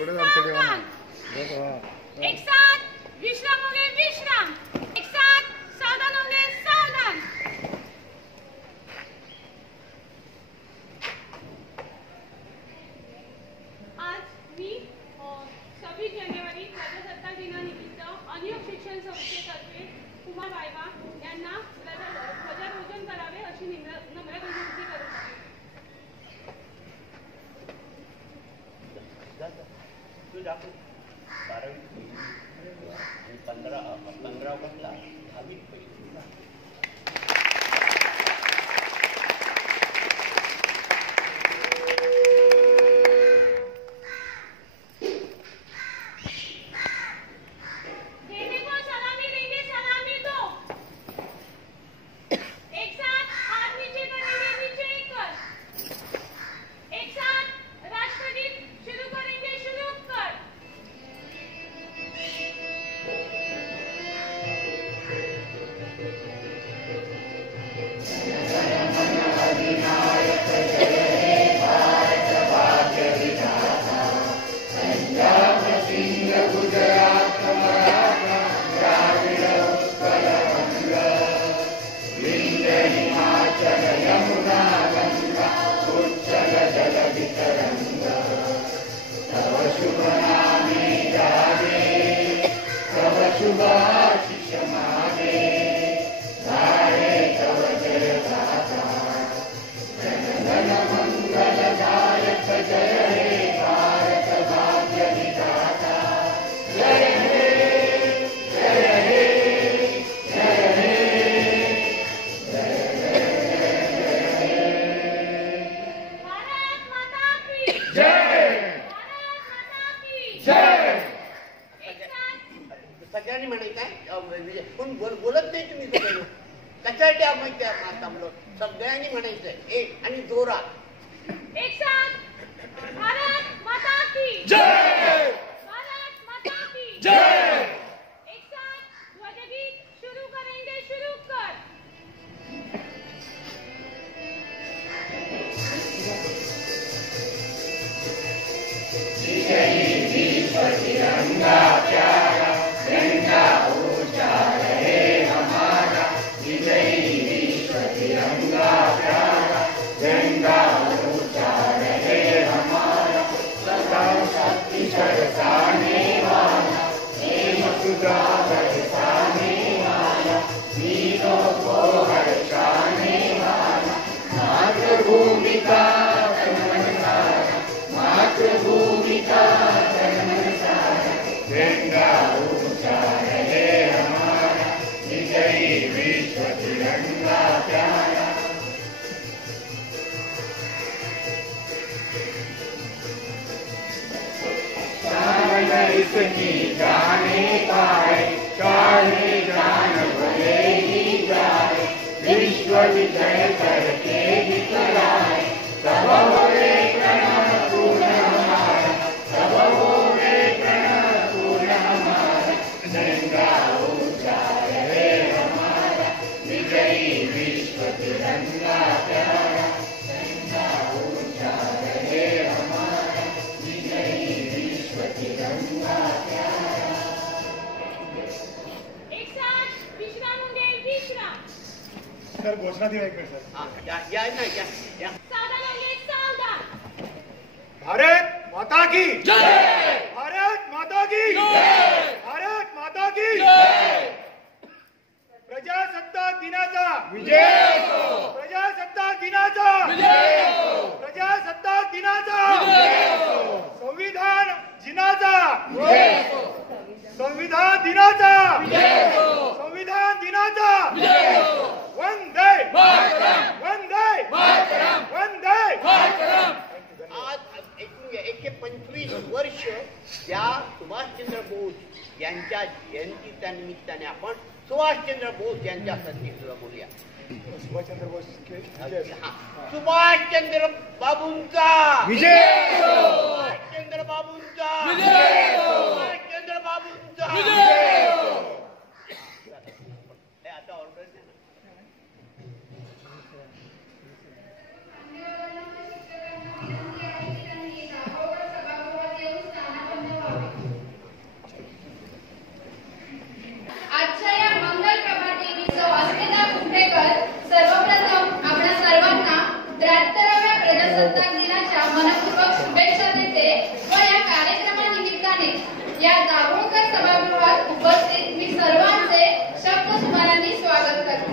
सावधान। एक साथ विश्राम होंगे विश्राम, एक साथ सावधान होंगे सावधान। आज मी 26 जानेवारी प्रजासत्ताक दिनानिमित्त अनियोग शिक्षण संस्थेतर्फे कुमार वायवा यांना ध्वजारोहण करावे अशी नम्र विनंती करत आहे. तुझ्या 12वी 15 ऑगस्टला 10वी पहिली. सगळ्यांनी म्हणायचं आहे पण बोलत नाही तुम्ही सगळे कशासाठी थांबलो. सगळ्यांनी म्हणायचंय एक आणि जोरात एक साथ भारत माता की जय, भारत माता की जय. एक साथ ध्वजगीत शुरू करेंगे शुरू कर. विजयी विश्व तिरंगा प्यारा झंडा ऊंचा रहे हमारा. विजयी विश्व तिरंगा प्यारा झंडा ऊंचा रहे हमारा. सदा शक्ति बरसाने वाला, प्रेम सुधा बरसाने वाला, वीरों को हर्षाने वाला. मातृभूमि का तन सारा, मातृभूमि का तन सारा. झंडा ऊंचा रहे हमारा. विजयी विश्व तिरंगा प्यारा. शान इसकी जाने पाए, चाहे जान भले ही जाए. विश्व विजय करके दिखलाए, तब होवे प्रणव पूर्ण हमारा, तब होवे प्रणव पूर्ण हमारा. झंडा ऊंचा रहे हमारा. विजयी विश्व तिरंगा प्यारा. झंडा ऊंचा रहे हमारा. विजयी विश्व तिरंगा प्यारा. एक साथ विश्राम होंगे विश्राम. सर घोषणा दी एक मिनिट सर. या ना. सावधान होंगे सावधान. भारत माता की जय, भारत माता की जय, भारत माता की जय. प्रजासत्ताक दिनाचा विजय असो, प्रजासत्ताक दिनाचा विजय असो, प्रजासत्ताक दिनाचा विजय असो, संविधान दिनाचा विजय असो, संविधान दिनाचा विजय असो, संविधान दिनाचा विजय असो. वंदे मातरम, वंदे मातरम, वंदे मातरम. आज 125 वर्ष त्या सुभाषचंद्र बोस यांच्या जयंतीच्या निमित्ताने आपण सुभाषचंद्र बोस यांच्यासाठी सुद्धा बोलूया. सुभाषचंद्र बोस सुभाषचंद्र बाबूंचा विजय सुभाषचंद्र बाबूंचा विजय सुभाषचंद्र बाबूंचा विजय. आता ऑर्डर द्या ना. सभागृहात येऊन स्थानापन्न प्रजासत्ताक दिनाच्या मनपूर्वक शुभेच्छा देते व या कार्यक्रमानिमित्ताने या दाभोळकर सभागृहात उपस्थित मी सर्वांचे शब्दसुमनांनी स्वागत करते.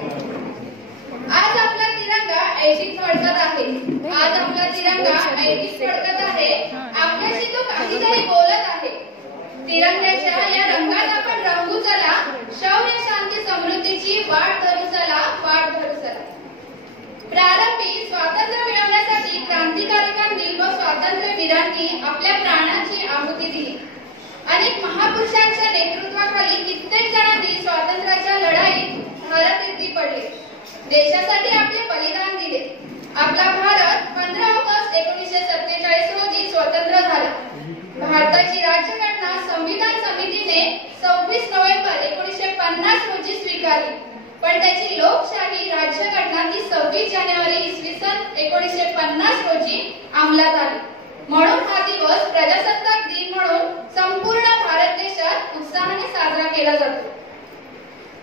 आज आपला तिरंगा ऐटीत फडकत आहे. आज आपला तिरंगा ऐटीत फडकत आहे. आपल्याशी तो काहीतरी बोलत आहे. तिरंग्याच्या या रंगात आपण रंगू चला, शौर्य शांती समृद्धीची वाट धरू चला, वाट धरू चला. प्रारंभी स्वातंत्र्य मिळवण्यासाठी क्रांतिकारकांनी व स्वातंत्र्यवीरांनी आपल्या प्राणांची आहुती दिली. अनेक महापुरुषांच्या नेतृत्वाखाली कित्येक जणांनी स्वातंत्र्याच्या लढाईत भारतीर्थी पडले, देशासाठी आपले बलिदान दिले. आपला भारत 15 ऑगस्ट 1947 रोजी स्वतंत्र झाला. भारताची राज्यघटना संविधान समितीने 26 नोव्हेंबर 1950 रोजी स्वीकारली, पण त्याची लोकशाही राज्यघटना ती 26 जानेवारी इसवी सन 1950 रोजी अंमलात आली. म्हणून हा दिवस प्रजासत्ताक दिन म्हणून संपूर्ण भारत देशात उत्साहाने साजरा केला जातो.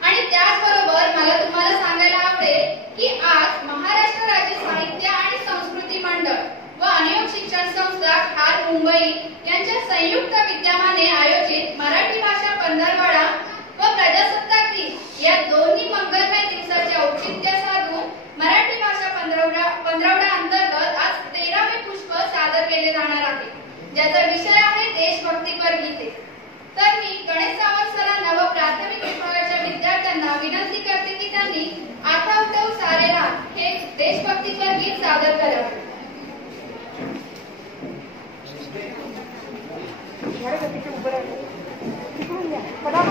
आणि त्याचबरोबर मला तुम्हाला सांगायला आवडेल की आज महाराष्ट्र राज्य साहित्य आणि संस्कृती मंडळ व अनियोग शिक्षण संस्था खार मुंबई यांच्या संयुक्त विद्यमाने आयोजित मराठी भाषा पंधरवडा व प्रजासत्ताक दिन या दोन्ही मंगलमय दिवसाचे औचित्य साधून मराठी भाषा पंधरवडा अंतर्गत आज 13वे पुष्प सादर केले जाणार आहे, ज्याचा विषय आहे देशभक्तीपर गीते. तर मी गणेश सावंत सरांना व प्राथमिक विभागाच्या विद्यार्थ्यांना विनंती करते की त्यांनी आता उठव सारे रात हे देशभक्तीपर गीत सादर करावे. आता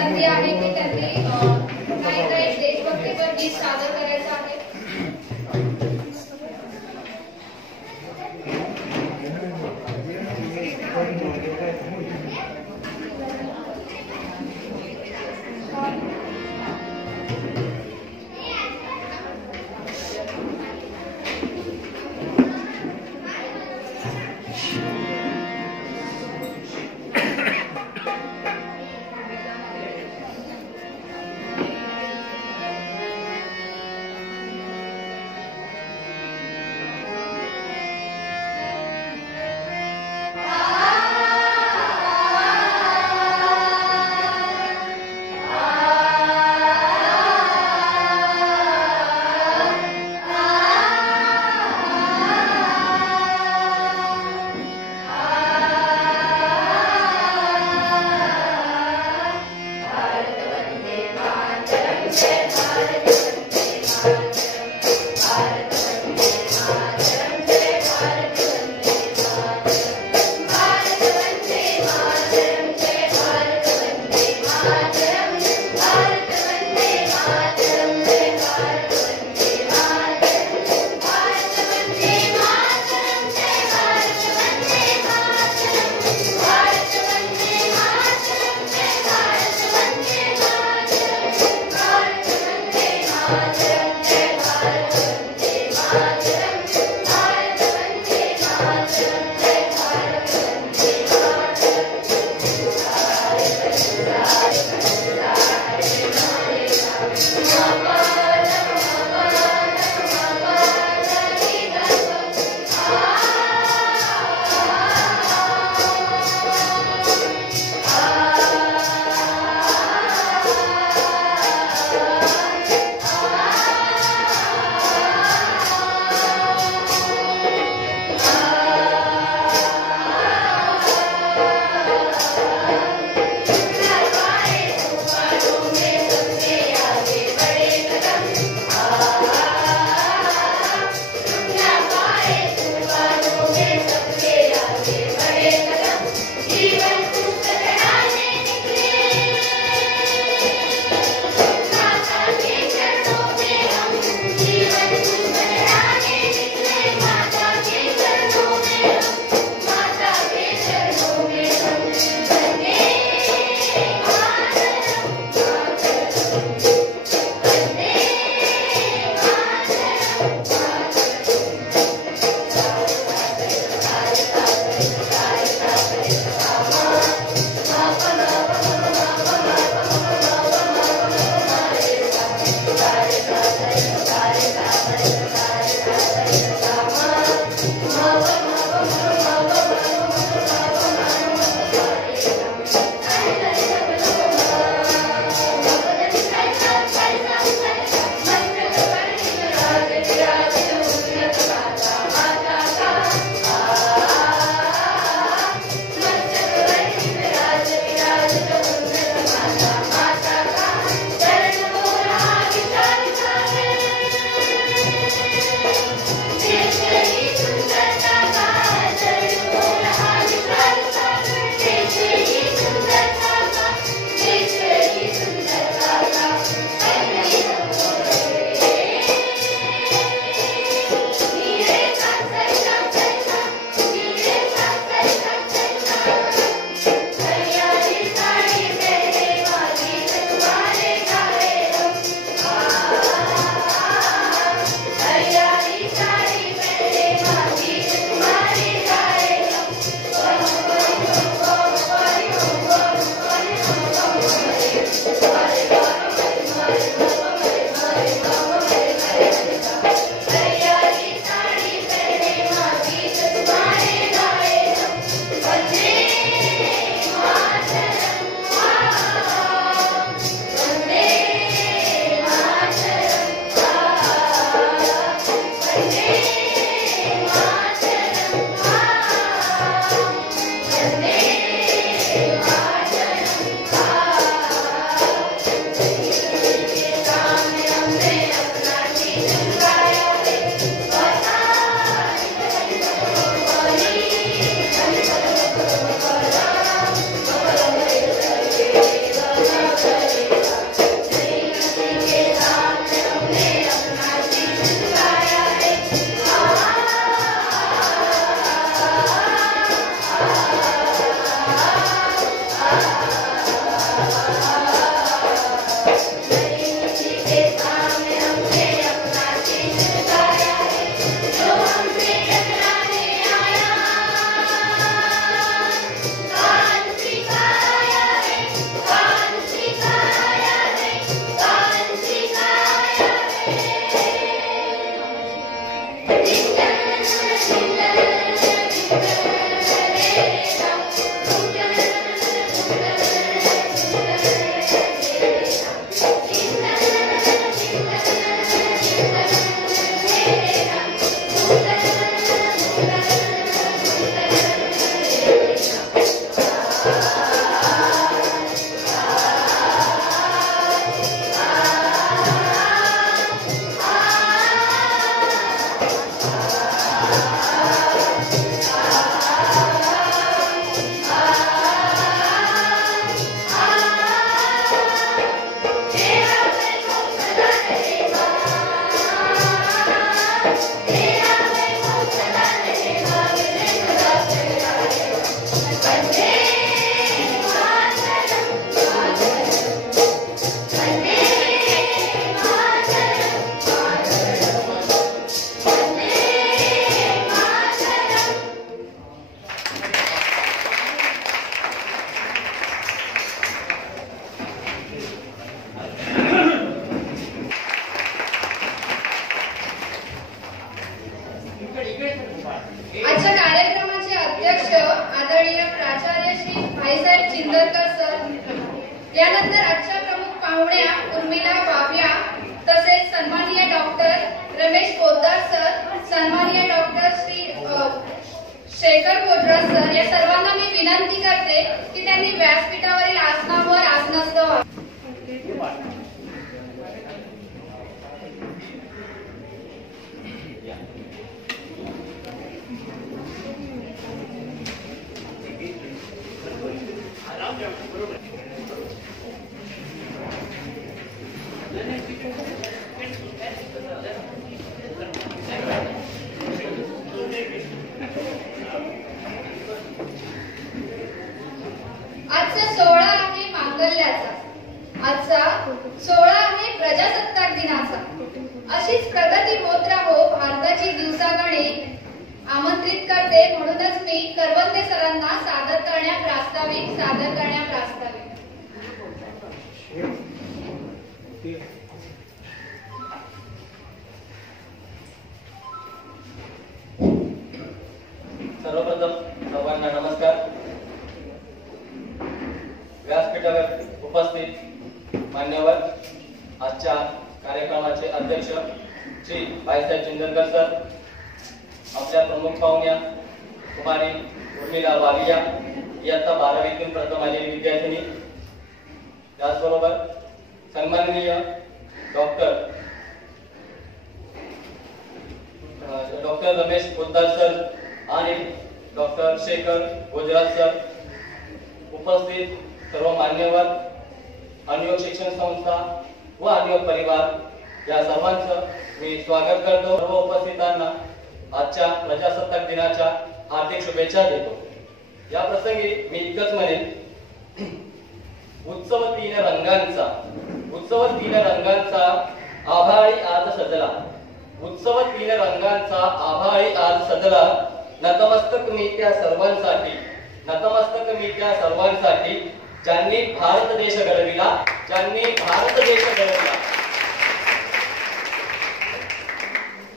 संधी आहे की त्यांनी काही एक देशभक्तीपर गीत सादर करायचं आहे. तर आजच्या प्रमुख पाहुण्या उर्मिला बाबिया, तसेच सन्माननीय डॉक्टर रमेश पोद्दार सर, सन्माननीय डॉक्टर श्री शेखर गोजराज सर, या सर्वांना मी विनंती करते की त्यांनी व्यासपीठावरील आसनावर आसनस्थ व्हावे. आजचा सोहळा आहे मांगल्याचा, आजचा सोहळा आहे प्रजासत्ताक दिनाचा. अशीच प्रगती होत राहो भारताची दिवसागणे आमंत्रित करते. म्हणूनच मी करवंदे सरांना सादर करण्या प्रास्ताविक. सर्वप्रथम सर्वांना नमस्कार. व्यासपीठावर उपस्थित मान्यवर, आजच्या कार्यक्रमाचे अध्यक्ष श्री भाईसाहेब चिंदरकर सर, आपल्या प्रमुख पाहुण्या कुमारी उर्मिला बाबिया, इयत्ता 12वीतून प्रथम आलेली विद्यार्थिनी, त्याचबरोबर सन्माननीय डॉक्टर रमेश पोद्दार सर आणि डॉक्टर शेखर गोजराज सर, उपस्थित सर्व मान्यवर, अनियोग शिक्षण संस्था व अनियोग परिवार या सर्वांचं मी स्वागत करतो. सर्व उपस्थितांना आजच्या प्रजासत्ताक दिनाच्या हार्दिक शुभेच्छा देतो. या प्रसंगी मी इतकंच म्हणेन, उत्सव तीन रंगांचा आभाळी आज सजला. उत्सव तीन रंगांचा आभाळी आज सजला. नतमस्तक मी त्या सर्वांसाठी ज्यांनी भारत देश घडविला.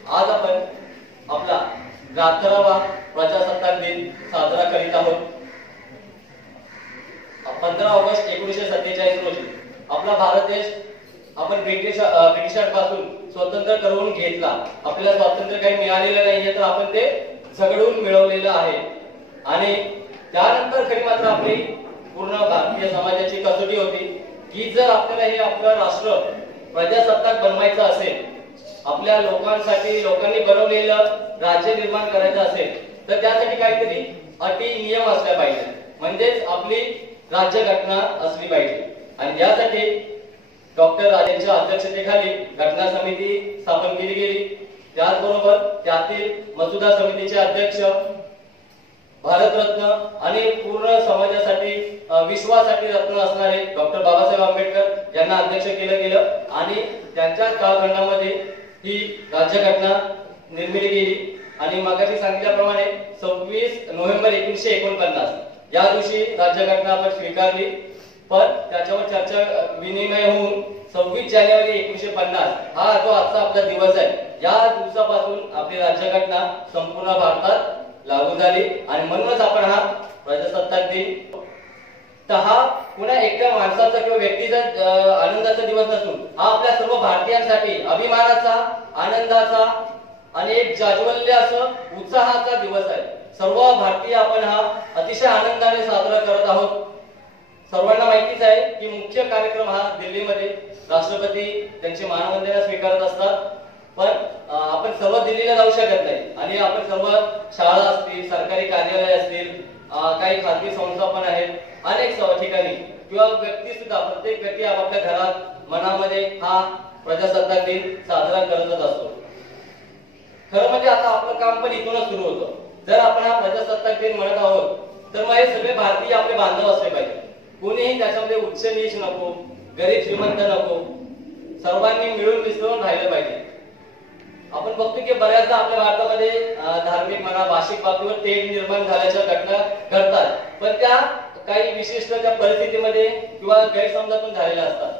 आज आपण आपला 18वा प्रजासत्ताक दिन साजरा करीत आहोत. 15 ऑगस्ट 1947 रोजी आपला भारत देश आपण ब्रिटिशांपासून स्वतंत्र करून घेतला. आपल्याला स्वातंत्र्य काही मिळालेलं नाहीये, तर आपण ते झगडून मिळवलेलं आहे. आणि त्यानंतर खरी मात्र आपली पूर्ण भारतीय समाजाची कसोटी होती की जर आपल्याला हे आपलं राष्ट्र प्रजासत्ताक बनवायचं असेल, आपल्या लोकांनी बनवलेलं राज्य निर्माण करायचं असेल, तर त्यासाठी काहीतरी अटी नियम असल्या पाहिजे. म्हणजेच आपली राज्यघटना असली पाहिजे. आणि यासाठी डॉक्टर राजेंच्या अध्यक्षतेखाली घटना समिती स्थापन केली गेली. त्याचबरोबर त्यातील मसुदा समितीचे अध्यक्ष, भारतरत्न आणि पूर्ण समाजासाठी विश्वासाठी रत्न असणारे डॉक्टर बाबासाहेब आंबेडकर यांना अध्यक्ष केलं गेलं. आणि त्यांच्या कालखंडामध्ये ही राज्यघटना निर्मिली गेली. आणि मागाशी सांगितल्याप्रमाणे 26 नोव्हेंबर 1949 या दिवशी राज्यघटना आपण स्वीकारली. पण त्याच्यावर चर्चा विनिमय होऊन 26 जानेवारी 1950 हा जो आजचा आपला दिवस आहे, या दिवसापासून आपली राज्यघटना संपूर्ण भारतात लागू झाली. आणि म्हणूनच आपण हा प्रजासत्ताक दिन, तर हा पुन्हा एकट्या माणसाचा किंवा व्यक्तीचा आनंदाचा दिवस नसून हा आपल्या सर्व भारतीयांसाठी अभिमानाचा, आनंदाचा आणि एक जाज्वल्य असं उत्साहाचा दिवस आहे. सर्व भारतीय आपण हा अतिशय आनंदाने साजरा करत आहोत. सर्वांना माहितीच आहे की मुख्य कार्यक्रम हा दिल्लीमध्ये राष्ट्रपती त्यांची मानवंदना स्वीकारत असतात. पण आपण सर्व दिल्लीला जाऊ शकत नाही. आणि आपण सर्व शाळा असतील, सरकारी कार्यालय असतील, काही खासगी संस्था पण आहेत, अनेक ठिकाणी किंवा व्यक्ती सुद्धा, प्रत्येक व्यक्ती आपापल्या घरात मनामध्ये हा प्रजासत्ताक दिन साजरा करतच असतो. खरं म्हणजे आता आपलं काम पण इथूनच सुरू होतं. जर आपण हा प्रजासत्ताक दिन म्हणत आहोत, तर मग हे सगळे भारतीय आपले बांधव असले पाहिजे. कोणीही त्याच्यामध्ये उच्च नीच नको, गरीब श्रीमंत नको, सर्वांनी मिळून मिसळून राहिलं पाहिजे. आपण बघतो की बऱ्याचदा आपल्या भारतामध्ये धार्मिक म्हणा, भाषिक बाबतीवर तेढ निर्माण झाल्याच्या घटना घडतात. पण त्या काही विशिष्ट त्या परिस्थितीमध्ये किंवा गैरसमजातून झालेल्या असतात.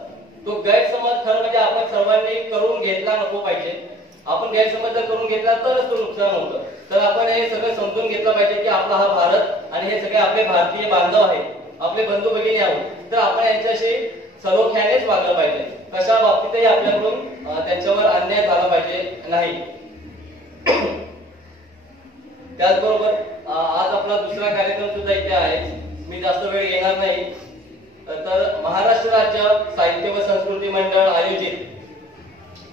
तो गैरसमज खरं म्हणजे आपण सर्वांनी करून घेतला नको पाहिजे. आपण गैरसमज जर करून घेतला तरच तो नुकसान होतं. तर आपण हे सगळं समजून घेतलं पाहिजे की आपला हा भारत आणि हे सगळे आपले भारतीय बांधव आहेत, आपले बंधू भगिनी आहोत. तर आपण यांच्याशी सलोख्यानेच वागलं पाहिजे. कशा बाबतीतही आपल्याकडून त्यांच्यावर अन्याय झाला पाहिजे नाही. त्याचबरोबर आज आपला दुसरा कार्यक्रम सुद्धा इथे आहे. मी जास्त वेळ घेणार नाही. तर महाराष्ट्र राज्य साहित्य व संस्कृती मंडळ आयोजित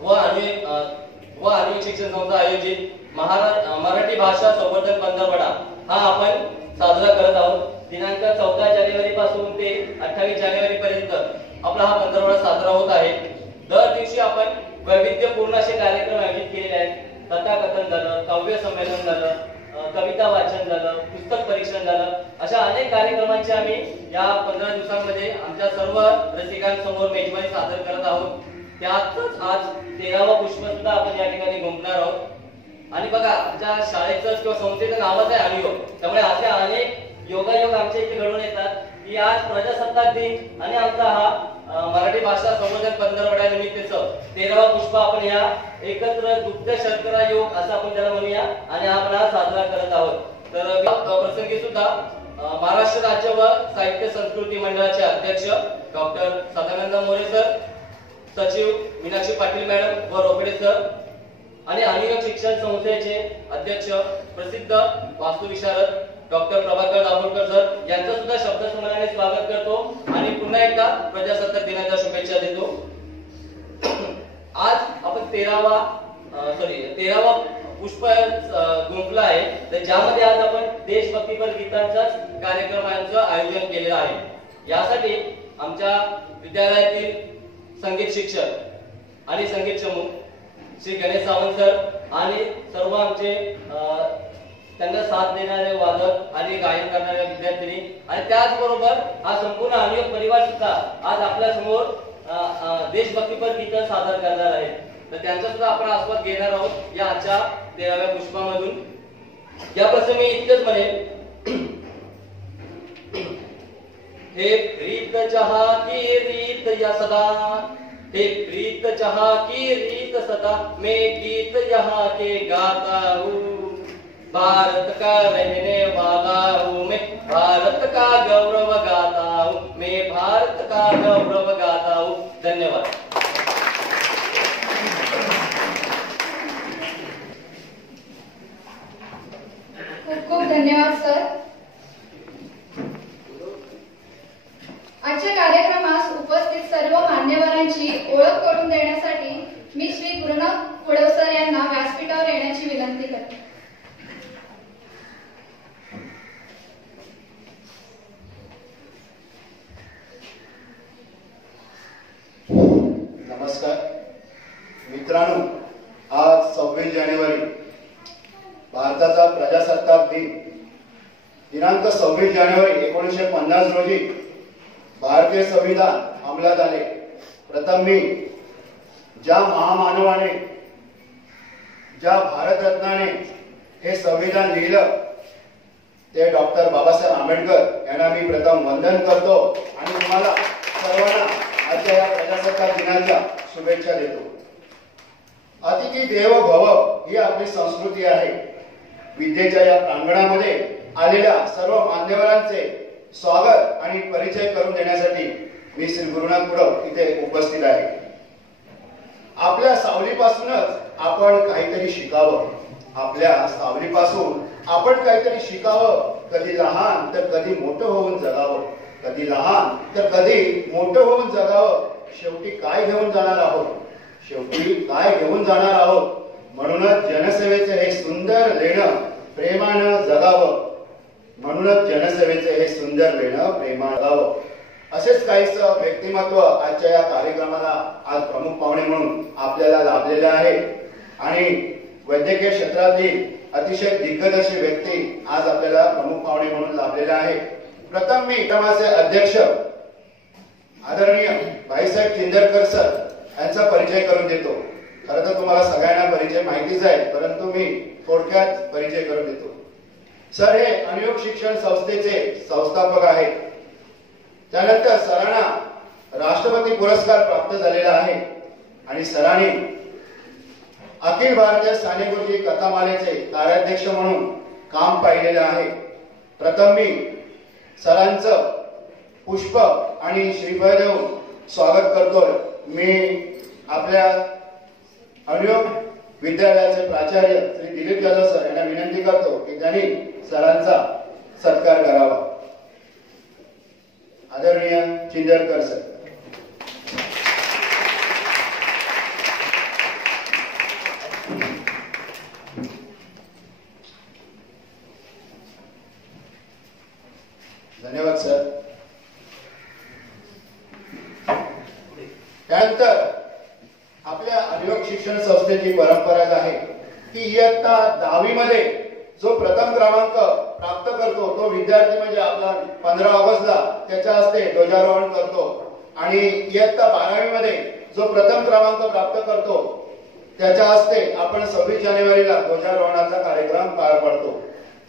व आण्विक शिक्षण संस्था आयोजित मराठी भाषा संवर्धन पंधरवडा हा आपण साजरा करत आहोत. दिनांक 14 जानेवारी पासून ते 28 जानेवारी पर्यंत आपला हा पंधरवडा साजरा होत आहे. दर दिवशी आपण वैविध्यपूर्ण असे कार्यक्रम आयोजित केलेले आहेत. कथाकथन झालं, काव्य संमेलन झालं, कविता वाचन झालं, पुस्तक परीक्षण झालं, अशा अनेक कार्यक्रमांची आम्ही या 15 दिवसांमध्ये आमच्या सर्व रसिकांसमोर मेजवानी सादर करत आहोत. त्यातच आज 13वा पुष्प सुद्धा आपण या ठिकाणी गुंफणार आहोत. आणि बघा, आमच्या शाळेचं किंवा संस्थेचं नावच आहे अनुयोग. त्यामुळे असे अनेक योगायोग आमच्या इथे घडून येतात की आज प्रजासत्ताक दिन आणि आमचा हा मराठी भाषा संवर्धन पंधरवड्यानिमित्तचं 13वा पुष्प आपण या एकत्र दुग्ध शर्करा योग असं आपण त्याला म्हणूया आणि आपण हा साजरा करत आहोत. तर प्रसंगी सुद्धा महाराष्ट्र राज्य व साहित्य संस्कृती मंडळाचे अध्यक्ष डॉक्टर सदानंद मोरे सर, सचिव मीनाक्षी पाटील मॅडम व रोकडे सर आणि आण्विक शिक्षण संस्थेचे अध्यक्ष प्रसिद्ध वास्तुविशारद डॉक्टर प्रभाकर दाभोळकर सर यांचं सुद्धा शब्दसमानाने स्वागत करतो आणि पुन्हा एकदा प्रजासत्ताक दिनाच्या शुभेच्छा देतो. आज आपण 13वा पुष्प गुंफला आहे. तर ज्यामध्ये आज आपण देशभक्तीपर गीतांच्याच कार्यक्रमांचं आयोजन केलेलं आहे. यासाठी आमच्या विद्यालयातील संगीत शिक्षक आणि संगीत चमू श्री गणेश सावंत सर आणि सर्व आमचे त्यांना साथ देणारे वादक आणि गायन करणाऱ्या विद्यार्थी आणि त्याचबरोबर हा संपूर्ण अनुयोग परिवार सुद्धा आज आपल्या समोर देशभक्तीपर गीत सादर करणार आहे. तर त्यांचा सुद्धा आपण आस्वाद घेणार आहोत या आजच्या 13व्या पुष्पामधून. या प्रसंगी इतकंच म्हणेल, हे प्रीत चहा की रीत या सदा, हे प्रीत चहा की रीत सदा, मैं गीत यहाँ के गाता हूँ. भारत का रहने वाला हूँ मैं, भारत का गौरव गाता हूँ मैं, भारत का गौरव गाता हूँ. धन्यवाद. खूप खूप धन्यवाद सर. आजच्या कार्यक्रमास उपस्थित सर्व मान्यवरांची ओळख करून देण्यासाठी मी श्री गुरुनाथ पुढव सर यांना व्यासपीठावर येण्याची विनंती करते. नमस्कार मित्रांनो, आज 26 जानेवारी भारताचा प्रजासत्ताक दिन. दिनांक 26 जानेवारी 1950 रोजी भारतीय संविधान अंमलात आले. प्रथम मी ज्या महामानवाने, ज्या भारतरत्नाने हे संविधान लिहिलं ते डॉक्टर बाबासाहेब आंबेडकर यांना मी प्रथम वंदन करतो आणि तुम्हाला सर्वांना आजच्या या प्रजासत्ताक दिनाच्या शुभेच्छा देतो. अतिथी देव भव ही आपली संस्कृती आहे. विद्येच्या या प्रांगणामध्ये आलेल्या सर्व मान्यवरांचे स्वागत आणि परिचय करून देण्यासाठी मी श्री गुरुनाथ पुढव इथे उपस्थित आहे. आपल्या सावलीपासूनच आपण काहीतरी शिकावं. आपल्या सावलीपासून आपण काहीतरी शिकावं. कधी लहान तर कधी मोठं होऊन जगावं. कधी लहान तर कधी मोठं होऊन जगावं. शेवटी काय घेऊन जाणार आहोत? शेवटी काय घेऊन जाणार आहोत? म्हणूनच जनसेवेचे हे सुंदर लेणं प्रेमानं जगावं. म्हणूनच जनसेवेचे हे सुंदर लेणं प्रेमानं जगावं. असेच काहीसं व्यक्तिमत्व आजच्या या कार्यक्रमाला आज प्रमुख पाहुणे म्हणून आपल्याला लाभलेले आहे. आणि वैद्यकीय क्षेत्रातील अतिशय दिग्गज अशी व्यक्ती आज आपल्याला प्रमुख पाहुणे म्हणून लाभलेले आहे. प्रथम मी कार्यक्रमाचे अध्यक्ष आदरणीय भाईसाहेब किंदरकर सर यांचा परिचय करून देतो. खरं तर तुम्हाला सगळ्यांना परिचय माहितीच आहे, परंतु मी थोडक्यात परिचय करून देतो. सर हे आण्विक शिक्षण संस्थेचे संस्थापक आहेत. त्यानंतर सरांना राष्ट्रपती पुरस्कार प्राप्त झालेला आहे आणि सरांनी अखिल भारतीय साने गुरुजी कथामालेचे कार्याध्यक्ष म्हणून काम पाहिलेलं आहे. प्रथम मी सरांचं पुष्प आणि श्रीफळ देऊन स्वागत करतोय. मी आपल्या अनुयोग विद्यालयाचे प्राचार्य श्री दिलीप जाधव सर यांना विनंती करतो की त्यांनी सरांचा सत्कार करावा. आदरणीय चिंजरकर सर. धन्यवाद सर. त्यानंतर आपल्या अनुयोग शिक्षण संस्थेची परंपरा आहे की इयत्ता 10वी मध्ये जो प्रथम क्रमांक प्राप्त करतो तो विद्यार्थी म्हणजे आपला 15 ऑगस्टला त्याच्या हस्ते ध्वजारोहण करतो आणि इयत्ता 12वी मध्ये जो प्रथम क्रमांक प्राप्त करतो त्याच्या हस्ते आपण 26 जानेवारीला ध्वजारोहणाचा कार्यक्रम पार पाडतो.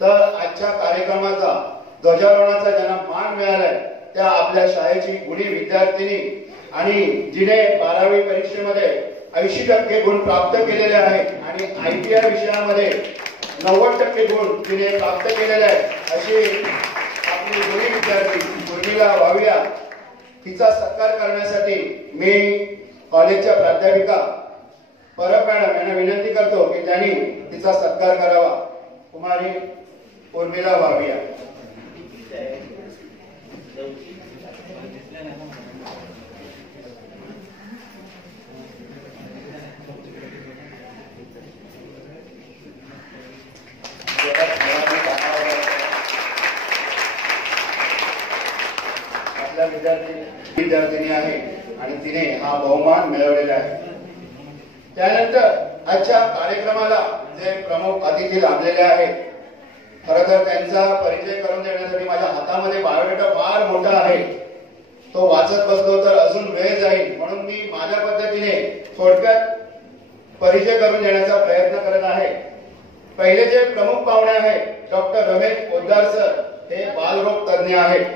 तर आजच्या कार्यक्रमाचा ध्वजारोहणाचा ज्यांना मान मिळालाय त्या आपल्या शाळेची गुणी विद्यार्थिनी आणि जिने 12वी परीक्षेमध्ये 80% गुण प्राप्त केलेले आहेत आणि ITI विषयामध्ये 90% गुण तिने प्राप्त केलेले आहेत अशी आपली गुणी विद्यार्थी उर्मिला वाविया हिचा सत्कार करण्यासाठी मी कॉलेजच्या प्राध्यापिका परब मॅडम यांना विनंती करतो की त्यांनी तिचा सत्कार करावा. कुमारी उर्मिला वाविया. आपल्या विद्यार्थिनी आहे आणि तिने हा बहुमान मिळवलेला आहे. त्यानंतर आजच्या कार्यक्रमाला जे प्रमुख अतिथी लाभलेले आहेत खरं तर त्यांचा परिचय करून देण्यासाठी माझ्या हातामध्ये बायोडेटा फार मोठा आहे. तो वाचत बसलो तर अजून वेळ जाईल म्हणून मी माझ्या पद्धतीने थोडक्यात परिचय करून देण्याचा प्रयत्न करत आहे. पहिले जे प्रमुख पाहुणे आहेत डॉक्टर रमेश पोद्दार सर हे बालरोग तज्ञ आहेत.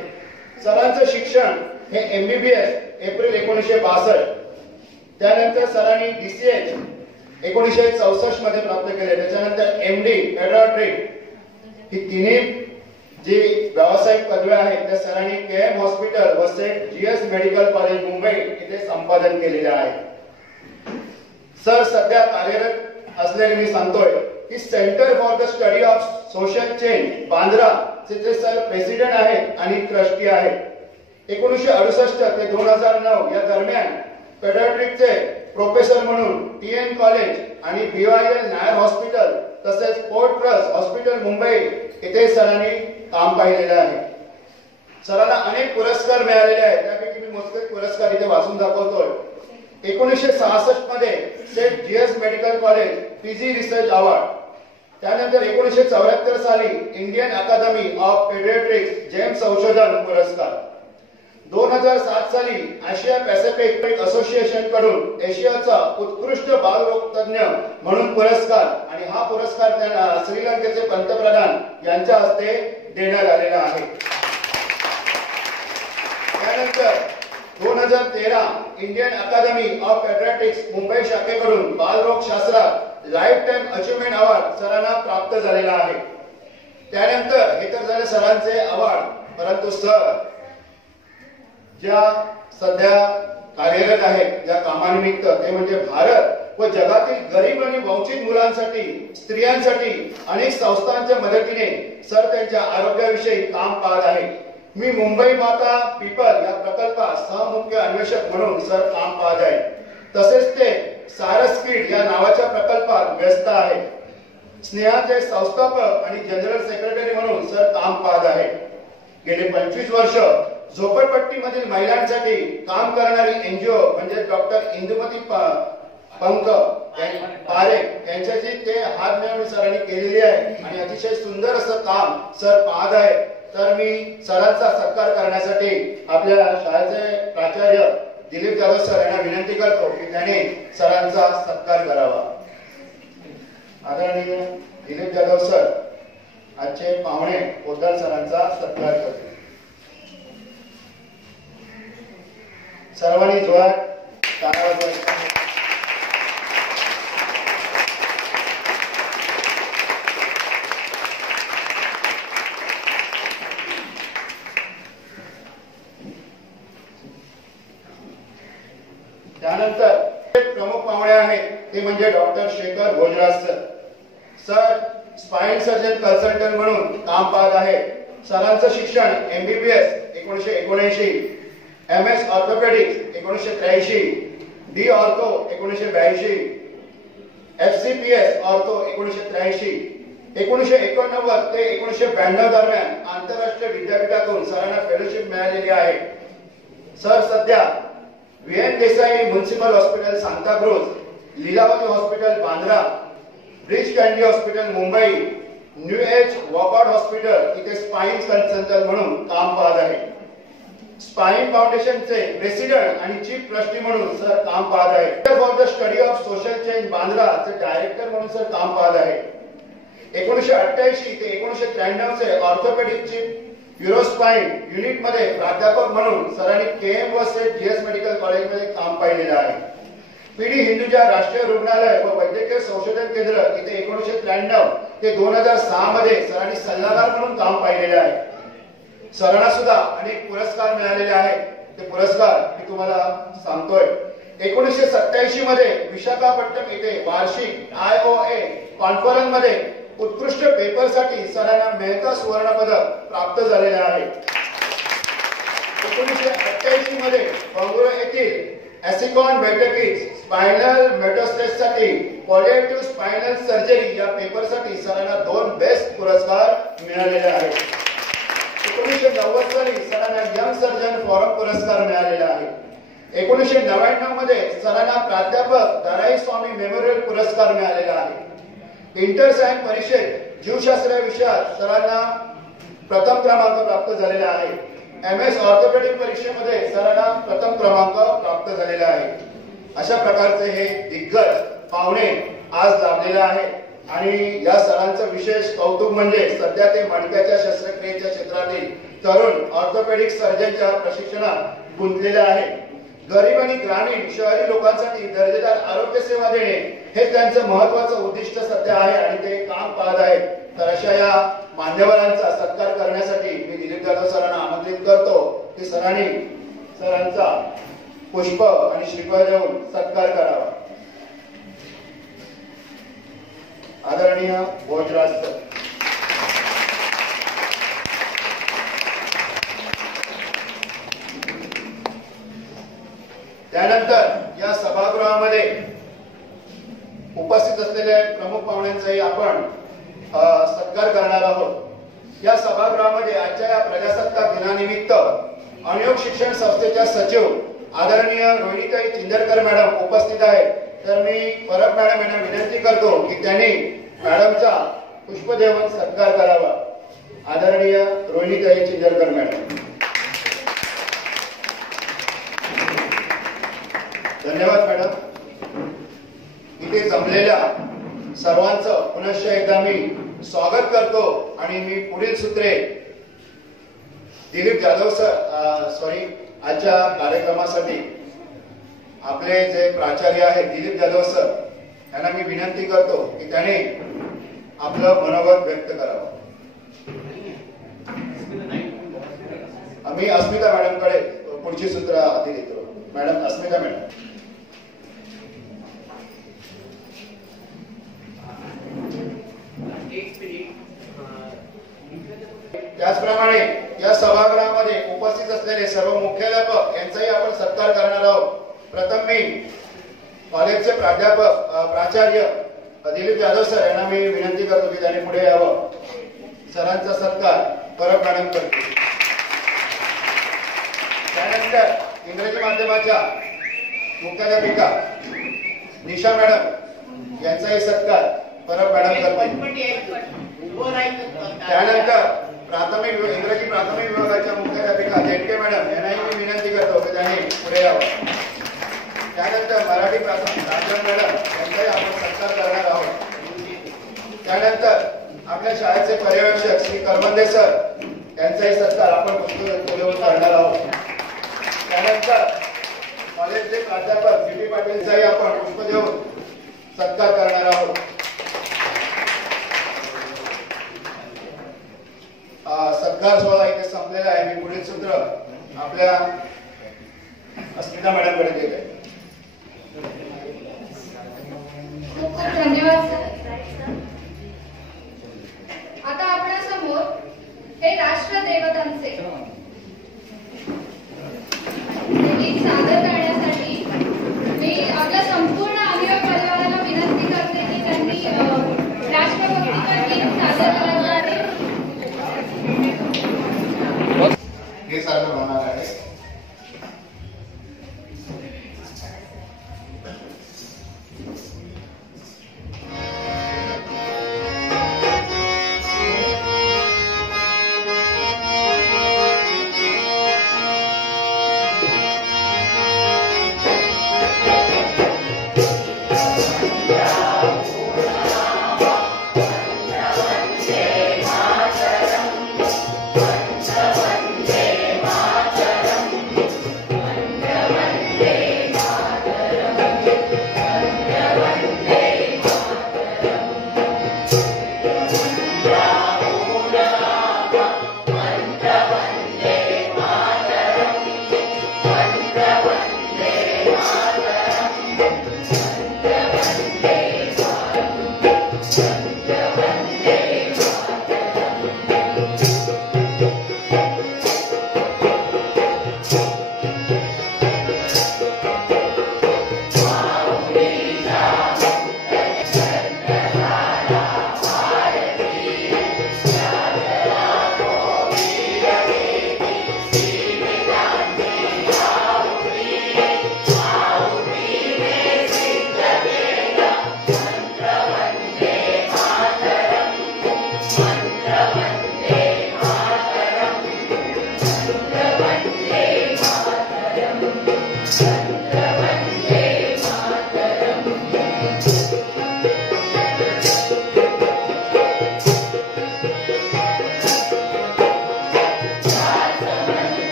सरांचं शिक्षण हे MBBS एप्रिल 1962. त्यानंतर सरांनी DCH 1964 मध्ये प्राप्त केले. त्याच्यानंतर MD पेडियाट्रिक ही तिन्ही जी व्यावसायिक पदव्या आहेत त्या सरांनी KM हॉस्पिटल व Seth GS medical college Mumbai येथे संपादन केलेले आहे. सर सध्या कार्यरत असलेले मी सांगतोय की centre for the study of social change Bandra चे सर प्रेसिडेंट आहेत आणि ट्रस्टी आहेत. 1968 ते 2009 या दरम्यान पेडियाट्रिकचे प्रोफेसर म्हणून TN कॉलेज आणि BYL नायर हॉस्पिटल तसेच पोर्ट ट्रस्ट हॉस्पिटल मुंबई येथे सरांनी काम पाहिलेले आहे. सरांना अनेक पुरस्कार मिळालेले आहेत. त्यापैकी मी मोजके पुरस्कार इथे वाचून दाखवतोय. 1966 मध्ये Seth GS medical college PG research award. त्यानंतर 1974 साली Indian academy of paediatrics James संशोधन पुरस्कार. 2007 साली आशिया पॅसिफिक असोसिएशन कडून एशियाचा उत्कृष्ट बालरोग तज्ञ म्हणून पुरस्कार आणि हा पुरस्कार त्यांना श्रीलंकेचे पंतप्रधान यांच्या हस्ते देण्यात आलेला आहे. त्यानंतर 2013 Indian academy of paediatrics Mumbai शाखेकडून बालरोग शास्त्रात लाईफ टाइम अचीवमेंट अवॉर्ड सरांना प्राप्त झालेला आहे. त्यानंतर हे तर झाले सरांचे अवॉर्ड परंतु सर ज्या सध्या कार्यरत आहेत ज्या कामानिमित्त ते म्हणजे भारत व जगातील गरीब आणि वंचित मुलांसाठी स्त्रियांसाठी अनेक संस्थांच्या मदतीने सर त्यांच्या आरोग्याविषयी काम पाहत आहेत. मी मुंबई माता पीपल या प्रकल्पात सहमुख्य अन्वेषक म्हणून सर काम पाहत आहे. तसेच ते सारस किड या नावाच्या प्रकल्पात व्यस्त आहेत. स्नेहाचे संस्थापक आणि जनरल सेक्रेटरी म्हणून सर काम पाहत आहेत. गेले 25 वर्ष झोपडपट्टीमधील महिलांसाठी काम करणारी NGO म्हणजे डॉक्टर इंदुमती पंक पारेख यांच्याशी ते हात मिळवून सरांनी केलेली आहे आणि अतिशय सुंदर असं काम सर पाहत आहे. तर मी सरांचा सत्कार करण्यासाठी आपल्या शाळेचे प्राचार्य दिलीप जाधव सर यांना विनंती करतो की त्याने सरांचा सत्कार करावा. आदरणीय दिलीप जाधव सर आजचे पाहुणे पोद्दार सरांचा सत्कार करतो. सर्वांनी जोरात टाळ्या वाजवायच्या. त्यानंतर प्रमुख पाहुणे आहेत ते म्हणजे doctor Shekhar Bhojraj sir. Sir spine surgeon consultant म्हणून काम पाहत आहे. सरांचं शिक्षण MBBS 1979, MS orthopaedics 1983, D ortho 1982, FCPS ortho 1983. 1989 ते 1992 दरम्यान आंतरराष्ट्रीय विद्यापीठातून सरांना फेलोशिप मिळालेली आहे. सर सध्या VN Desai municipal hospital Santacruz, Lilavati hospital Bandra, Breach Candy hospital Mumbai, New Age Wockhardt hospital इथे स्पाइन कन्सल्टंट म्हणून काम पाहत आहे. स्पाइन फाउंडेशनचे प्रेसिडेंट आणि चीफ ट्रस्टी म्हणून सर काम पाहत आहे. For the study of social change बांद्राचे डायरेक्टर म्हणून सर काम पाहत आहे. 1988 ते 1993 चे ऑर्थोपेडिकची युरोस्पाइन युनिट मध्ये प्राध्यापक म्हणून सरांनी KM वसई GS मेडिकल कॉलेजमध्ये काम पाहिलेलं आहे. PD हिंदुजा राष्ट्रीय रुग्णालय व वैद्यकीय संशोधन केंद्र इथे 1993 ते 2006 मध्ये सरांनी सल्लागार म्हणून काम पाहिलेले आहे. सरांना सुद्धा अनेक पुरस्कार मिळालेले आहेत. ते पुरस्कार मी तुम्हाला सांगतोय. 1987 मध्ये विशाखापट्टणम येथे वार्षिक IOA कॉन्फरन्स मध्ये उत्कृष्ट पेपरसाठी सरांना मेहता सुवर्ण पदक प्राप्त झालेले आहे. 1988 मध्ये बंगळुरू येथील एसिकॉन बैठकीत स्पायनल मेटास्टेसिससाठी पॉलिएटिव्ह स्पायनल सर्जरी या पेपरसाठी सरांना 2 बेस्ट पुरस्कार मिळालेले आहेत. 1990 साली सरांना यंग सर्जन फोरम पुरस्कार मिळालेला आहे. 1999 मध्ये सरांना प्राध्यापक दाराई स्वामी मेमोरियल पुरस्कार मिळालेला आहे. इंटर सायन्स परिषद जीवशास्त्र विषयात सरांना प्रथम क्रमांक प्राप्त झालेला आहे. MS ऑर्थोपेडिक परीक्षेमध्ये सरांना प्रथम क्रमांक प्राप्त झालेला आहे. अशा प्रकारचे हे दिग्गज पाहुणे आज लाभलेले आहेत. आणि या सरांचं विशेष कौतुक म्हणजे सध्या ते मणक्याच्या शस्त्रक्रियेच्या क्षेत्रातील तरुण ऑर्थोपेडिक सर्जनच्या प्रशिक्षणात गुंतलेले आहेत. गरीब आणि ग्रामीण शहरी लोकांसाठी दर्जेदार आरोग्य सेवा देणे हे त्यांचं महत्त्वाचं उद्दिष्ट सध्या आहे आणि ते काम पाहत आहेत. तर अशा या मान्यवरांचा सत्कार करण्यासाठी मी दिलीप जाधव सरांना आमंत्रित करतो की सरांनी सरांचा पुष्प आणि श्रीफळ देऊन सत्कार करावा. आदरणीय भोजराज सर. त्यानंतर या सभागृहामध्ये उपस्थित असलेल्या प्रमुख पाहुण्यांचाही आपण सत्कार करणार आहोत. या सभागृहामध्ये आजच्या या प्रजासत्ताक दिनानिमित्त अनयोग शिक्षण संस्थेच्या सचिव आदरणीय रोहिणीताई चिंदरकर मॅडम उपस्थित आहेत. तर मी परब मॅडम यांना विनंती करतो की त्यांनी मॅडमचा पुष्प देऊन सत्कार करावा. आदरणीय रोहिणीताई चिंदरकर मॅडम. धन्यवाद मॅडम. इथे जमलेल्या सर्वांचं पुनश्च एकदा मी स्वागत करतो आणि मी पुढील सूत्रे दिलीप जाधव सर आजच्या कार्यक्रमासाठी आपले जे प्राचार्य आहेत दिलीप जाधव सर यांना मी विनंती करतो की त्याने आपलं मनोगत व्यक्त करावं. आम्ही अस्मिता मॅडमकडे पुढची सूत्र आधी देतो. मॅडम अस्मिता मॅडम. त्याचप्रमाणे या सभागृहामध्ये उपस्थित असलेले सर्व मुख्याध्यापक यांचाही आपण सत्कार करणार आहोत. प्रथम मी कॉलेजचे प्राचार्य दिलीप जाधव सर यांना मी विनंती करतो की त्यांनी पुढे यावं. सरांचा सत्कार परब मॅडम करतो. त्यानंतर इंग्रजी माध्यमाच्या मुख्याध्यापिका निशा मॅडम यांचाही सत्कार परब मॅडम करते. त्यानंतर इंग्रजी प्राथमिक विभागाच्या मुख्याध्यापिका देडके मॅडम यांनाही मी विनंती करतो की त्यांनी पुढे यावं. त्यानंतर मराठी प्राथमिक राजन मॅडम यांचाही आपण सत्कार करणार आहोत. त्यानंतर आपल्या शाळेचे पर्यवेक्षक श्री करवंदे सर यांचाही सत्कार आपण पुष्प करणार आहोत. त्यानंतर कॉलेजचे प्राध्यापक GP पाटीलचाही आपण पुष्प देऊन सत्कार करणार आहोत. सत्कार सोहळा इथे संपलेला आहे. मी पुढील सूत्र आपल्या अस्मिता मॅडमकडे देत आहे.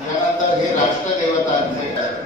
त्यानंतर हे राष्ट्रदेवता भेटतात.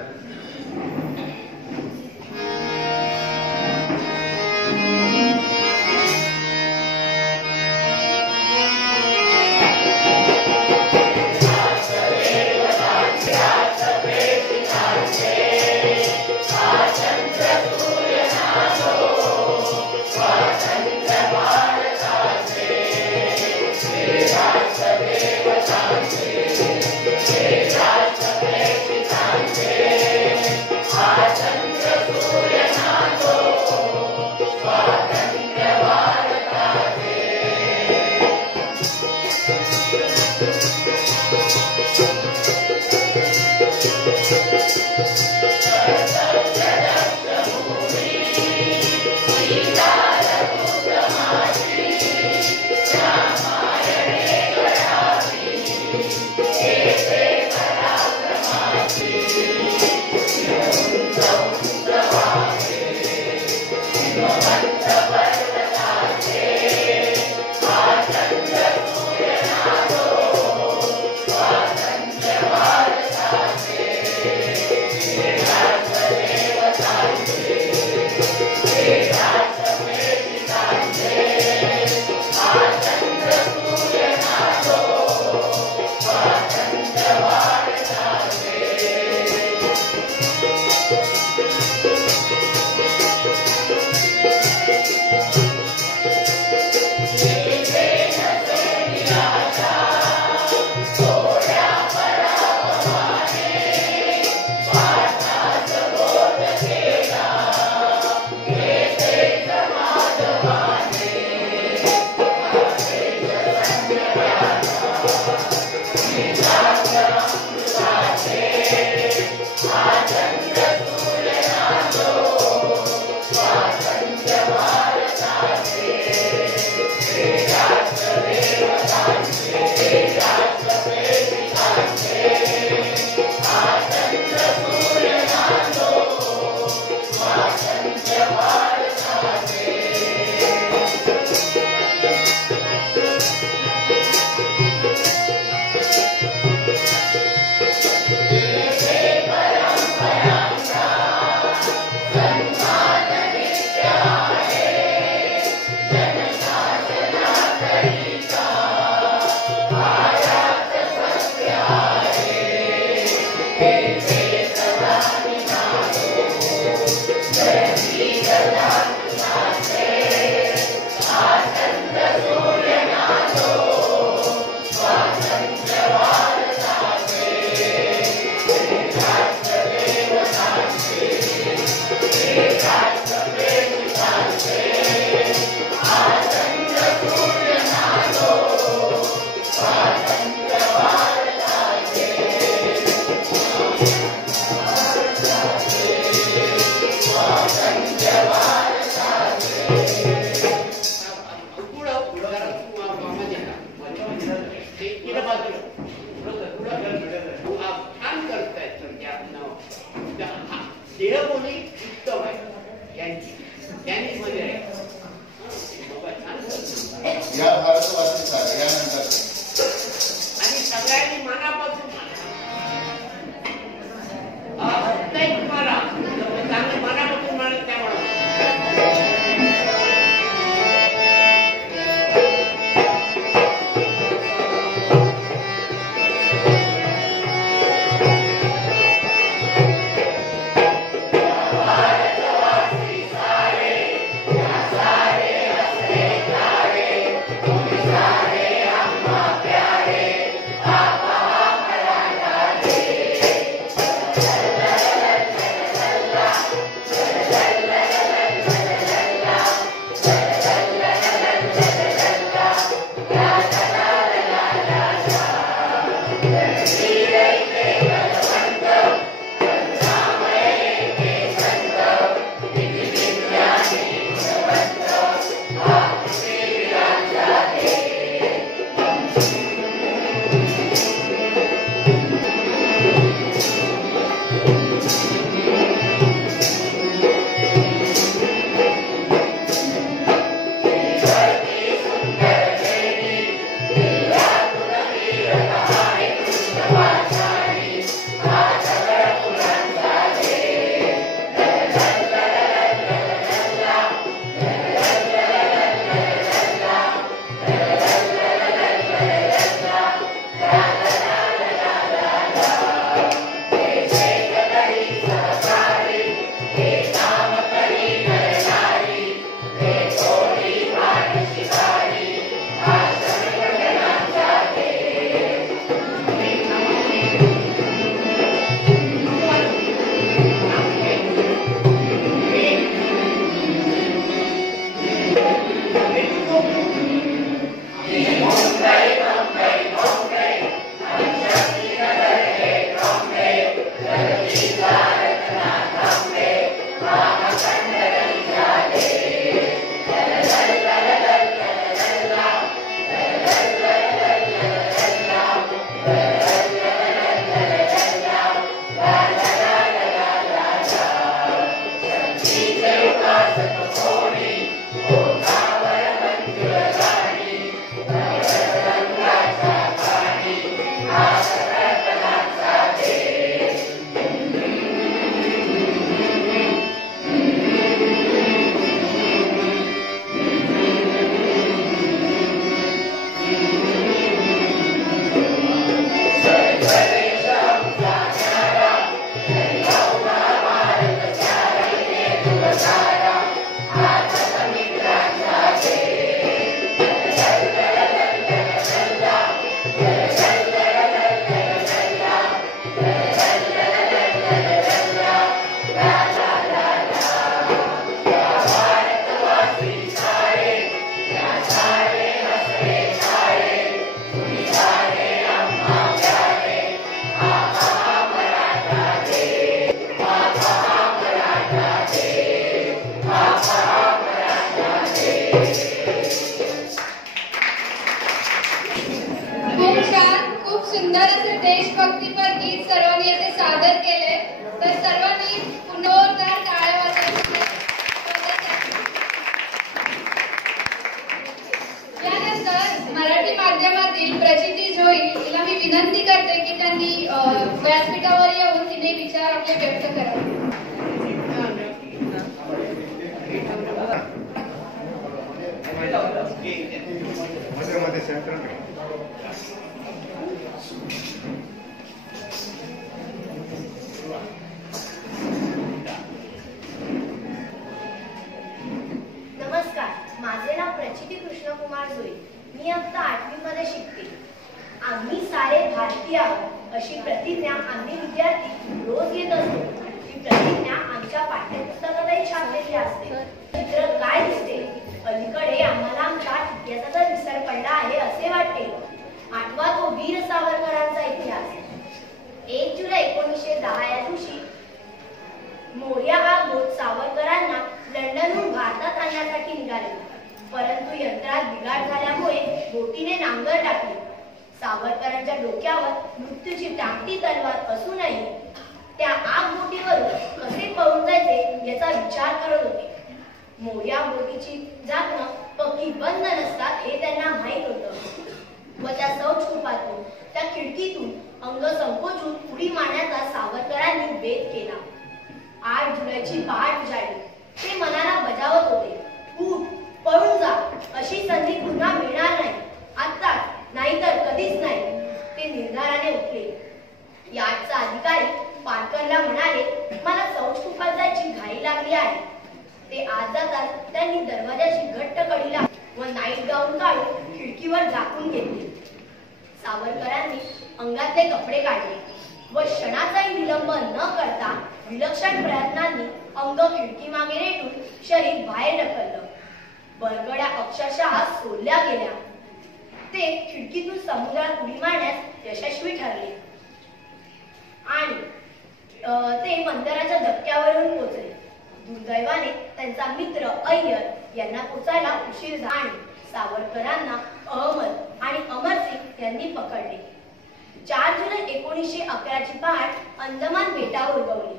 या भारतवासीचा यानंतर आणि सगळ्यांनी मनापासून तुम्हाला चांगले मनापासून म्हणत त्यामुळे खूप छान, खूप सुंदर असे देशभक्तीपर गीत सर्वांनी येथे सादर केले. तर सर्वांनी पुनर्जोरदार टाळ्या वाजवायची. यानंतर मराठी माध्यमातील प्रचिती जोई हिला मी विनंती करते की त्यांनी व्यासपीठावर येऊन तिने विचार आपले व्यक्त करावे. मध्ये सेंटर नमस्कार, माझे नाव प्रचिती कृष्णकुमार जोई. मी आता 8वी मध्ये शिकते. आम्ही सारे भारतीय आहोत अशी प्रतिज्ञा आम्ही विद्यार्थी रोज घेत असतो. ही प्रतिज्ञा आमच्या पाठ्यपुस्तकातही छापलेली असते. चित्र काय दिसते? अलीकडे आम्हाला आमच्या इतिहासाचा विसर पडला आहे असे वाटते. आठवा तो वीर सावरकरांचा इतिहास. 1 जुलै 1910 या दिवशी मोर्या हा बोट सावरकरांना लंडनहून भारतात आणण्यासाठी निघाले. परंतु यंत्रात बिघाड झाल्यामुळे बोटीने नांगर टाकले. सावरकरांच्या डोक्यावर मृत्यूची टाकती तलवार असूनही त्या आग बोटीवरून कसे पळून जायचे याचा विचार करत होते. मोर्या बोटीची झाकणं पक्की बंद नसतात हे त्यांना माहीत होतं व त्या सौक्षुपातून त्या खिडकीतून अंग संकोचून उडी मारण्याचा सावरकरांनी बेत केला. 8 जुलैची पहाट उजाडली. ते मनाला बजावत होते, उठ, पळून जा, अशी संधी पुन्हा मिळणार नाही. आत्ताच नाहीतर कधीच नाही. ते निर्धाराने उठले. यार्डचा अधिकारी पाटकरला म्हणाले, मला सौक्षुपात जायची घाई लागली आहे. ते आत जातात त्यांनी दरवाजाची घट्ट कडी लावली व नाईट गाऊन काढून खिडकीवर झाकून घेतले. सावरकरांनी अंगातले कपडे काढले व क्षणाचाही विलंब न करता विलक्षण प्रयत्नांनी अंग खिडकी मागे रेटून शरीर बाहेर ढकललं. बरगड्या अक्षरशः सोडल्या गेल्या. ते खिडकीतून समुद्रात उडी मारण्यास यशस्वी ठरले आणि ते बंदराच्या धक्क्यावरून पोहोचले. दुर्दैवाने त्यांचा मित्र अय्यर यांना पोचायला उशीर झाला आणि सावरकरांना अहमद आणि अमरसिंग यांनी पकडले. 4 जुलै 1911 ची पहाट अंदमान बेटावर उगवली.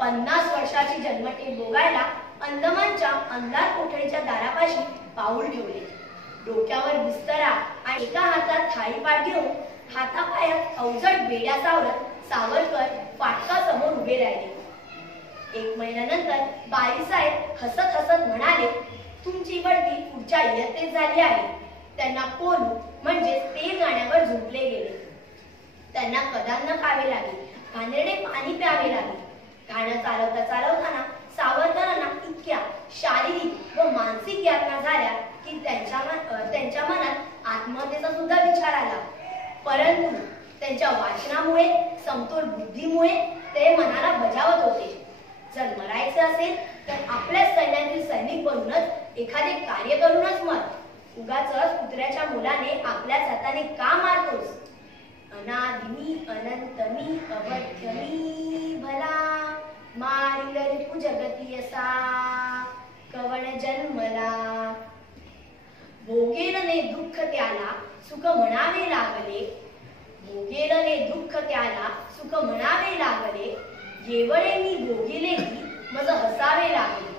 50 वर्षाची जन्मठेप भोगायला अंदमानच्या अंधार कोठडीच्या दारापाशी पाऊल ठेवले. डोक्यावर बिस्तरा आणि एका हातात थाळीपाट घेऊन हातापायात अवजड बेड्या सावरत सावरकर फाटकासमोर उभे राहिले. 1 महिन्यानंतर बारीसाहेब हसत हसत म्हणाले, तुमची बढती पुढच्या इयत्तेत झाली आहे. त्यांना कोलू म्हणजे तेल गाण्यावर झोपले गेले. त्यांना कदान्न खावे लागले. घाणेरडे पाणी प्यावे लागले. गाणं चालवता चालवताना सावरकरांना इतक्या शारीरिक व मानसिक यातना झाल्या की त्यांच्या मनात आत्महत्येचा सुद्धा विचार आला. परंतु त्यांच्या वाचनामुळे, समतोल बुद्धीमुळे ते मनाला बजावत होते. जर मरायचे असेल तर आपल्या सैन्यातील सैनिक बनूनच, एखादे कार्य करूनच मर. उगाचच कुत्र्याच्या मुलाने आपल्याच हाताने का मारतोस? अनादिनी अनंतमी अवध्यमी भला मारिल रिपु जगती असा कवण जन्मला. भोगेल ने दुःख त्याला सुख म्हणावे लागले. भोगेल ने दुःख त्याला सुख म्हणावे लागले. येवळे मी भोगिलेही मज हसावे लागले.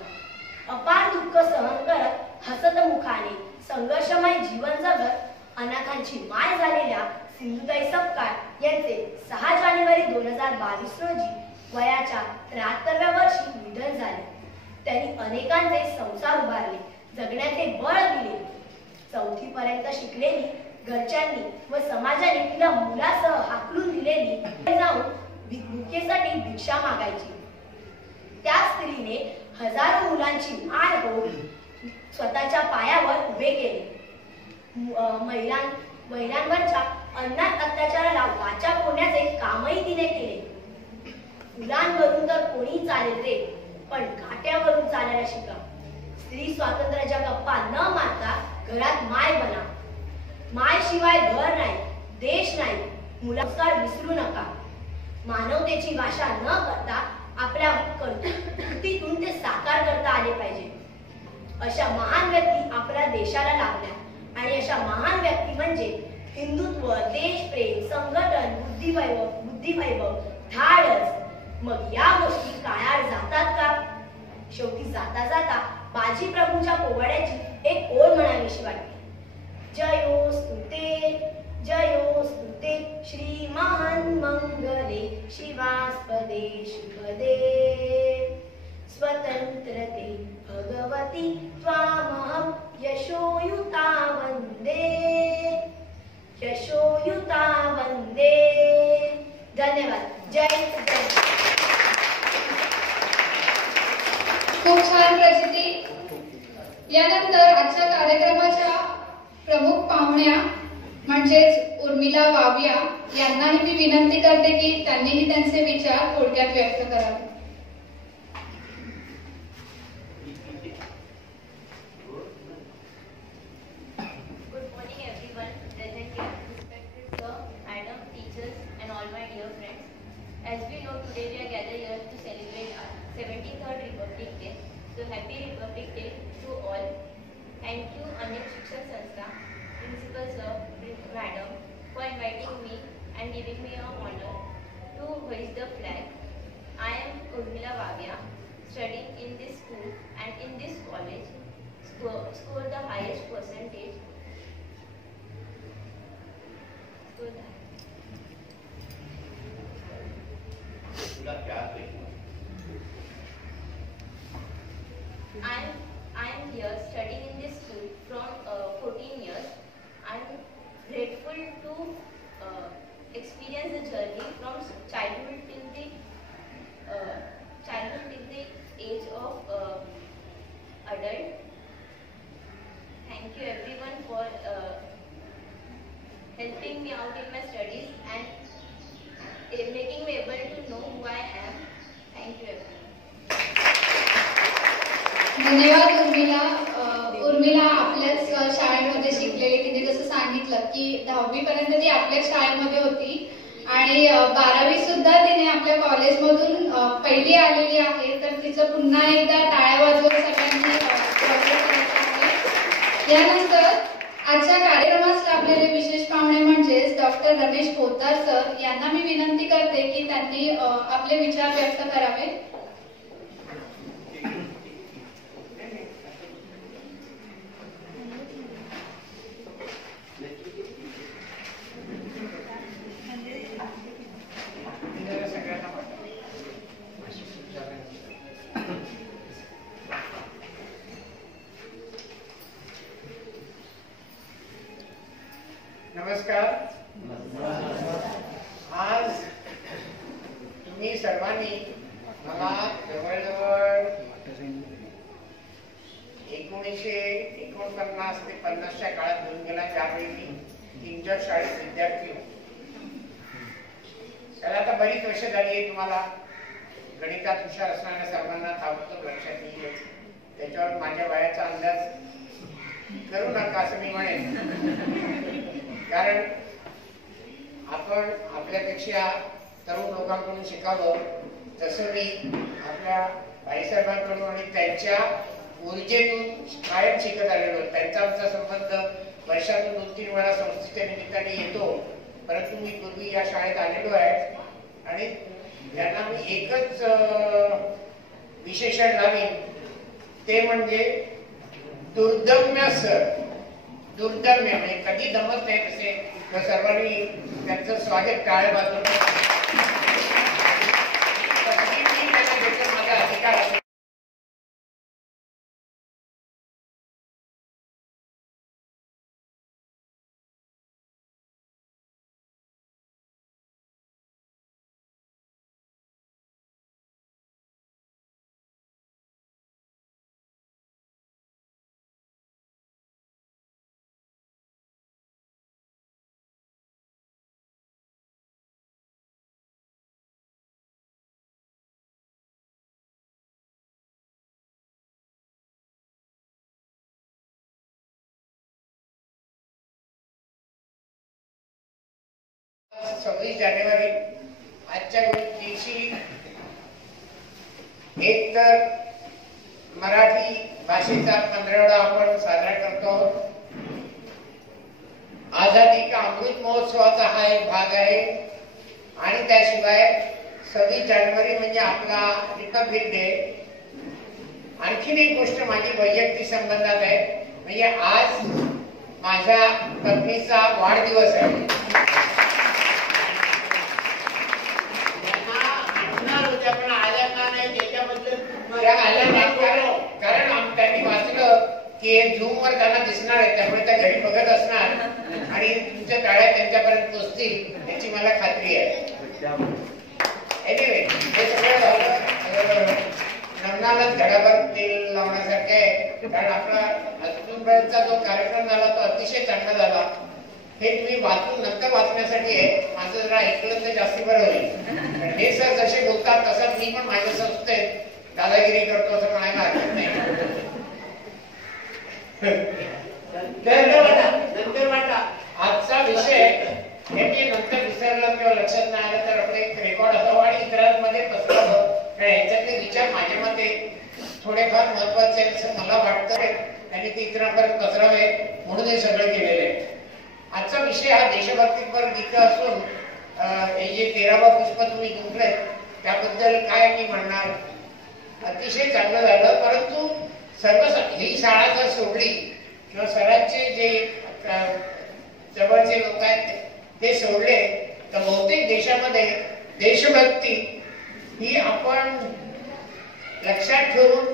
अपार दुःख सहन करत हसत मुखाने संघर्षमय जीवन जगत अनाथांची माय झालेल्या सिंधुताई सपकाळ यांचे 6 जानेवारी 2022 रोजी वयाच्या 73व्या वर्षी निधन झाले. त्यांनी अनेकांचे संसार उभारले, जगण्याचे बळ दिले. 4थी पर्यंत शिकलेली, घरच्यांनी व समाजाने तिला मुलासह हाकलून दिलेली जाऊन भुकेसाठी भिक्षा मागायची. त्या स्त्रीने हजारो मुलांची आण होऊन स्वतःच्या पायावर उभे केले. महिलांवरच्या अन्याय अत्याचाराला वाचा फोडण्याचे कामही तिने केले. फुलांवरून तर कोणी चालेल रे, पण काट्यावरून चालायला शिका. स्त्री स्वातंत्र्याच्या गप्पा न मारता घरात माय बना. माय शिवाय घर नाही, देश नाही. मुलांकार विसरू नका. मानवतेची भाषा न करता आपल्या कृतीतून ते साकार करता आले पाहिजे. अशा महान व्यक्ती आपल्या देशाला लाभल्या आणि अशा महान व्यक्ती म्हणजे हिंदुत्व, देशप्रेम, संघटन, बुद्धिवैभव, धाडस. मग या गोष्टी काळाआड जातात का? शेवटी जाता जाता बाजी प्रभूच्या पोवाड्याची एक ओळ म्हणावीशी वाटते. जयोस्तुते श्री महान मंगले शिवास्पदे शुभदे स्वतंत्रते भगवती त्वामहं यशोयुता वंदे. धन्यवाद. जय जय. खूप छान प्रचिती. यानंतर आजच्या कार्यक्रमाच्या प्रमुख पाहुण्या म्हणजेच उर्मिला वाविया यांनाही मी विनंती करते की त्यांनीही त्यांचे विचार थोडक्यात व्यक्त करावे. Good morning everyone present here, respected sir, madam, teachers and all my dear friends. As we know, today we are gathered here to celebrate our 73rd Republic Day. So happy Republic Day to all. Thank you Anyuk Shikshan Sanstha, Principal Sir, Madam for inviting me and giving me an honor to hoist the flag. I am Urmila Vavia, studying in this school and in this college, scored the highest percentage. I am here studying in this school from 14 years. I am grateful to experience the journey from childhood till the age of adult. Thank you everyone for helping me out in my studies and making me able to know who I am. Thank you everyone. धन्यवाद उर्मिला. उर्मिला आपल्याच शाळेमध्ये शिकलेली. तिने जसं सांगितलं की 10वी पर्यंत ती आपल्याच शाळेमध्ये होती आणि 12वी सुद्धा तिने आपल्या कॉलेजमधून पहिली आलेली आहे. तर तिचं पुन्हा एकदा टाळ्या वाजवून सगळ्यांनी स्वागत करायचं आहे. यानंतर आजच्या कार्यक्रमास लाभलेले विशेष पाहुणे म्हणजेच डॉक्टर रमेश पोतदार सर यांना मी विनंती करते की त्यांनी आपले विचार व्यक्त करावे. नमस्कार. आज तुम्ही सर्वांनी मला जवळजवळ 1949 ते 50च्या काळात घेऊन गेला, ज्यावेळी मी इंटर शाळेत विद्यार्थी होतो. त्याला आता बरीच वर्ष झाली आहे. तुम्हाला गणितात हुशार असणाऱ्या सर्वांना ताबडतोब लक्षात येईल. त्याच्यावर माझ्या वयाचा अंदाज करू नका असं मी म्हणेन, कारण आपण आपल्यापेक्षा तरुण लोकांकडून शिकावं. तसं मी आपल्या भाईसाहेबांकडून आणि त्यांच्या ऊर्जेतून कायम शिकत आलेलो. त्यांचा आमचा संबंध वर्षातून 2-3 वेळा संस्थेच्या निमित्ताने येतो, परंतु मी पूर्वी या शाळेत आलेलो आहे आणि त्यांना मी एकच विशेषण लावीन, ते म्हणजे दुर्दम्य सर. दुर्दम्य म्हणजे कधी दमत नाही तसे. तर सर्वांनी त्यांचं स्वागत टाळ्या वाजवून माझा अधिकार असेल. 26 जानेवारी आजच्या दिवशी एक तर मराठी भाषेचा 15वाडा आपण साजरा करतो आहोत. आझादी का अमृत महोत्सवाचा हा एक भाग आहे आणि त्याशिवाय 26 जानेवारी म्हणजे आपला रिपब्लिक डे. आणखीन एक गोष्ट माझी वैयक्तिक संबंधात आहे, म्हणजे आज माझ्या पत्नीचा वाढदिवस आहे. पण आल्या का नाही त्याच्याबद्दल त्या आल्या नाही, कारण त्यांनी वाचलं की झूम वर त्यांना दिसणार आहे, त्यामुळे त्या घरी बघत असणार आणि तुमच्या टाळ्या त्यांच्यापर्यंत पोहोचतील याची मला खात्री आहे. एनिवे हे सगळं झालं नवनालाच घडाभर तेल लावण्यासारखं आहे, कारण आपला अजूनपर्यंतचा जो कार्यक्रम झाला तो अतिशय चांगला झाला. हे तुम्ही वाचून नंतर वाचण्यासाठी आहे, माझं जरा ऐकलं तर जास्ती बरं होईल. हे सर जसे बोलतात तसंच मी पण माझ्या संस्थेत दादागिरी करतो असं म्हणायला हरकत नाही. नंतर वाटा आजचा विषय हे मी नंतर विसरलं किंवा लक्षात नाही आलं तर आपलं एक रेकॉर्ड असावं आणि इतरांमध्ये पसरावं. याच्यातले विचार माझ्या मते थोडेफार महत्वाचे असं मला वाटतं, त्यांनी ते इतरांपर्यंत पसरावे म्हणून हे सगळं केलेलं आहे. आजचा विषय हा देशभक्तीपर गीत असून हे जे 13वं पुष्प तुम्ही जिंकलंय त्याबद्दल काय मी म्हणणार. अतिशय चांगलं झालं, परंतु सर्व ही शाळा जर सोडली किंवा सरांचे जे जवळचे लोक आहेत ते सोडले तर बहुतेक देशामध्ये देशभक्ती ही आपण लक्षात ठेवून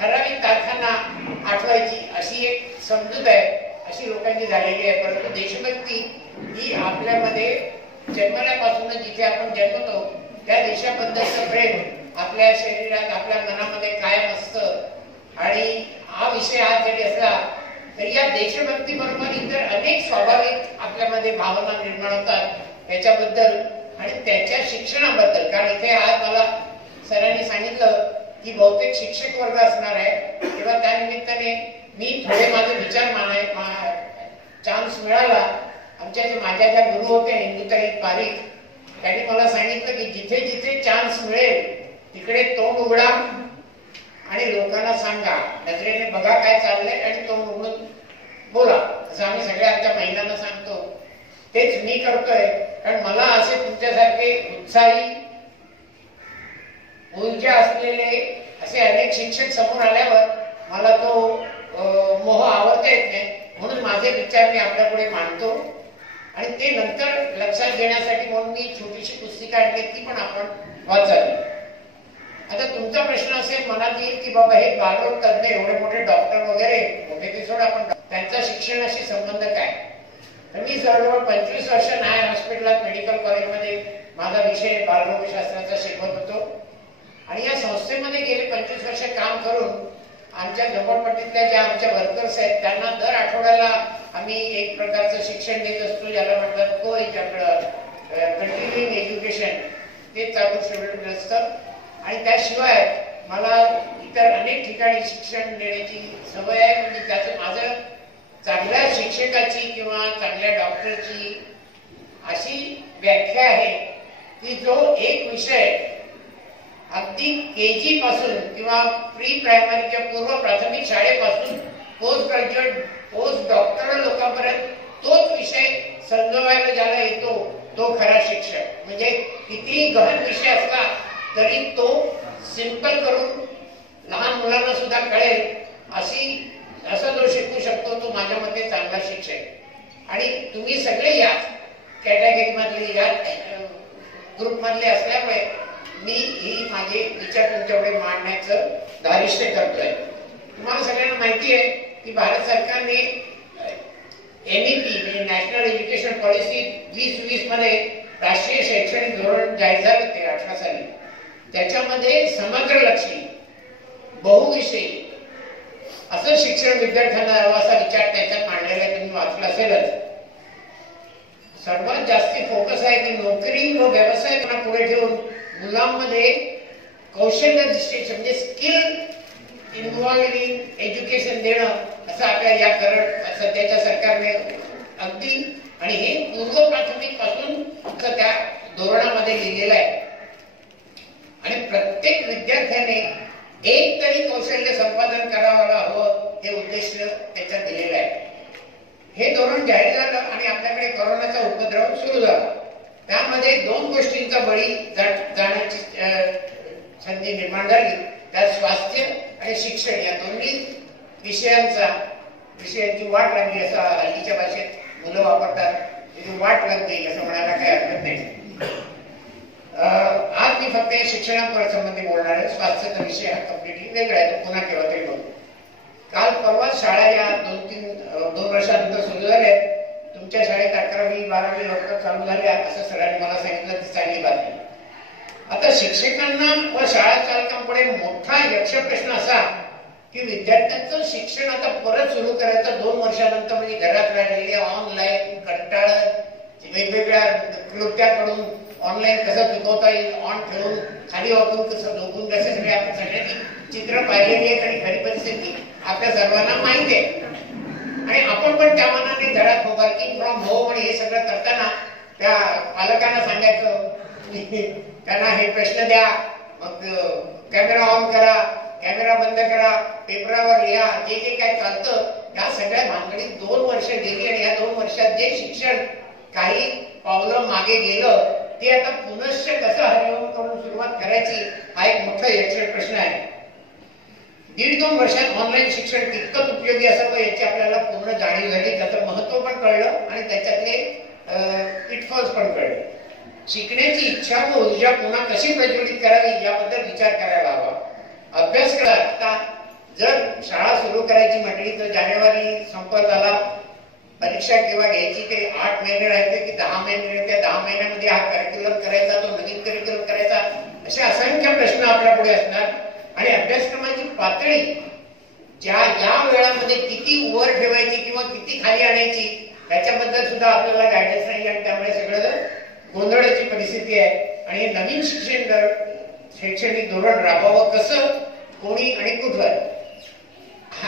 ठराविक तारखांना आठवायची अशी एक समजूत आहे, अशी लोकांची झालेली आहे. परंतु देशभक्ती ही आपल्यामध्ये जन्मल्यापासूनच जिथे आपण जन्मतो त्या देशाबद्दलचं प्रेम आपल्या शरीरात आपल्या मनामध्ये कायम असतं. आणि हा विषय आज जरी असला तरी या देशभक्ती बरोबर इतर अनेक स्वाभाविक आपल्यामध्ये भावना निर्माण होतात त्याच्याबद्दल आणि त्याच्या शिक्षणाबद्दल. कारण इथे आज मला सरांनी सांगितलं की बहुतेक शिक्षक वर्ग असणार आहे, तेव्हा त्या निमित्ताने मी थोडे माझे विचार चान्स मिळाला. आमच्या माझ्या ज्या गुरु होत्या इंदुताई पारीख त्यांनी मला सांगितलं की जिथे जिथे चान्स मिळेल तिकडे तोंड उघडा आणि लोकांना सांगा, नजरेने बघा काय चाललंय आणि तोंड उघडून बोला. असं आम्ही सगळ्या आमच्या महिलांना सांगतो. तेच मी करतोय, कारण मला असे तुमच्यासारखे उत्साही ऊर्जा असलेले असे अनेक शिक्षक समोर आल्यावर मला तो मोह आवडता येत नाही. म्हणून माझे विचार मी आपल्यापुढे मांडतो आणि ते नंतर लक्षात घेण्यासाठी म्हणून मी छोटीशी पुस्तिका आणली, ती पण आपण वाचावी. आता तुमचा प्रश्न असेल मनात येईल की बाबा हे बालरोग तज्ञ एवढे मोठे डॉक्टर वगैरे मोठे ते सोड, आपण त्यांचा शिक्षणाशी संबंध काय. तर मी जवळजवळ 25 वर्ष नायर हॉस्पिटलात मेडिकल कॉलेजमध्ये माझा विषय बालरोगशास्त्राचा शिकवत होतो आणि या संस्थेमध्ये गेले 25 वर्ष काम करून आमच्या झोपडपट्टीतल्या ज्या आमच्या वर्कर्स आहेत त्यांना दर आठवड्याला आम्ही एक प्रकारचं शिक्षण देत असतो, ज्याला म्हणतात कंटिन्युइंग एज्युकेशन. ते चालू शेड्यूल असतं आणि त्याशिवाय मला इतर अनेक ठिकाणी शिक्षण देण्याची सवय आहे. म्हणजे त्याचं माझं चांगल्या शिक्षकाची किंवा चांगल्या डॉक्टरची अशी व्याख्या आहे की जो एक विषय अगदी केजी पासून किंवा प्री प्रायमरीच्या पूर्व प्राथमिक शाळेपासून पोस्ट ग्रॅज्युएट पोस्ट डॉक्टरल लोकांपर्यंत तोच विषय समजवायला ज्याला येतो तो खरा शिक्षक. म्हणजे कितीही गहन विषय असला तरी तो सिंपल करून लहान मुलांना सुद्धा कळेल असं जो शिकू शकतो तो माझ्या मते चांगला शिक्षक. आणि तुम्ही सगळे याच कॅटेगरी मधले याच ग्रुप मधले असल्यामुळे मी ही माझे विचार तुमच्याकडे मांडण्याचं धारिष्ट करतोय. तुम्हाला सगळ्यांना माहिती आहे की भारत सरकारने NEP म्हणजे नॅशनल एज्युकेशन पॉलिसी 2020 मध्ये राष्ट्रीय शैक्षणिक धोरण जाहीर झाले होते 18 साली. त्याच्यामध्ये समग्रलक्षी बहुविषयी असं शिक्षण विद्यार्थ्यांना द्यावं असा विचार त्याच्यात मांडलेला आहे, तुम्ही वाचला असेलच. सर्वात जास्ती फोकस आहे की नोकरी व व्यवसाय पुढे ठेवून मुलांमध्ये कौशल्य दृष्टीचे म्हणजे स्किल इन्व्हॉल्व्ड इन एज्युकेशन देणं असं आपल्या या सध्याच्या सरकारने अगदी आणि हे पूर्व प्राथमिक पासून त्या धोरणामध्ये लिहिलेलं आहे. आणि प्रत्येक विद्यार्थ्याने एक तरी कौशल्य संपादन करायला हवं हे उद्देश त्याच्यात दिलेलं आहे. हे धोरण जाहीर झालं आणि आपल्याकडे कोरोनाचा उपद्रव सुरू झाला. त्यामध्ये 2 गोष्टींचा बळी जाण्याची संधी निर्माण झाली. त्यात स्वास्थ्य आणि शिक्षण या दोन्ही विषयांची वाट लागली असं हल्लीच्या भाषेत मुलं वापरतात. वाट लागली असं म्हणायला काही हरकत नाही. आज मी फक्त शिक्षणासंबंधी बोलणार आहे. स्वास्थ्याचा विषय हा कम्प्लिटली वेगळा आहे, तो पुन्हा केव्हा तरी बोलतो. काल परवा शाळा या 2 वर्षानंतर सुरू झाल्या. तुमच्या शाळेत 11वी 12वी लवकर चालू झाल्या असं सरांनी मला सांगितलं, ती चांगली बातमी. आता शिक्षकांना व शाळा चालकांपुढे मोठा यक्ष प्रश्न असा की विद्यार्थ्यांचं शिक्षण आता परत सुरू करायचं 2 वर्षानंतर, म्हणजे घरात राहिलेले ऑनलाईन कंटाळत वेगवेगळ्या कृत्याकडून ऑनलाईन कसं चुकवता येईल, ऑन ठेवून खाली वापरून कसं झोपून कसं सगळे आपण सगळ्यांनी चित्र पाहिलेली आहेत आणि खरी परिस्थिती आपल्या सर्वांना माहिती आहे. आणि आपण पण त्या मनाने घरात वर्किंग फ्रॉम होम आणि हे सगळं करताना त्या पालकांना सांगायचं त्यांना हे प्रश्न द्या, मग कॅमेरा ऑन करा, कॅमेरा बंद करा, पेपरावर लिहा, जे जे काय चालतं या सगळ्या भानगडीत 2 वर्ष गेली. आणि या 2 वर्षात जे शिक्षण काही पावलं मागे गेलं ते आता पुनश्च कसं हरिओम करून सुरुवात करायची हा एक मोठा यक्ष प्रश्न आहे. 1.5-2 वर्षात ऑनलाईन शिक्षण कितकं उपयोगी असावं याची आपल्याला पूर्ण जाणीव झाली. त्याचं महत्व पण कळलं आणि त्याच्यातले पिटफॉल्स पण कळले. शिकण्याची इच्छा व ऊर्जा पुन्हा कशी प्रज्वलित करावी याबद्दल विचार करायला हवा. अभ्यास करा. आता जर शाळा सुरू करायची म्हटली तर जानेवारी संपत आला, परीक्षा केव्हा घ्यायची, काही 8 महिने राहते की 10 महिने राहते, 10 महिन्यामध्ये हा करिक्युलम करायचा, तो नवीन करिक्युलम करायचा, असे असंख्य प्रश्न आपल्या पुढे असणार. आणि अभ्यासक्रमाची पातळी या वेळामध्ये किती वर ठेवायची किंवा किती खाली आणायची याच्याबद्दल सुद्धा आपल्याला गायडन्स नाही. आणि त्यामुळे सगळं गोंधळाची परिस्थिती आहे. आणि नवीन शैक्षणिक धोरण राबवावं कसं, कोणी आणि कुठं.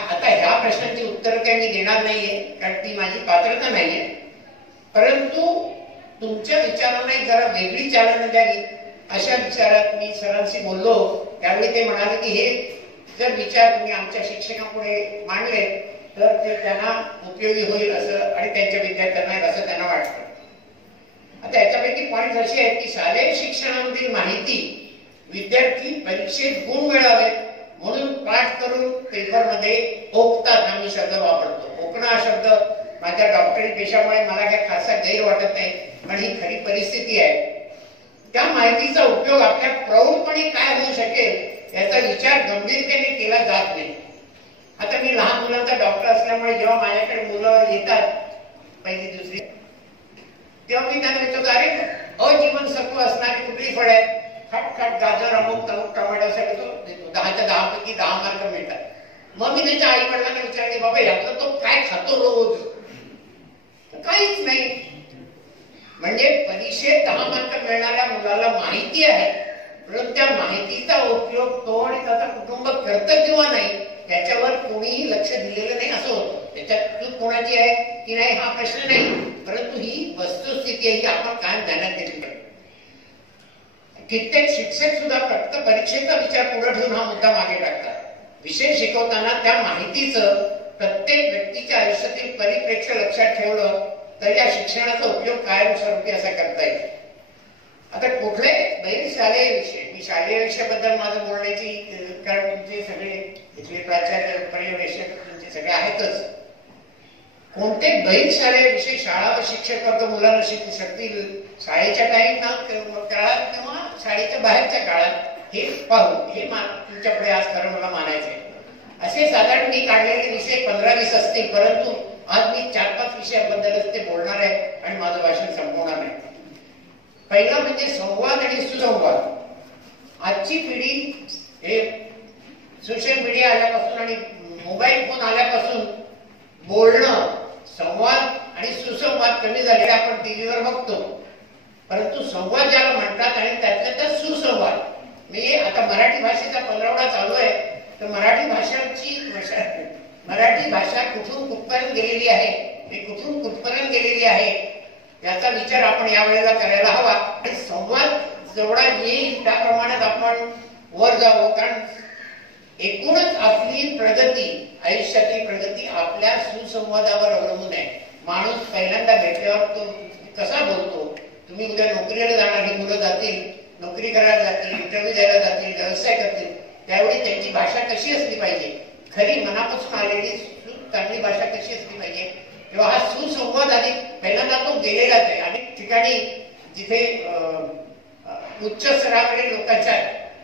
आता ह्या प्रश्नांची उत्तर काही मी देणार नाहीये कारण ती माझी पात्रता नाहीये. परंतु तुमच्या विचारांना जरा वेगळी चालना द्यावी अशा विचारात मी सरांशी बोललो. त्यावेळी ते म्हणाले की हे जर विचार तुम्ही आमच्या शिक्षकांपुढे मांडले तर ते त्यांना उपयोगी होईल असं आणि त्यांच्या विद्यार्थ्यांना असं त्यांना वाटतं. आता याच्यापैकी पॉइंट असे आहेत की शालेय शिक्षणामधील माहिती विद्यार्थी परीक्षेत गुण मिळावेत म्हणून पाठ करून पेपरमध्ये ओकतात. आम्ही शब्द वापरतो. ओकणं हा शब्द माझ्या डॉक्टरी पेशामुळे मला काही खासा गैर वाटत नाही, पण ही खरी परिस्थिती आहे. त्या माहितीचा उपयोग आपल्या प्रौढपणी काय होऊ शकेल याचा विचार गंभीरतेने केला जात नाही. आता मी लहान मुलांचा डॉक्टर असल्यामुळे जेव्हा माझ्याकडे मुलं येतात 1ली 2री तेव्हा मी त्यांना विचारतो, अरे अजीवनसत्व असणारी कुठली फळ आहेत, खटखट गाजर अमुक तमुक टोमॅटो देतो, 10च्या 10 पैकी 10 मार्क मिळतात. मग मी त्याच्या आई वडिलांना विचारते, बाबा यातलं तो काय खातो रोज, काहीच नाही. म्हणजे परीक्षेत 10 मार्क मिळणाऱ्या मुलाला माहिती आहे, परंतु त्या माहितीचा उपयोग तो आणि त्याचा कुटुंब करतं किंवा नाही याच्यावर कोणीही लक्ष दिलेलं नाही असं होतं. त्याच्यात चूक कोणाची आहे की नाही हा प्रश्न नाही, परंतु ही वस्तुस्थिती आहे, ही आपण काय ध्यानात घेतली पाहिजे. कित्येक शिक्षक सुद्धा फक्त परीक्षेचा विचार पुढे ठेवून हा मुद्दा मागे टाकतात. विषय शिकवताना त्या माहितीचं प्रत्येक व्यक्तीच्या आयुष्यातील परिप्रेक्ष्य लक्षात ठेवलं तर या शिक्षणाचा उपयोग कायमस्वरूपी असा करता येईल. आता कुठले शालेय विषय, मी शालेय विषयाबद्दल माझं बोलण्याची कारण तुमचे सगळे इथले प्राचार्य पर्यवेक्षक तुमचे सगळे आहेतच. कोणते शालेय विषय शाळा व शिक्षक वर्ग मुलांना शिकू शकतील शाळेच्या काळात किंवा शाळेच्या बाहेरच्या काळात हे पाहू, हे तुमच्याकडे आज खरं मला मानायचंय. असे साधारण मी काढलेले विषय 15-20 असतील, परंतु आज मी 4-5 विषयाबद्दलच ते बोलणार आहे आणि माझं भाषण संपवणार नाही. पहिला म्हणजे संवाद आणि सुसंवाद. आजची पिढी हे सोशल मीडिया आल्यापासून आणि मोबाईल फोन आल्यापासून बोलणं, संवाद आणि सुसंवाद कमी झालेला आपण टीव्हीवर बघतो, परंतु संवाद ज्याला म्हणतात आणि त्यातल्या त्यात सुसंवाद. मी आता मराठी भाषेचा पंधरवडा चालू आहे, तर मराठी भाषा कुठून कुठपर्यंत गेलेली आहे, कुठून कुठपर्यंत गेलेली आहे याचा विचार आपण यावेळेला करायला हवा आणि संवाद जेवढा येईल त्या प्रमाणात आपण वर जावं. कारण एकूणच आपली प्रगती, आयुष्यातली प्रगती आपल्या सुसंवादावर अवलंबून आहे. माणूस पहिल्यांदा भेटल्यावर तो कसा बोलतो. तुम्ही उद्या नोकरीला जाणारी मुलं जातील, नोकरी करायला जातील, इंटरव्ह्यू द्यायला जातील, व्यवसाय करतील, त्यावेळी त्यांची भाषा कशी असली पाहिजे, खरी मनापासून आलेली चांगली भाषा कशी असली पाहिजे. तेव्हा हा सुसंवाद आधी पहिल्यांदा तो गेलेलाच आहे. अनेक ठिकाणी जिथे उच्च स्तराकडे लोकांच्या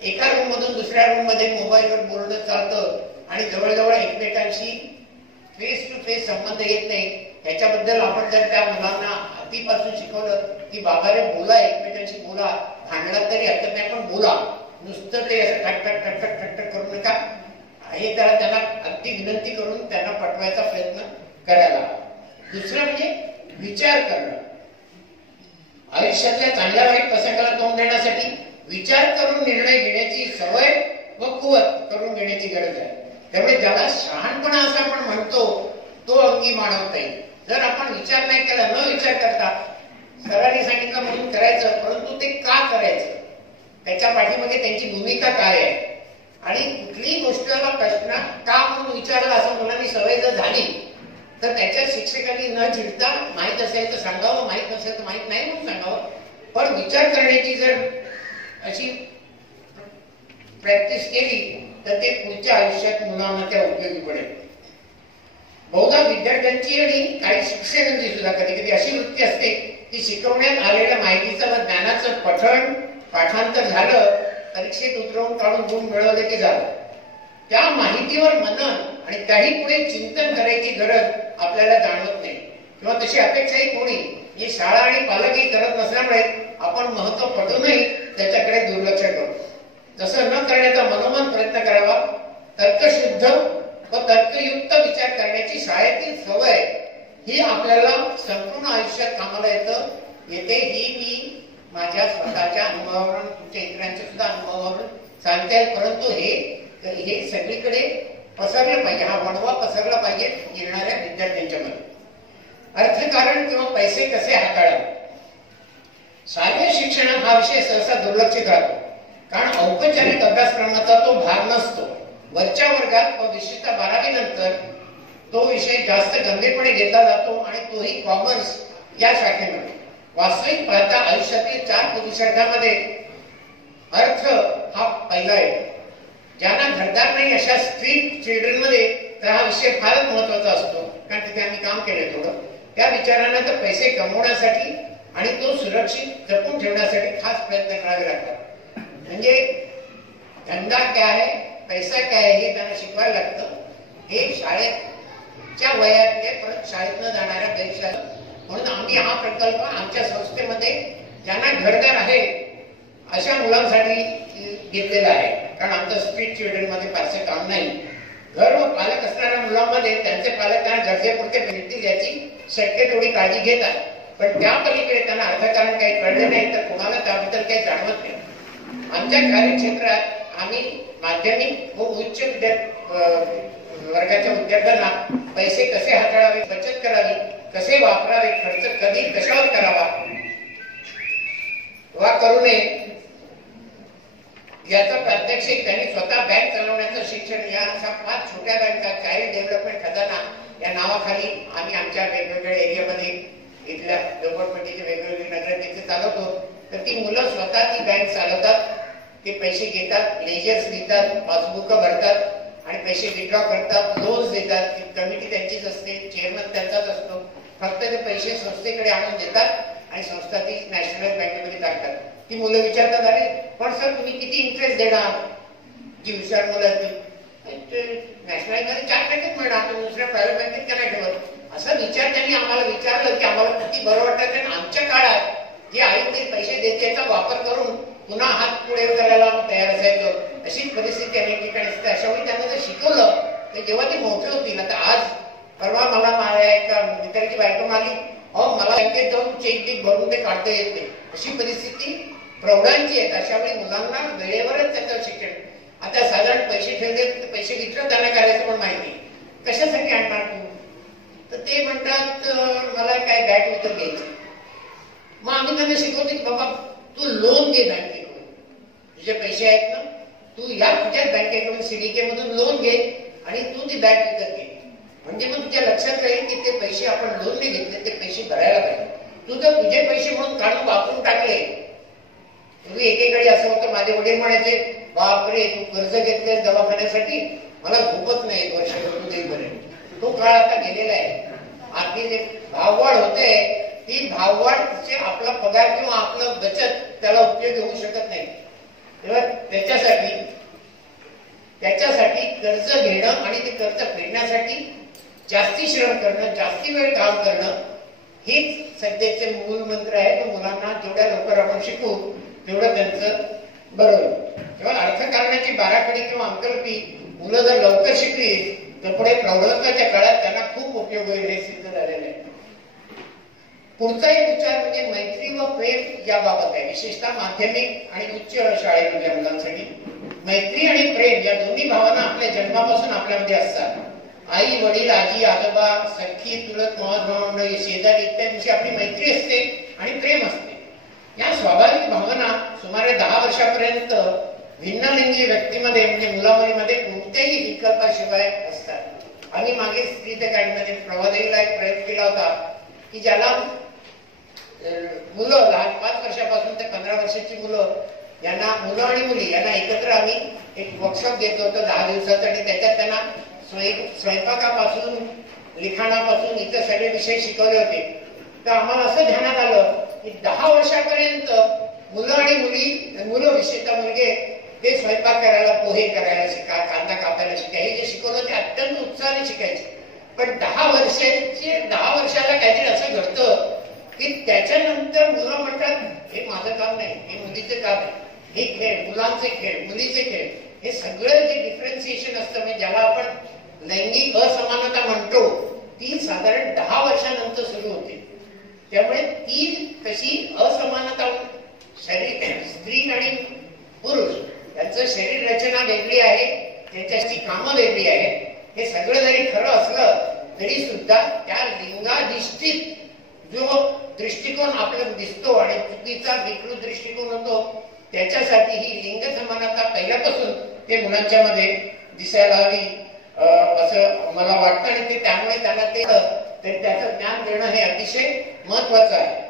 एका रूम मधून दुसऱ्या रूम मध्ये मोबाईलवर बोलणं चालतं आणि जवळजवळ एकमेकांशी फेस टू फेस संबंध येत नाही. याच्याबद्दल आपण जर त्या मुलांना आधीपासून शिकवलं की बाबा रे बोला, एकमेकांशी बोला, भांडणात तरी हरकत नाही पण बोला, नुसतं ते असं ठटठट ठटठट ठटठट करू नका. हे त्यांना अगदी विनंती करून त्यांना पटवायचा प्रयत्न करायला. दुसरं म्हणजे विचार करणं. आयुष्यातल्या चांगल्या वाईट प्रसंगाला तोंड देण्यासाठी विचार करून निर्णय घेण्याची सवय व कुवत करून घेण्याची गरज आहे. त्यामुळे ज्याला शहाणपणा असं आपण म्हणतो तो अंगी मानवता येईल. जर आपण विचार नाही केला, न विचार करता सरांनी सांगितलं म्हणून करायचं, परंतु ते का करायचं, त्याच्या पाठीमागे त्यांची भूमिका काय आहे आणि कुठलीही गोष्टीला प्रश्न का म्हणून विचारला असं मुलांनी सवय जर झाली तर त्याच्या शिक्षकांनी न चिडता माहीत असेल तर सांगावं, माहीत नसेल तर माहीत नाही म्हणून सांगावं. पण विचार करण्याची जर अशी प्रॅक्टिस केली तर ते पुढच्या आयुष्यात मुलांना त्या उपयोगी पडेल. बहुधा विद्यार्थ्यांची आणि काही शिक्षकांची सुद्धा कधी कधी अशी वृत्ती असते की शिकवण्यात आलेल्या माहितीचं व ज्ञानाचं पठण पाठांतर झालं, परीक्षेत उतरवून काढून गुण मिळवले की झालं. त्या माहितीवर मनन आणि त्याही पुढे चिंतन करायची गरज आपल्याला जाणवत नाही किंवा तशी अपेक्षाही कोणी ही शाळा आणि पालकही करत नसल्यामुळे आपण महत्व पटूनही त्याच्याकडे दुर्लक्ष करतो. तसं न करण्याचा मनोमन प्रयत्न करावा. तर्कशुद्ध व तर्कयुक्त विचार करण्याची शाळेतील सवय ही आपल्याला संपूर्ण आयुष्यात कामाला येते. ही मी माझ्या स्वतःच्या अनुभवावरून, तुमच्या इतरांच्या सुद्धा अनुभवावरून सांगता येईल. परंतु हे सगळीकडे पसरलं पाहिजे, हा वणवा पसरला पाहिजे येणाऱ्या विद्यार्थ्यांच्या मध्ये. अर्थकारण किंवा पैसे कसे हाताळावे, शालेय शिक्षणात हा विषय सहसा दुर्लक्षित राहतो. कारण औपचारिक अभ्यासक्रमाचा तो भाग नसतो. वरच्या वर्गात व विशेषतः 12वी नंतर तो विषय जास्त गंभीरपणे घेतला जातो आणि तोही कॉमर्स या शाखेमध्ये. वास्तविक पाहता आयुष्यातील 4 पुरुषार्थामध्ये अर्थ हा पहिला आहे. ज्यांना घरदार नाही अशा स्ट्रीट चिल्ड्रन मध्ये तर हा विषय फारच महत्वाचा असतो. कारण तिथे आम्ही काम केलंय थोडं. त्या विचारांना तर पैसे कमवण्यासाठी आणि तो सुरक्षित जपून ठेवण्यासाठी खास प्रयत्न करावे लागतात. म्हणजे धंदा क्या है, पैसा क्या है हे त्यांना शिकवायला लागतं. हे शाळेच्या वयात परत शाळेत न जाणाऱ्या परीक्षा. म्हणून आम्ही हा प्रकल्प आमच्या संस्थेमध्ये ज्यांना घरदार आहे अशा मुलांसाठी घेतलेला आहे. कारण आमचं स्ट्रीट चिल्ड्रन मध्ये फारसे काम नाही. घर व पालक असणाऱ्या मुलांमध्ये त्यांचे पालक त्यांना गरजेपुरते भेटतील याची शक्य तेवढी काळजी घेतात. पण त्या पलीकडे त्यांना अर्थकारण काही कळले नाही तर कोणाला त्याबद्दल काही जाणवत नाही. आमच्या कार्यक्षेत्रात आम्ही माध्यमिक व उच्च वर्गाच्या विद्यार्थ्यांना पैसे कसे हाताळावे, बचत करावी, कसे वापरावे, खर्च कधी कशावर करावा वा करू नये याचं प्रात्यक्षिक त्यांनी स्वतः बँक चालवण्याचं शिक्षण या अशा 5 छोट्या बँका, चाइल्ड डेव्हलपमेंट खजाना या नावाखाली आम्ही आमच्या वेगवेगळ्या एरियामध्ये इथल्या झोपडपट्टीचे वेगवेगळे नगर तिथे चालवतो. तर ती मुलं स्वतः ती बँक चालवतात. ते पैसे घेतात, लेजर्स देतात, पासबुक भरतात आणि पैसे विड्रॉ करतात, लोन्स देतात. ती कमिटी त्यांचीच असते, चेअरमन त्यांचाच असतो. फक्त ते पैसे संस्थेकडे आणून देतात आणि संस्था ती नॅशनल बँकेमध्ये टाकतात. ती मुलं विचारतात, अरे पण सर तुम्ही किती इंटरेस्ट देणार? जी हुशार मुलं नॅशनल बँकेमध्ये 4% मिळणार, तुम्ही दुसऱ्या प्रायव्हेट बँकेत का नाही ठेवत? असा विचार त्यांनी आम्हाला विचारलं की आम्हाला किती बरं वाटतं. कारण आमच्या काळात जे आई वडील पैसे देते त्याचा वापर करून पुन्हा हात पुढे करायला तयार असायचो. अशीच परिस्थिती अनेक ठिकाणी असते. अशा वेळी त्यांना जर शिकवलं तर जेव्हा ते मोठे होतील. आता आज परवा मला माझ्या एका मित्राची बायको आली, अहो मला बँकेत जाऊन चेक बिक भरून ते काढता येत नाही. अशी परिस्थिती प्रौढांची आहे. अशा वेळी मुलांना वेळेवरच त्याचं शिक्षण. आता साधारण पैसे ठेवले तर पैसे विचार त्यांना करायचं पण माहिती, कशासाठी आणणार तू? तर ते म्हणतात मला काय बॅट विकत घ्यायचं. मग आम्ही त्यांना शिकवतो की बाबा तू लोन घे बँकेकडून, तुझे पैसे आहेत ना, तू या तुझ्या बँकेकडून सीडीके मधून लोन घे आणि तू ती बँक विकत घे. म्हणजे मग तुझ्या लक्षात राहील की ते पैसे आपण लोनने घेतले, ते पैसे भरायला पाहिजे. तू जर तुझे पैसे म्हणून काढून वापरून टाकले, पूर्वी एकेकाळी असं होतं, माझे वडील म्हणायचे बापरे तू कर्ज घेतले दवाखान्यासाठी, मला झोपत नाही 1 वर्ष तू देईपर्यंत. तो काळ आता गेलेला आहे. आपली जे भाववाढ होते ती भाववाढ आपला पगार किंवा आपलं बचत त्याला उपयोग होऊ शकत नाही. तेव्हा त्याच्यासाठी कर्ज घेणं आणि ते कर्ज फेडण्यासाठी जास्ती श्रम करणं, जास्ती वेळ काम करणं हेच सध्याचे मूल मंत्र आहे. तो मुलांना जेवढ्या लवकर आपण शिकू तेवढं त्यांचं बरोबर. तेव्हा अर्थकारणाची बाराखडी किंवा अंकलिपी मुलं जर लवकर शिकली तर पुढे प्रौढत्वाच्या काळात त्यांना खूप उपयोग होईल हे सिद्ध झालेलं आहे. पुढचा एक विचार म्हणजे मैत्री व प्रेम याबाबत आहे, विशेषतः माध्यमिक आणि उच्च शाळेमधल्या मुलांसाठी. मैत्री आणि प्रेम या दोन्ही भावना आपल्या जन्मापासून आपल्यामध्ये असतात. आई वडील आजी आजोबा सख्खी चुलत भावंड शेजारी इत्यादींशी आपली मैत्री असते आणि प्रेम असते. या स्वाभाविक भावना सुमारे 10 वर्षापर्यंत भिन्नलिंगी व्यक्तीमध्ये म्हणजे मुलामुलीमध्ये कोणत्याही विकल्पाशिवाय असतात. आम्ही मागे स्त्रीत अकॅडमीमध्ये प्रवादेवीला एक प्रयोग केला होता की ज्याला मुलं लहान 5 वर्षापासून ते 15 वर्षाची मुलं यांना मुलं आणि मुली यांना एकत्र आम्ही एक वर्कशॉप घेतलं होतं 10 दिवसाचं आणि त्याच्यात त्यांना स्वयंपाकापासून लिखाणापासून इतर सगळे विषय शिकवले होते. तर आम्हाला असं ध्यानात आलं की 10 वर्षापर्यंत मुलं आणि मुलं विशेषतः मुलगे ते स्वयंपाक करायला, पोहे करायला शिका, कांदा कापायला शिका, हे जे शिकवलं ते अत्यंत उत्साहाने शिकायचे. पण 10 वर्षाला काहीतरी असं घडतं की त्याच्यानंतर मुलं म्हणतात हे माझं काम नाही, हे मुलीचं काम आहे, हे खेळ मुलांचे खेळ मुलीचे खेळ, हे सगळं जे डिफरन्सिएशन असतं म्हणजे ज्याला आपण लैंगिक असमानता म्हणतो ती साधारण 10 वर्षानंतर सुरू होते. त्यामुळे ती तशी असमानता स्त्री आणि पुरुष त्यांचं शरीर रचना वेगळी आहे, त्यांच्याची कामं वेगळी आहेत. हे सगळं जरी खरं असलं तरी सुद्धा त्या लिंगाधिष्ठित जो दृष्टिकोन आपल्याला दिसतो आणि चुकीचा विकृत दृष्टिकोन होतो त्याच्यासाठी ही लिंग समानता पहिल्यापासून ते मुलांच्या मध्ये दिसायला हवी असं मला वाटतं. आणि ते त्यामुळे त्यांना ते त्याचं ज्ञान देणं हे अतिशय महत्वाचं आहे.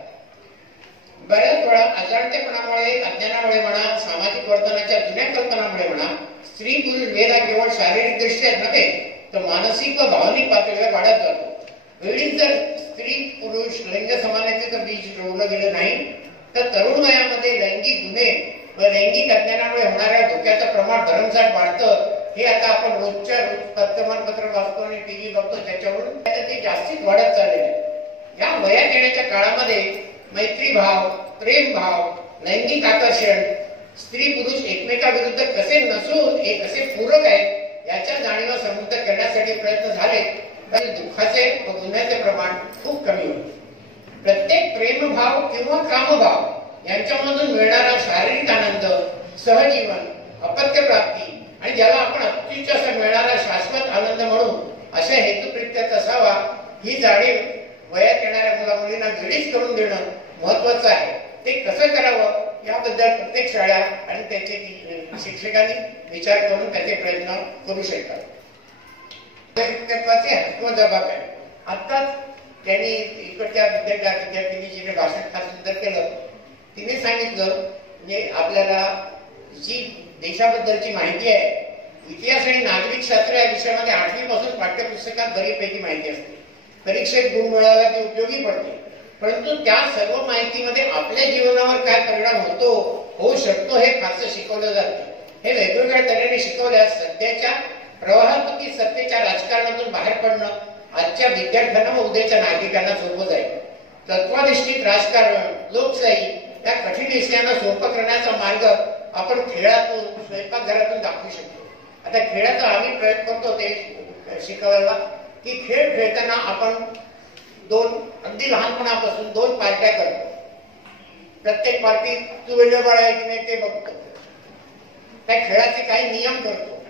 बऱ्याच वेळा अजाणतेपणामुळे, अज्ञानामुळे म्हणा, सामाजिक वर्तनाच्या जुन्या कल्पनामुळे म्हणा, स्त्री पुरुष भेद हा केवळ शारीरिक दृष्ट्या नव्हे तर मानसिक व भावनिक पातळीवर वाढत जातो. वेळीच जर स्त्री पुरुष लिंग समानतेचं बीज रोवलं गेलं नाही तर तरुण वयामध्ये लैंगिक गुन्हे व लैंगिक अज्ञानामुळे होणाऱ्या धोक्याचं प्रमाण भरमसाठ वाढतं. हे आता आपण रोजच्या रोज वर्तमानपत्र वाचतो आणि टीव्ही बघतो, त्याच्यावरून ते जास्तीच वाढत चाललेलं आहे. या वयात येण्याच्या काळामध्ये मैत्रीभाव, प्रेमभाव, लैंगिक आकर्षण, स्त्री पुरुष एकमेकाविरुद्ध कसे नसून हे कसे पूरक आहेत याच्या जाणीवा समृद्ध करण्यासाठी प्रयत्न झाले तर दुःखाचे व गुन्ह्याचे प्रमाण खूप कमी होते. प्रत्येक प्रेमभाव किंवा कामभाव यांच्यामधून मिळणारा शारीरिक आनंद, सहजीवन, अपत्यप्राप्ती आणि ज्याला आपण अत्युच्च मिळणारा शाश्वत आनंद म्हणून अशा हेतुप्रित्यत असावा ही जाणीव वयात येणाऱ्या मुलामुलींना वेळीच करून देणं महत्वाचं आहे. ते कसं करावं याबद्दल प्रत्येक शाळा आणि त्याचे शिक्षकांनी विचार करून त्याचे प्रयत्न करू शकतात. व्यक्तित्वाचे हक्क व जबाबदारी. आत्ताच त्यांनी इकडच्या विद्यार्थ्यांनी जिने भाषण फार सुंदर केलं, तिने सांगितलं म्हणजे आपल्याला जी देशाबद्दलची माहिती आहे, इतिहास आणि नागरिक शास्त्र या विषयामध्ये 8वी पासून पाठ्यपुस्तकात बरीपैकी माहिती असते. परीक्षेत गुण मिळाला ती उपयोगी पडते. परंतु त्या सर्व माहितीमध्ये आपल्या जीवनावर काय परिणाम होऊ शकतो हे फारसं शिकवलं जातं. हे वेगवेगळ्या तऱ्हेने शिकवल्यास सध्याच्या प्रवाहात्मक सत्तेच्या राजकारणातून बाहेर पडणं आजच्या विद्यार्थ्यांना व उद्याच्या नागरिकांना सोपं जाईल. तत्वाधिष्ठित राजकारण, लोकशाही या कठीण विषयांना सोपं करण्याचा मार्ग आपण खेळातून, स्वयंपाकघरातून दाखवू शकतो. आता खेळाचा आम्ही प्रयत्न करतो ते शिकवायला की खेळ खेळताना आपण अगदी लहानपणापासून 2 पार्ट्या करतो. प्रत्येक पार्टीत तू वेगळं आहे की नाही ते बघतो. त्या खेळाचे काही नियम करतो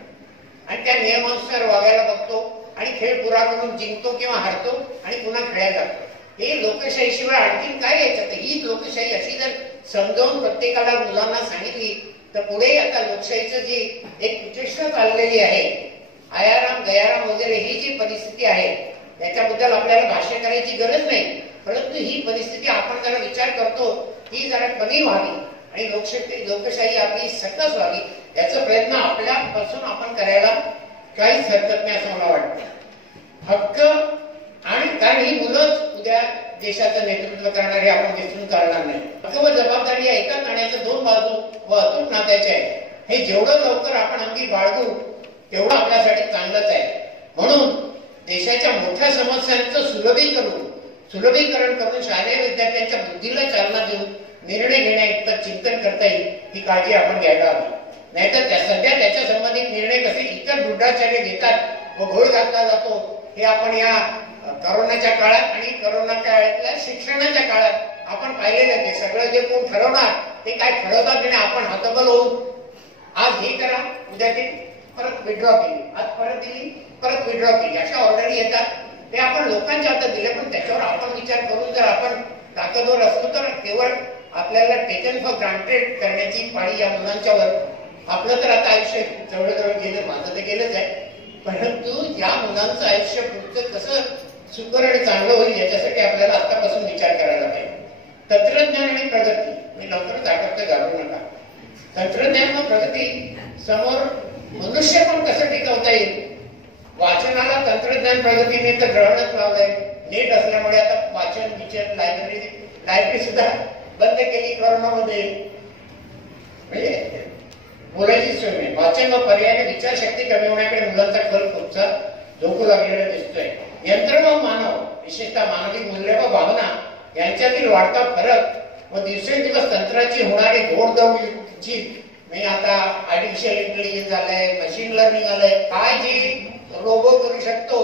आणि त्या नियमानुसार वागायला बघतो आणि खेळ पुरा करून जिंकतो किंवा हारतो आणि पुन्हा खेळायला जातो. हे लोकशाहीशिवाय आणखी काय यायचं? ही लोकशाही अशी जर समजावून प्रत्येकाला मुलांना सांगितली तर पुढे आता लोकशाहीचं जी एक प्रतिष्ठा चाललेली आहे, आयाराम गयाराम वगैरे ही जी परिस्थिती आहे त्याच्याबद्दल आपल्याला भाष्य करायची गरज नाही, परंतु ही परिस्थिती आपण जरा विचार करतो ही जरा कमी व्हावी आणि लोकशाही आपली सकस व्हावी याचा प्रयत्न आपल्यापासून आपण करायला काहीच हरकत नाही असं मला वाटतं. हक्क आणि कारण ही मुलंच उद्या देशाचं नेतृत्व करणारे आपण विसरून चालणार नाही. हक्क व जबाबदारी या एका नाण्याच्या दोन बाजू व अतूट नात्याचे आहे. हे जेवढं लवकर आपण अंगी बाळगू तेवढं आपल्यासाठी चांगलंच आहे. म्हणून देशाच्या मोठ्या समस्यांचं सुलभीकरण करून शालेय विद्यार्थ्यांच्या बुद्धीला चालना देऊन निर्णय घेण्याइतपत चिंतन करता येईल ही काळजी आपण घ्यायला हवी. नाहीतर सध्या त्याच्या संबंधित निर्णय कसे इतर गूढाचार्य घेतात व घोळ घातला जातो हे आपण या करोनाच्या काळात आणि करोना काळातल्या शिक्षणाच्या काळात आपण पाहिलेलं आहे. सगळं जे कोण ठरवणार ते काय ठरवतात आणि आपण हातबल होऊन आज हे करा उद्या ते परत विड्रॉ केली, आज परत दिली परत विड्रॉ केली, अशा ऑर्डरी येतात. ते आपण लोकांच्या हातात दिले, पण त्याच्यावर आपण विचार करून जर आपण ताकदवर असतो तर केवळ आपल्याला टेकन फॉर ग्रांटेड करण्याची पाळी या मुलांच्यावर. आपलं तर आता आयुष्य जवळजवळ गेलं, माझं तर गेलंच आहे, परंतु या मुलांचं आयुष्य पुढचं कसं सुकर आणि चांगलं होईल याच्यासाठी आपल्याला आतापासून विचार करायला पाहिजे. तंत्रज्ञान आणि प्रगती, मी लवकरच आठवतोय, घाबरू नका. तंत्रज्ञान व प्रगती समोर मनुष्य पण कसं टिकवता येईल. वाचनाला तंत्रज्ञान प्रगतीने तर ग्रहणच लावलंय. नेट असल्यामुळे आता वाचन विचार लायब्ररी सुद्धा बंद केली कोरोनामध्ये. म्हणजे बोलायची सोय नाही. वाचन व पर्यायाने विचारशक्ती कमी होण्याकडे मुलांचा कल खूपसा झोकू लागलेला दिसतोय. यंत्र व मानव, विशेषतः मानवी मूल्य व भावना यांच्यातील वाढता फरक व दिवसेंदिवस तंत्राची होणारी घोडदौडची, म्हणजे आता आर्टिफिशियल इंटेलिजन्स झालंय, मशीन लर्निंग आलंय, काय जे रोबो करू शकतो,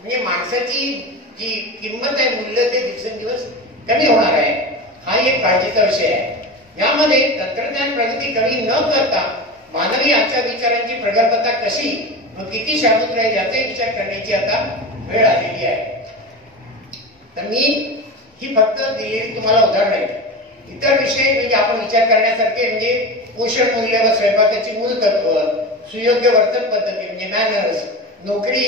म्हणजे माणसाची जी किंमत आहे, मूल्य ते दिवसेंदिवस कमी होणार आहे. हा एक काळजीचा विषय आहे. यामध्ये तंत्रज्ञान प्रगती कमी न करता मानवी आजच्या विचारांची प्रगल्भता कशी व किती शाबूत राहील याचाही विचार करण्याची आता वेळ आलेली आहे. तर मी ही फक्त दिलेली तुम्हाला उदाहरण आहे. इतर विषय म्हणजे आपण विचार करण्यासारखे म्हणजे पोषण मूल्य व स्वयंपाकाची मूलतत्व, सुयोग्य वर्तन पद्धती म्हणजे मॅनर्स, नोकरी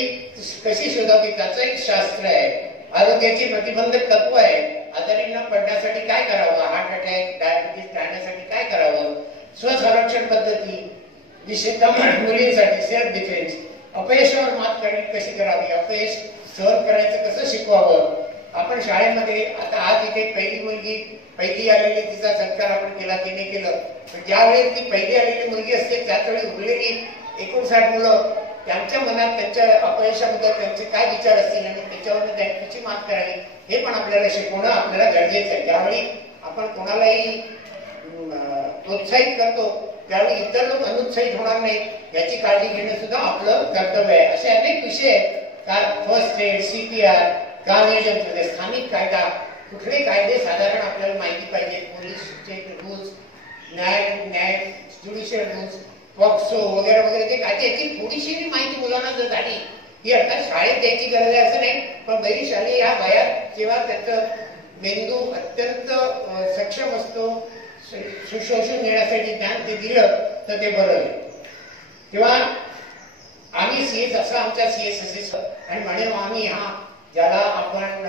कशी शोधावी त्याचं एक शास्त्र आहे, आरोग्याची प्रतिबंधक तत्व आहे, आजारी न पडण्यासाठी काय करावं, हार्ट अटॅक डायबिटीस टाळण्यासाठी काय करावं, स्वसंरक्षण पद्धती, विशेषतः मुलींसाठी सेल्फ डिफेन्स, अपयशावर मात कशी करावी, अपयश सहन करायचं कसं शिकवावं. आपण शाळेमध्ये आता आज इथे पहिली मुलगी पहिली आलेली तिचा सत्कार आपण केला, तिने केलं, पण ज्यावेळी ती पहिली आलेली मुलगी असते त्याचवेळी उरलेली 59 मुलं त्यांच्या मनात त्यांच्या अपयशाबद्दल त्यांचे काय विचार असतील आणि त्याच्यावर त्यांची मात करावी हे पण आपल्याला शिकवणं आपल्याला गरजेचं आहे. ज्यावेळी आपण कोणालाही प्रोत्साहित करतो त्यावेळी इतर लोक अनुत्साहित होणार नाही याची काळजी घेणं सुद्धा आपलं कर्तव्य आहे. असे अनेक विषय आहेत. फर्स्ट एड, CPR, गाव नियोजन, स्थानिक कायदा, कुठले कायदे साधारण आपल्याला माहिती पाहिजे, पोलीसचे रूल्स, न्याय ज्युडिशियल रूल्स, पॉक्सो वगैरे वगैरे जे कायदे याची थोडीशी माहिती मुलांना जर झाली ही अर्थात शाळेत द्यायची गरज आहे असं नाही, पण बरीशाली या वयात जेव्हा त्याचं मेंदू अत्यंत सक्षम असतो सुशोषून घेण्यासाठी ज्ञान ते दिलं तर ते बरं आहे. तेव्हा आम्ही CS असं आमच्या CSSS आणि म्हणून आम्ही हा ज्याला आपण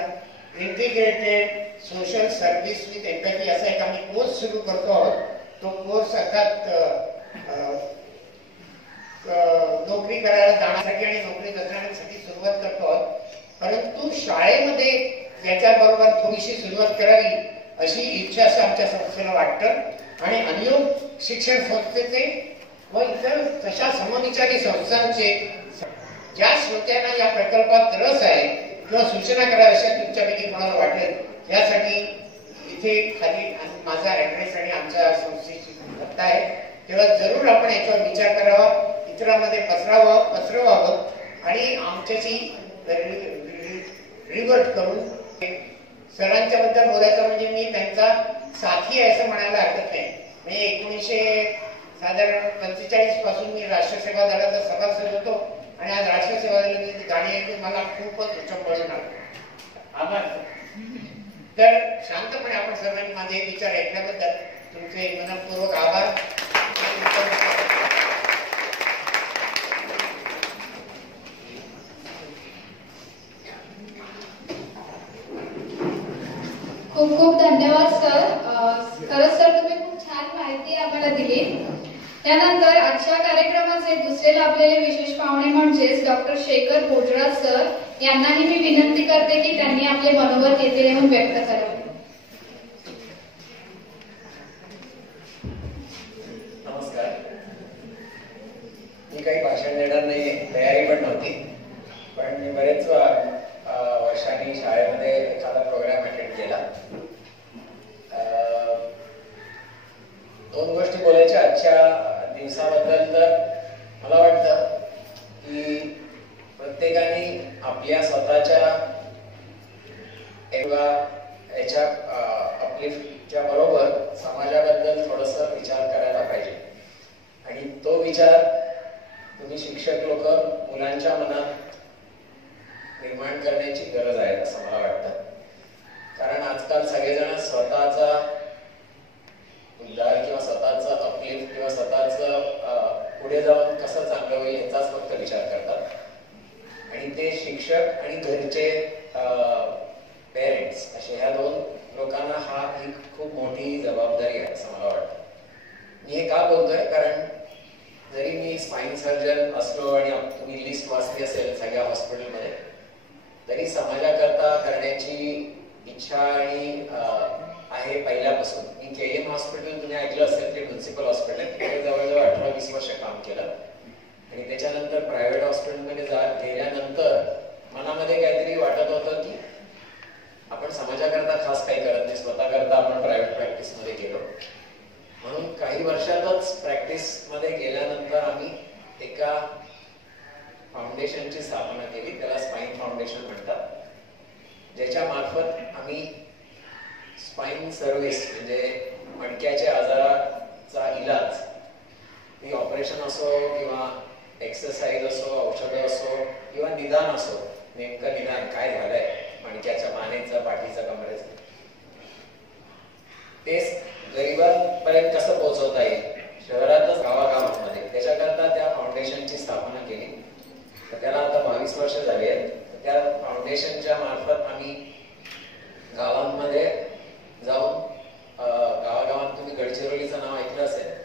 integrated social service with empathy असा एक आम्ही कोर्स सुरू करतो आहोत. तो कोर्स अर्थात नोकरी करायला जाण्यासाठी आणि नोकरी करण्यासाठी सुरुवात करतो आहोत, परंतु शाळेमध्ये याच्याबरोबर थोडीशी सुरुवात करावी अशी इच्छा असं आमच्या संस्थेला वाटतं. आणि अनियोग शिक्षण संस्थेचे व इतर तशा समविचारी संस्थांचे ज्या श्रोत्यांना या प्रकल्पात रस आहे किंवा सूचना कराव्या अशा तुमच्यापैकी कोणाला वाटेल यासाठी इथे खाली माझा ऍड्रेस आणि आमच्या संस्थेची पत्ता आहे. तेव्हा जरूर आपण याच्यावर विचार करावा, इतरांमध्ये पसरवावं आणि आमच्याशी रिवर्ट करून सरांच्या बद्दल बोलायचं म्हणजे मी त्यांचा साथी आहे असं म्हणायला हरकत नाही. म्हणजे 1945 पासून मी राष्ट्रसेवा दलाचा सभासद होतो आणि आज राष्ट्रसेवा दलाची गाणी ऐकून मला खूपच उच्च पळून आलं. आभार. तर शांतपणे आपण सर्वांनी माझे हे विचार ऐकल्याबद्दल तुमचे मनपूर्वक आभार. खूप खूप धन्यवाद सर. खरंच सर तुम्ही खूप छान माहिती आम्हाला दिली. त्यानंतर आजच्या कार्यक्रमाचे दुसरे लाभलेले विशेष पाहुणे म्हणजेच डॉक्टर शेखर भोजराज सर यांनाही मी विनंती करते की त्यांनी आपले मनोगत येथे येऊन व्यक्त करावे. नमस्कार. मी काही भाषण देणार नाही, तयारी पण नव्हती, पण मी बरेच वर्षांनी शाळेमध्ये एखादा प्रोग्राम अटेंड केला. दोन गोष्टी बोलायच्या आजच्या दिवसाबद्दल. तर मला वाटतं की प्रत्येकाने आपल्या स्वतःच्या याच्या अपलिफ्टच्या बरोबर समाजाबद्दल थोडंसं विचार करायला पाहिजे. आणि तो विचार तुम्ही शिक्षक लोक मुलांच्या मनात निर्माण करण्याची गरज आहे असं मला वाटतं. कारण आजकाल सगळेजण स्वतःचा उद्धार किंवा स्वतःचं अपलिफ्ट किंवा स्वतःचं पुढे जाऊन कसं चांगलं होईल याचाच फक्त विचार करतात. आणि ते शिक्षक आणि घरचे पेरेंट्स असे ह्या दोन लोकांना हा एक खूप मोठी जबाबदारी आहे असं मला वाटतं. मी हे का बोलतोय, कारण जरी मी स्पाइन सर्जन असलो आणि तुम्ही लिस्ट वाचली असेल सगळ्या हॉस्पिटलमध्ये, तरी समाजाकरता करण्याची इच्छा आणि आहे पहिल्यापासून. मी KM हॉस्पिटल तुम्ही ऐकलं असेल, ते म्युन्सिपल हॉस्पिटल आहे, तिकडे जवळजवळ 18-20 वर्ष काम केलं. आणि त्याच्यानंतर प्रायव्हेट हॉस्पिटलमध्ये गेल्यानंतर मनामध्ये काहीतरी वाटत होतं की आपण समाजाकरता खास काही करत नाही, स्वतःकरता आपण प्रायव्हेट प्रॅक्टिसमध्ये गेलो. म्हणून काही वर्षातच प्रॅक्टिसमध्ये गेल्यानंतर आम्ही एका फाउंडेशनची स्थापना केली, त्याला स्पाइन फाउंडेशन म्हणतात, ज्याच्या मार्फत आम्ही स्पाइन सर्व्हिस म्हणजे मणक्याच्या आजाराचा इलाज, ती ऑपरेशन असो किंवा एक्सरसाइज असो, औषधं असो किंवा निदान असो, नेमकं निदान काय झालंय मणक्याच्या, मानेचं, पाठीचं, कमरेचं, ते गरिबांपर्यंत कसं पोहोचवता येईल शहरातच गावागावांमध्ये, त्याच्याकरता त्या फाउंडेशनची स्थापना केली. तर त्याला आता 22 वर्ष झाली आहेत. त्या फाउंडेशनच्या मार्फत आम्ही गावांमध्ये जाऊन, गावागावात तुम्ही गडचिरोलीचं नाव ऐकलं असेल,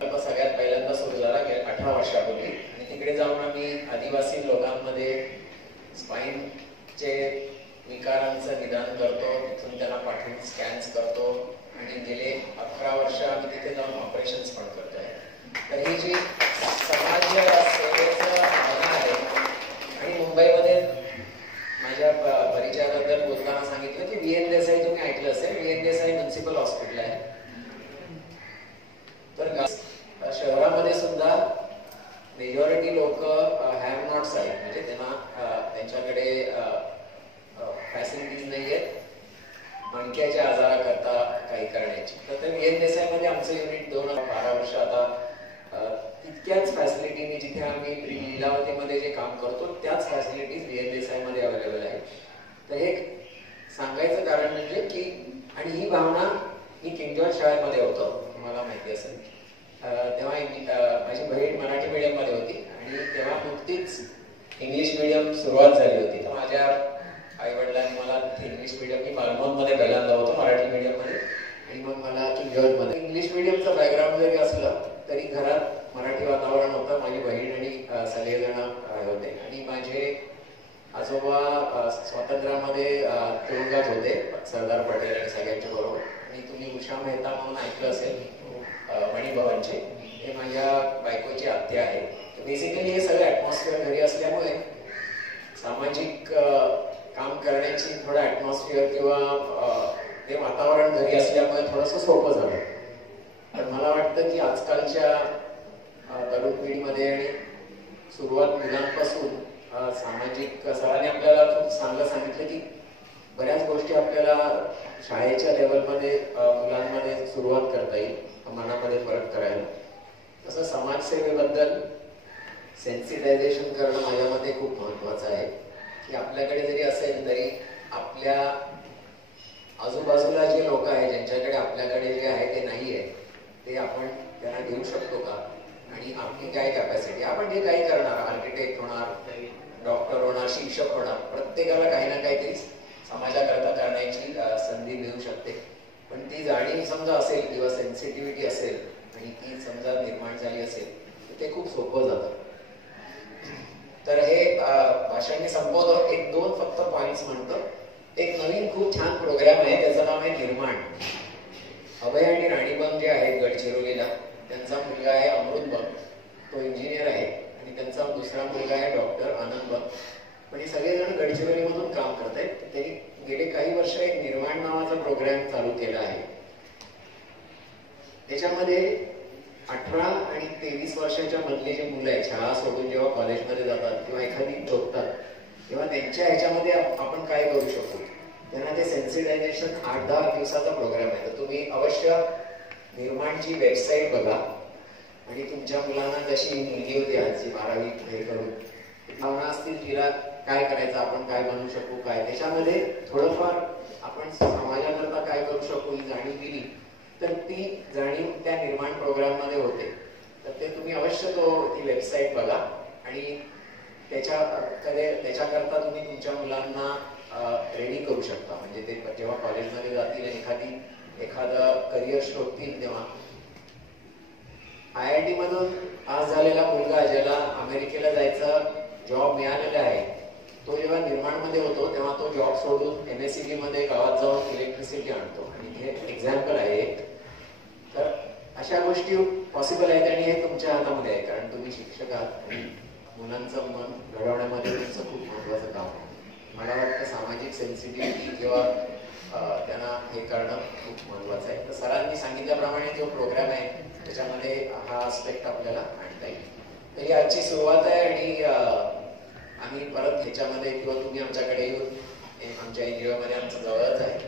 सगळ्यात पहिल्यांदा सुरू झाला 18 वर्षापूर्वी. आणि तिकडे जाऊन आम्ही आदिवासी लोकांमध्ये स्पाइनचे विकारांचं निदान करतो, तिथून त्यांना पाठवून स्कॅन्स करतो. आणि गेले 11 वर्ष आम्ही तिथे जाऊन ऑपरेशन्स पण करतोय. तर ही जी समाज सेवेचं भावना आहे. आणि मुंबईमध्ये माझ्या परिचयाबद्दल बोलताना सांगितलं की VN देसाई तुम्ही ऐकलं असेल, VN देसाई म्युन्सिपल हॉस्पिटल आहे. तर शहरामध्ये सुद्धा मेजॉरिटी लोक हॅव नॉट्स आहेत, म्हणजे त्यांच्याकडे फॅसिलिटीज नाही आहेत मणक्याच्या आजाराकरता काही करण्याची. तर VN देसाईमध्ये आमचं युनिट 12 वर्ष आता तितक्याच फॅसिलिटीने, जिथे आम्ही लीलावतीमध्ये जे काम करतो त्याच फॅसिलिटीज VN देसाईमध्ये अवेलेबल आहेत. तर हे सांगायचं कारण म्हणजे की, आणि ही भावना मी किंग जॉर्ज शाळेमध्ये होतो, तुम्हाला माहिती असेल, तेव्हा माझी बहीण मराठी मीडियममध्ये होती आणि तेव्हा नुकतीच इंग्लिश मीडियम सुरुवात झाली होती. तर माझ्या आई वडिलांनी मला इंग्लिश मीडियम, मी मालमोनमध्ये पहिल्यांदा होतो मराठी मीडियममध्ये, आणि मग मला किंग जॉर्जमध्ये. इंग्लिश मीडियमचं बॅकग्राऊंड जरी असलं तरी घरात मराठी वातावरण होतं. माझी बहीण आणि सगळेजण होते. आणि माझे आजोबा स्वातंत्र्यामध्ये तुरुंगात होते, सरदार पटेल आणि सगळ्यांच्या बरोबर. आणि तुम्ही उषा मेहता म्हणून ऐकलं असेल, मणिभवनचे, हे माझ्या बायकोची आत्या आहे. बेसिकली हे सगळं ॲटमॉस्फिअर घरी असल्यामुळे सामाजिक काम करण्याची थोडं ॲटमॉस्फिअर किंवा ते वातावरण घरी असल्यामुळे थोडंसं सोपं झालं. पण मला वाटतं की आजकालच्या तरुण पिढीमध्ये आणि सुरुवात मुलांपासून सामाजिक सरांनी आपल्याला खूप चांगलं सांगितलं की बऱ्याच गोष्टी आपल्याला शाळेच्या लेवलमध्ये मुलांमध्ये सुरुवात करता येईल, मनामध्ये फरक करायला. तसं समाजसेवेबद्दल सेन्सिटायझेशन करणं माझ्या मते खूप महत्त्वाचं आहे. की आपल्याकडे जरी असेल तरी आपल्या आजूबाजूला जे लोक आहेत ज्यांच्याकडे आपल्याकडे जे आहे ते नाही आहे ते आपण त्यांना देऊ शकतो का, आणि आपली काय कॅपॅसिटी, आपण जे काही करणार, आर्किटेक्ट होणार, डॉक्टर होणार, शिक्षक होणार, प्रत्येकाला काही ना काहीतरी समाजाकरता करण्याची संधी मिळू शकते. पण ती जाणीव समजा असेल किंवा सेन्सिटिव्हिटी असेल आणि ती समजा निर्माण झाली असेल तर ते खूप सोपं जातं. तर हे भाषण मी संपवतो. एक दोन फक्त पॉइंट्स म्हणतो. एक नवीन खूप छान प्रोग्राम आहे, त्याचं नाव आहे निर्माण. अभय आणि राणीबन जे आहेत गडचिरोलीला, त्यांचा मुलगा आहे अमृत बन, तो इंजिनियर आहे, आणि त्यांचा दुसरा मुलगा आहे डॉक्टर आनंद बन. पण हे सगळेजण गडचिरोलीमधून काम करत आहेत. त्यांनी गेले काही वर्ष एक निर्माण नावाचा प्रोग्राम चालू केला आहे. त्याच्यामध्ये 18 आणि 23 वर्षाच्या मधले जे मुलं आहेत, शाळा सोडून जेव्हा कॉलेजमध्ये जातात किंवा एखादी शोधतात, तेव्हा त्यांच्या ह्याच्यामध्ये आपण काय करू शकतो, त्यांना ते सेन्सिटायझेशन 8-10 दिवसाचा प्रोग्राम आहे. तर तुम्ही अवश्य निर्माणची वेबसाईट बघा आणि तुमच्या मुलांना, जशी मुलगी होती आजची 12वी हे करून भावना असतील, तिला काय करायचं, आपण काय बनवू शकू, काय त्याच्यामध्ये थोडंफार आपण समाजाकरता काय करू शकू ही जाणीव दिली तर ती जाणीव त्या निर्माण प्रोग्राम मध्ये होते. तर ते तुम्ही अवश्य ती वेबसाईट बघा आणि त्याच्याकरता तुम्ही तुमच्या मुलांना रेडी करू शकता. म्हणजे ते जेव्हा कॉलेजमध्ये जातील, एखादं करिअर शोधतील, तेव्हा IIT मधून पास झालेला मुलगा ज्याला अमेरिकेला जायचं जॉब मिळालेला आहे, तो जेव्हा निर्माणमध्ये होतो तेव्हा तो जॉब सोडून MSCB मध्ये गावात जाऊन इलेक्ट्रिसिटी आणतो. आणि हे एक्झाम्पल आहे. तर अशा गोष्टी पॉसिबल आहेत आणि हे तुमच्या हातामध्ये आहे, कारण तुम्ही शिक्षक आहात. मुलांचं मन घडवण्यामध्ये तुमचं खूप महत्वाचं काम आहे. मला वाटतं सामाजिक सेन्सिटिव्हिटी किंवा त्यांना हे करणं खूप महत्वाचं आहे. तर सरांनी सांगितल्याप्रमाणे जो प्रोग्राम आहे त्याच्यामध्ये हा आस्पेक्ट आपल्याला आणता येईल. तर ही आजची सुरुवात आहे आणि आम्ही परत ह्याच्यामध्ये किंवा तुम्ही आमच्याकडे येऊन, आमच्या NGO मध्ये आमचं जवळच आहे,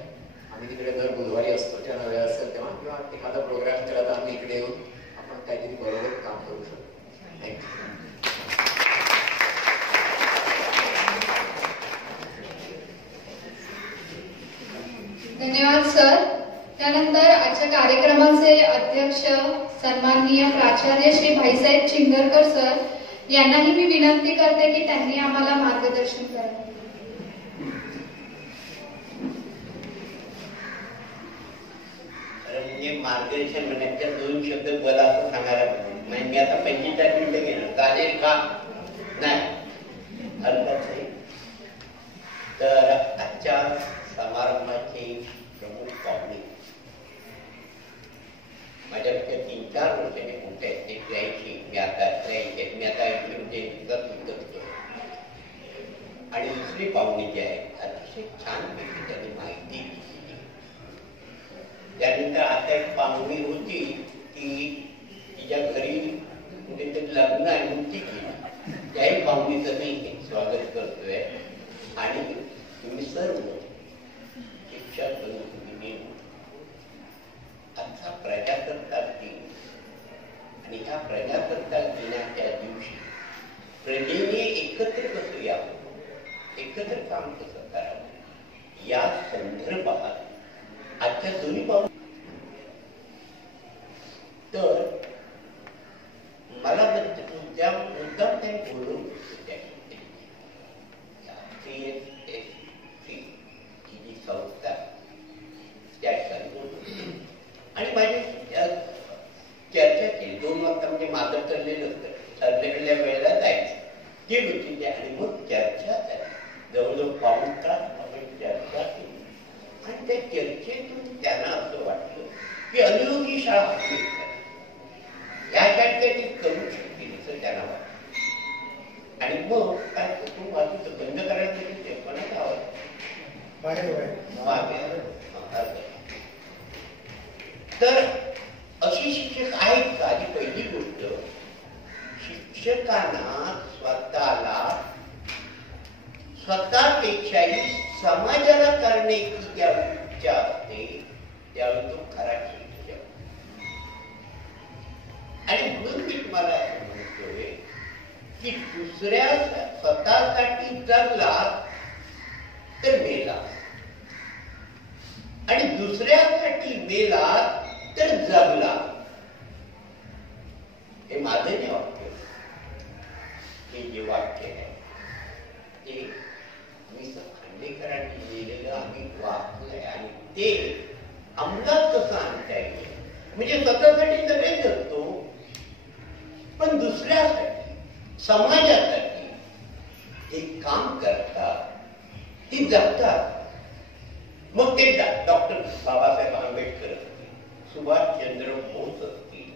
आम्ही तिकडे दर बुधवारी असतो, जेव्हा वेळ असेल तेव्हा, किंवा एखादा प्रोग्राम केला तर आम्ही इकडे येऊन आपण काहीतरी बरोबर काम करू शकतो. थँक्यू. धन्यवाद सर. त्यानंतर आजच्या कार्यक्रमाचे अध्यक्ष सन्माननीय प्राचार्य श्री भाईसाहेब चिंगरकर सर यांनाही मी विनंती करते की त्यांनी आम्हाला मार्गदर्शन करावे. म्हणजे मार्गदर्शन म्हणण्याच्या 2 शब्द बोला असं सांगायला पाहिजे. म्हणजे मी आता 45 मिनिटं घेणार, चालेल का? नाही, हरकत नाही. तर आजच्या समारंभाचे प्रमुख पाहुणे माझ्यापेक्षा 3-4 वर्षांनी मोठे आहेत. ते 83, मी आता 83, मी आता 80 आणि दुसरे पाहुणे जे आहेत अतिशय छानपैकी त्यांनी माहिती दिली. त्यानंतर आता एक पाहुणी होती ती तिच्या घरी कुठेतरी लग्न आहे ती गेली. त्याही पाहुणीचं मी स्वागत करतोय. आणि तुम्ही सर्व शिक्षक बंधूंनी आजचा प्रजासत्ताक दिन आणि ह्या प्रजासत्ताक दिनाच्या दिवशी प्रजेने एकत्र कसं यावं, एकत्र काम कसं करावं या संदर्भात आजच्या दोन्ही पाहून तर मला त्या मुद्दाम त्या बोलून जी संस्था त्या आणि माझी चर्चा केली 2 वाजता. म्हणजे माझं ठरलेल्या वेळेला जायचं ते होती त्या. आणि मग चर्चा झाली, जवळजवळ पाऊण तास आपण चर्चा केली. आणि त्या चर्चेतून त्यांना असं वाटलं की अनुयोगी शाळा या काहीतरी करू शकतील असं त्यांना वाटतं. आणि मग काय तू वाचून बंद करायचं ते पण तर अशी शिक्षक आहेत का? ही पहिली गोष्ट, शिक्षकांना स्वतःपेक्षाही समाजाला करण्याची ज्यावेळी इच्छा असते त्यावेळी तो खरा शिक्षक. आणि म्हणून मी तुम्हाला म्हणतोय की दुसऱ्या स्वतःसाठी जगला तर मेला. आणि दुसऱ्यासाठी मेला तर जगला. हे माझं नाही वाक्य, हे जे वाक्य आहे ते मी खांडेकरांनी लिहिलेलं आम्ही वाचलंय आणि ते अंमलात कसं आणता येईल. म्हणजे स्वतःसाठी सगळे जगतो, पण दुसऱ्यासाठी, समाजासाठी ते काम करतात, ती जगतात. मग ते डॉक्टर बाबासाहेब आंबेडकर असतील, सुभाषचंद्र बोस असतील,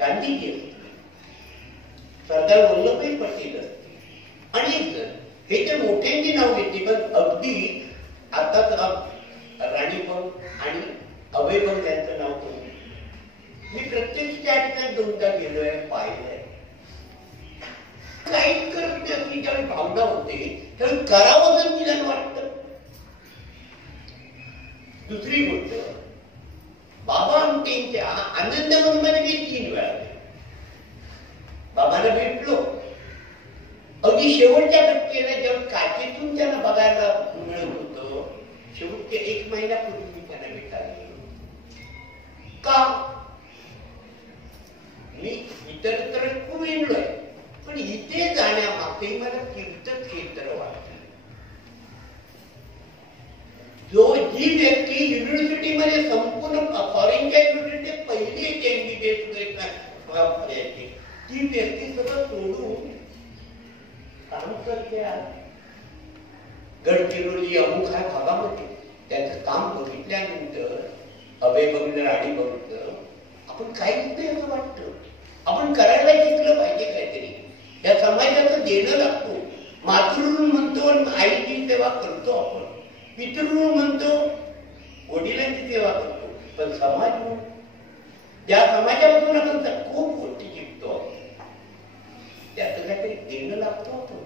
गांधीजी असतील, सरदार वल्लभभाई पटेल असतील, अनेक जण. हे तर मोठ्यांची नाव घेतली, पण अगदी आता राणीपंत आणि अभयपंत यांचं नाव करून मी प्रत्यक्ष त्या ठिकाणी दोनदा गेलोय, पाहिलंय. काहीच करत असली ज्यावेळी भावना होते त्यावेळी करावं जर निदान वाटतं. दुसरी गोष्ट, बाबा आमटेंच्या आनंदवनमध्ये मी 3 वेळा बाबांना भेटलो. अगदी शेवटच्या घटनेला जेव्हा काचेतून त्यांना बघायला मिळत होतं, शेवटच्या 1 महिन्यापूर्वी मी त्यांना भेटायला गेलो. का? मी इतरत्र खूप येलोय, पण इथे जाण्यामागे मला तीर्थक्षेत्र वाटतं. जी व्यक्ती युनिव्हर्सिटीमध्ये संपूर्ण फॉरेनच्या युनिव्हर्सिटी पहिली MBBS ती व्यक्ती सगळं सोडून काम करते. गडचिरोली अमुक ह्या भागामध्ये त्यांचं काम बघितल्यानंतर, अभय बघितलं, राणी बघितलं, आपण काहीच नाही असं वाटतं. आपण करायला शिकलं पाहिजे काहीतरी. या समाजाचं देणं लागतो. मातृऋण म्हणतो, आईची सेवा करतो आपण. पितृऋण म्हणतो, वडिलांची सेवा करतो. पण समाज म्हणून त्या समाजापासून आपण खूप गोष्टी शिकतो. त्याचं काहीतरी देणं लागतो आपण.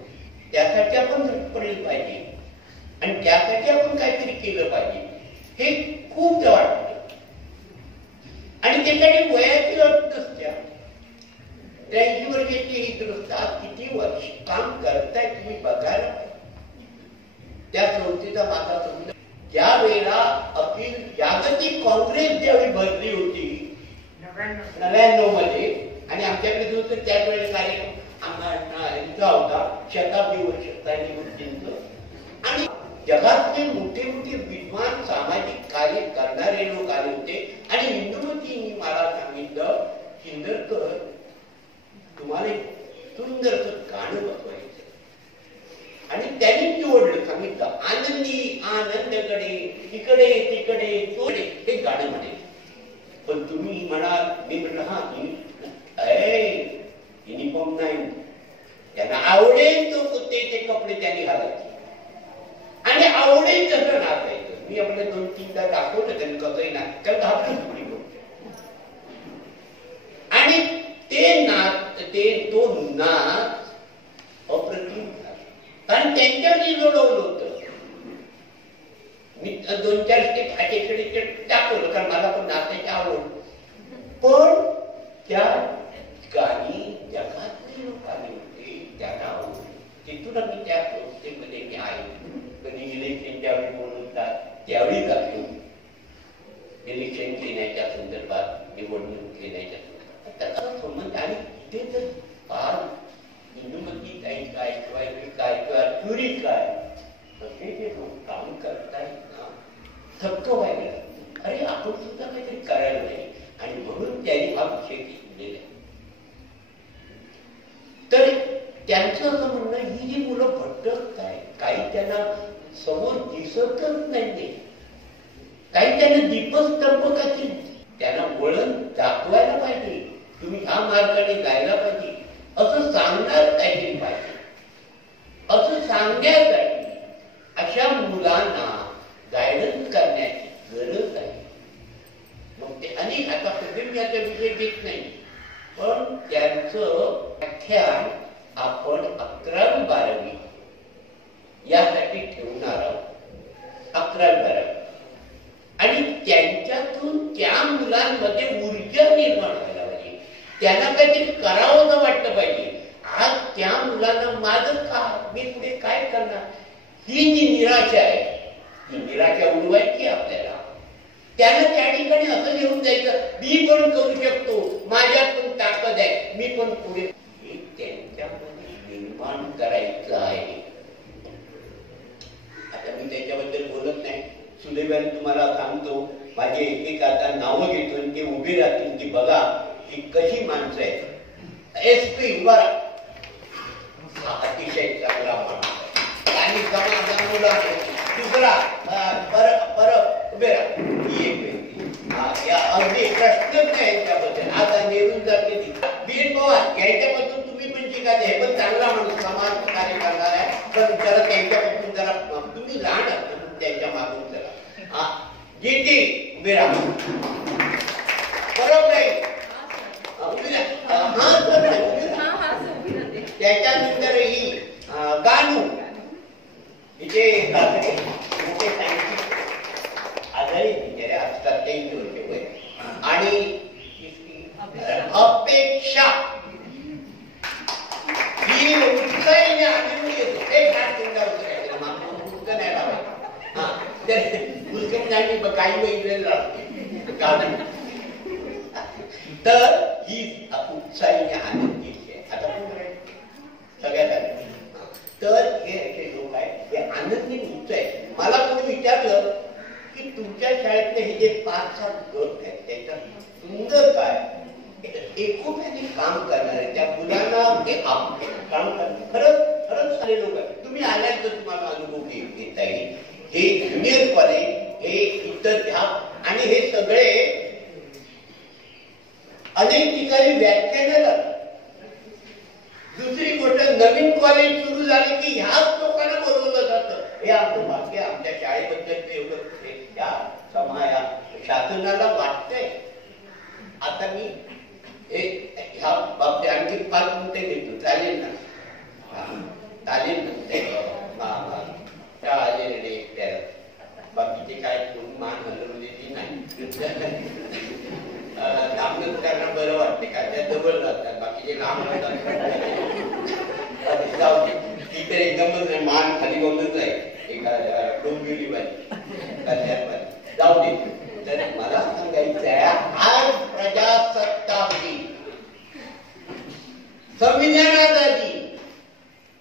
त्यासाठी आपण झटपडलं पाहिजे आणि त्यासाठी आपण काहीतरी केलं पाहिजे. हे खूप वाटतं. आणि त्यासाठी वयाची अट नसत्या. 83 वर्षाची ही दुरुस्ता किती वर्ष काम करताय तुम्ही बघायला पाहिजे. त्या संस्थेचा माझा संबंध ज्या वेळेला अखिल जागतिक काँग्रेस ज्यावेळी भरली होती 99 मध्ये, आणि आमच्याकडे जो त्याच वेळेला कार्यक्रम होता शताब्दी वर्षांनी गोष्टींचं, आणि जगातले मोठे मोठे विद्वान सामाजिक कार्य करणारे लोक आले होते. आणि इंदुमतींनी मला सांगितलं, शिंदरकर तुम्हाला सुंदर गाणं बसवायचं. आणि त्यांनी निवडलं, सांगितलं आनंदी आनंदकडे इकडे तिकडे तोडे हे गाणं म्हणे. पण तुम्ही म्हणाल, मी म्हटलं हा युनिफॉर्म नाही, त्यांना आवडेल तो कुत्तेचे कपडे त्यांनी घालायचे आणि आवडेल तसं नाचायचं. मी आपल्या 2-3दा दाखवलं त्यांनी कसंही ना तर घाबरून थोडी गोष्ट. आणि तो नाच अप्रतिम झाला, कारण त्यांच्यावरती लोळवलं होतं. मी 2-4 स्टेप आटेकडे दाखवलं, कारण मला पण नाचायची आवड. पण त्या गाणी जगातले लोक आले होते, त्यांना आवडली. तिथून आम्ही त्या संस्थेमध्ये मी आहे. कधी इलेक्शन ज्यावेळी बोलवतात त्यावेळी जातो. इलेक्शन घेण्याच्या संदर्भात, निवडणूक घेण्याच्या संदर्भात त्याचा संबंध. आणि तिथे तर फार इंदुमती काय काय किंवा चुरी काय असे जे लोक काम करतायत ना, थक्क व्हायला. अरे आपण सुद्धा काहीतरी करायला नाही. आणि म्हणून त्यांनी हा विषय घेतलेला आहे. तर त्यांचं असं म्हणणं, ही जी मुलं भटकत आहे, काही त्यांना समोर दिसतच नाही, काही त्यांना दीपस्तंभकाची त्यांना वळण दाखवायला पाहिजे. तुम्ही ह्या मार्गाने जायला पाहिजे असं सांगणार काहीतरी पाहिजे. असं सांगण्यासाठी अशा मुलांना गायडन्स करण्याची गरज आहे. मग ते अनेक, आता सध्या मी याचा विषय घेत नाही, पण त्यांचं व्याख्यान आपण 11वी-12वी यासाठी ठेवणार आहोत. 11वी-12वी. आणि त्यांच्यातून त्या मुलांमध्ये ऊर्जा निर्माण व्हायला पाहिजे. त्यांना काहीतरी करावं वाटलं पाहिजे. आज त्या मुलांना माझं काय, मी पुढे काय करणार, ही जी निराशा आहे, ही निराशा उडवायची आपल्याला. त्यानं त्या ठिकाणी असं घेऊन जायचं, मी पण करू शकतो, माझ्यात पण ताकद आहे, मी पण पुढे. हे त्यांच्यामध्ये निर्माण करायचं आहे. आता मी त्याच्याबद्दल बोलत नाही. सुदैवाने तुम्हाला सांगतो, माझे एक आता नावं घेतो आणि ते उभे राहतील की बघा ही कशी माणसं आहेत. SP उभा हा अतिशय चांगला माणूस आणि जमा दुसरा परत उभे राहा ही एक व्यक्ती. या अगदी प्रश्नच नाही याच्याबद्दल. आता नेहरूंसारखे BN पवार यांच्यापासून तुम्ही पण शिका. हे पण चांगला माणूस, समाज कार्य करणार आहे, पण जरा त्यांच्यापासून जरा तुम्ही लहान असता त्यांच्या मागून चला. GT उभे राहा. बरोबर आहे. त्याच्यानंतर ही गानू तिचे मोठे सायंटिस्ट आजारी बिचारे असतात, 83 वर्ष वय. आणि अपेक्षा ही उत्साहीने आनंदी येतो. एक हात तोंडावर करायचं, मुलगा नाही लावायचं. मुलगी काही वेगवेगळे लागते. तर ही उत्साहीने आनंदी आता सगळ्यात आधी. तर हे असे लोक आहेत, हे आनंदी उत्साह आहे. मला कोणी विचारलं की तुमच्या शाळेतले हे जे 5-7 गट आहेत त्याच्यात सुंदर काय एकोप्याने काम करणारे, त्या मुलांना हे काम करणार खरंच खरंच सारे लोक आहेत. तुम्ही आल्यात तर तुम्हाला अनुभव घेता येईल. हे ज्युनियर कॉलेज, हे इतर आणि हे सगळे अनेक ठिकाणी व्याख्यानाला. दुसरी गोष्ट, नवीन कॉलेज सुरू झाले की ह्याच लोकांना बोलवलं जातं. हे आमचं भाग्य, आमच्या शाळेबद्दल एवढं त्या समाया शासनाला वाटतंय. आता मी ह्या बाबतीत आणखी 5 मिनिटं घेतो, चालेल ना? चालेल ना? आलेले बाकीचे काय मान हलवलेली नाही. लांबच करणं बरं वाटते का, त्या जवळ जातात, बाकीचे लांब जाऊ दे. ती तर एकदमच नाही, मान खाली बघूनच आहे. एका डोंबिवली पाहिजे जाऊ दे. तर मला सांगायचं आहे, आज प्रजासत्ताक दिन, संविधानाचा दिन,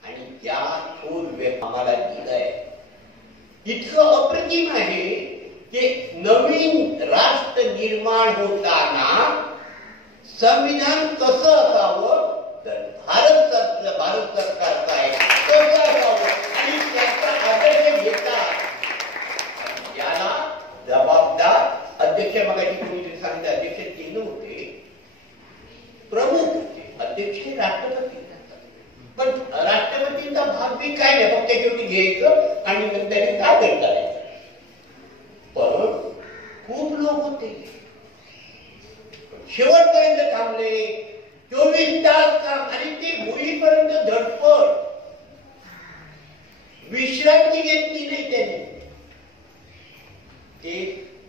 आणि ज्या थोर आम्हाला दिलंय इतकं अप्रतिम आहे की नवीन राष्ट्र निर्माण होताना संविधान कसं असावं, तर भारत सरकारचं आहे कसं असावं आणि त्याचा आदर्श घेतात. याला जबाबदार अध्यक्ष, मगाशी कोणीतरी सांगितलं अध्यक्ष 3 होते, प्रमुख होते, अध्यक्ष राष्ट्रपती. पण राष्ट्रपतींचा भाग बी काय नाही, फक्त शेवटी घ्यायचं आणि नंतर काय करायचं. पण खूप लोक होते, शेवटपर्यंत थांबले, 24 तास काम, आणि ते होईपर्यंत धडपड, विश्रांती घेतली नाही त्यांनी. ते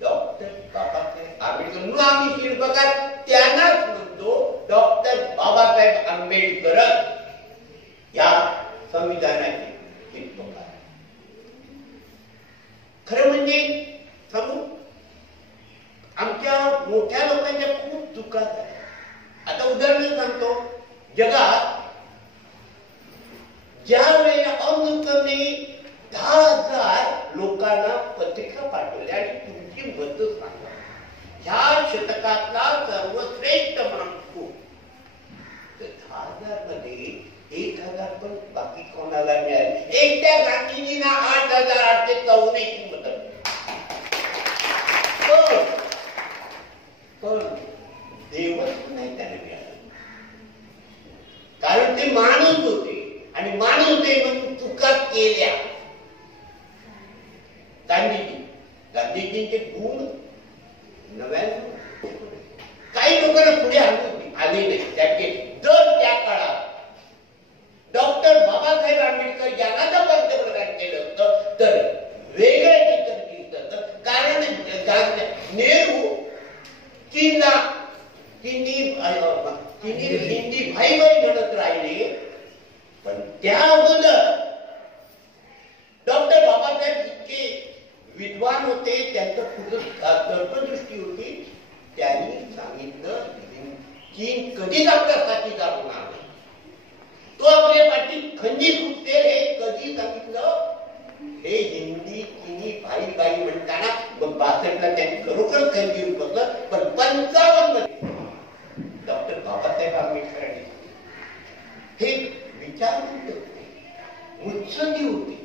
डॉक्टर बाबासाहेब आंबेडकर, आम्ही शिल्पकार त्यांनाच म्हणतो, डॉक्टर बाबासाहेब आंबेडकर या संविधानाचे शिल्पकार. खरं म्हणजे सांगू, आमच्या मोठ्या लोकांच्या खूप चुका झाल्या. आता उदाहरण सांगतो, जगात ज्या वेळेला अनुक्रमे 10,000 लोकांना पत्रिका पाठवल्या आणि तुमची मतं सांगा, ह्या शतकातला सर्वश्रेष्ठ माणूस कोण, तर 10,000 मध्ये 1,000 पण बाकी कोणाला मिळाले. एकट्या गांधीजींना 8,884 मतं. पण देवच नाही त्याने मिळाला, कारण ते माणूस होते, आणि माणूस होते म्हणून चुका केल्या. गांधीजींचे गुण नव्याने काही लोकांना पुढे आले नाही. त्याचे दर त्या काळात डॉक्टर बाबासाहेब आंबेडकर यांना जर पंतप्रधान केलं होतं तर वेगळं चित्र दिसतं. कारण नेहरू चीनला हिंदी भाई भाई म्हणत राहिले, पण त्या अगोदर डॉक्टर बाबासाहेब इतके विद्वान होते, त्यांचं पुढं उत्संगी होते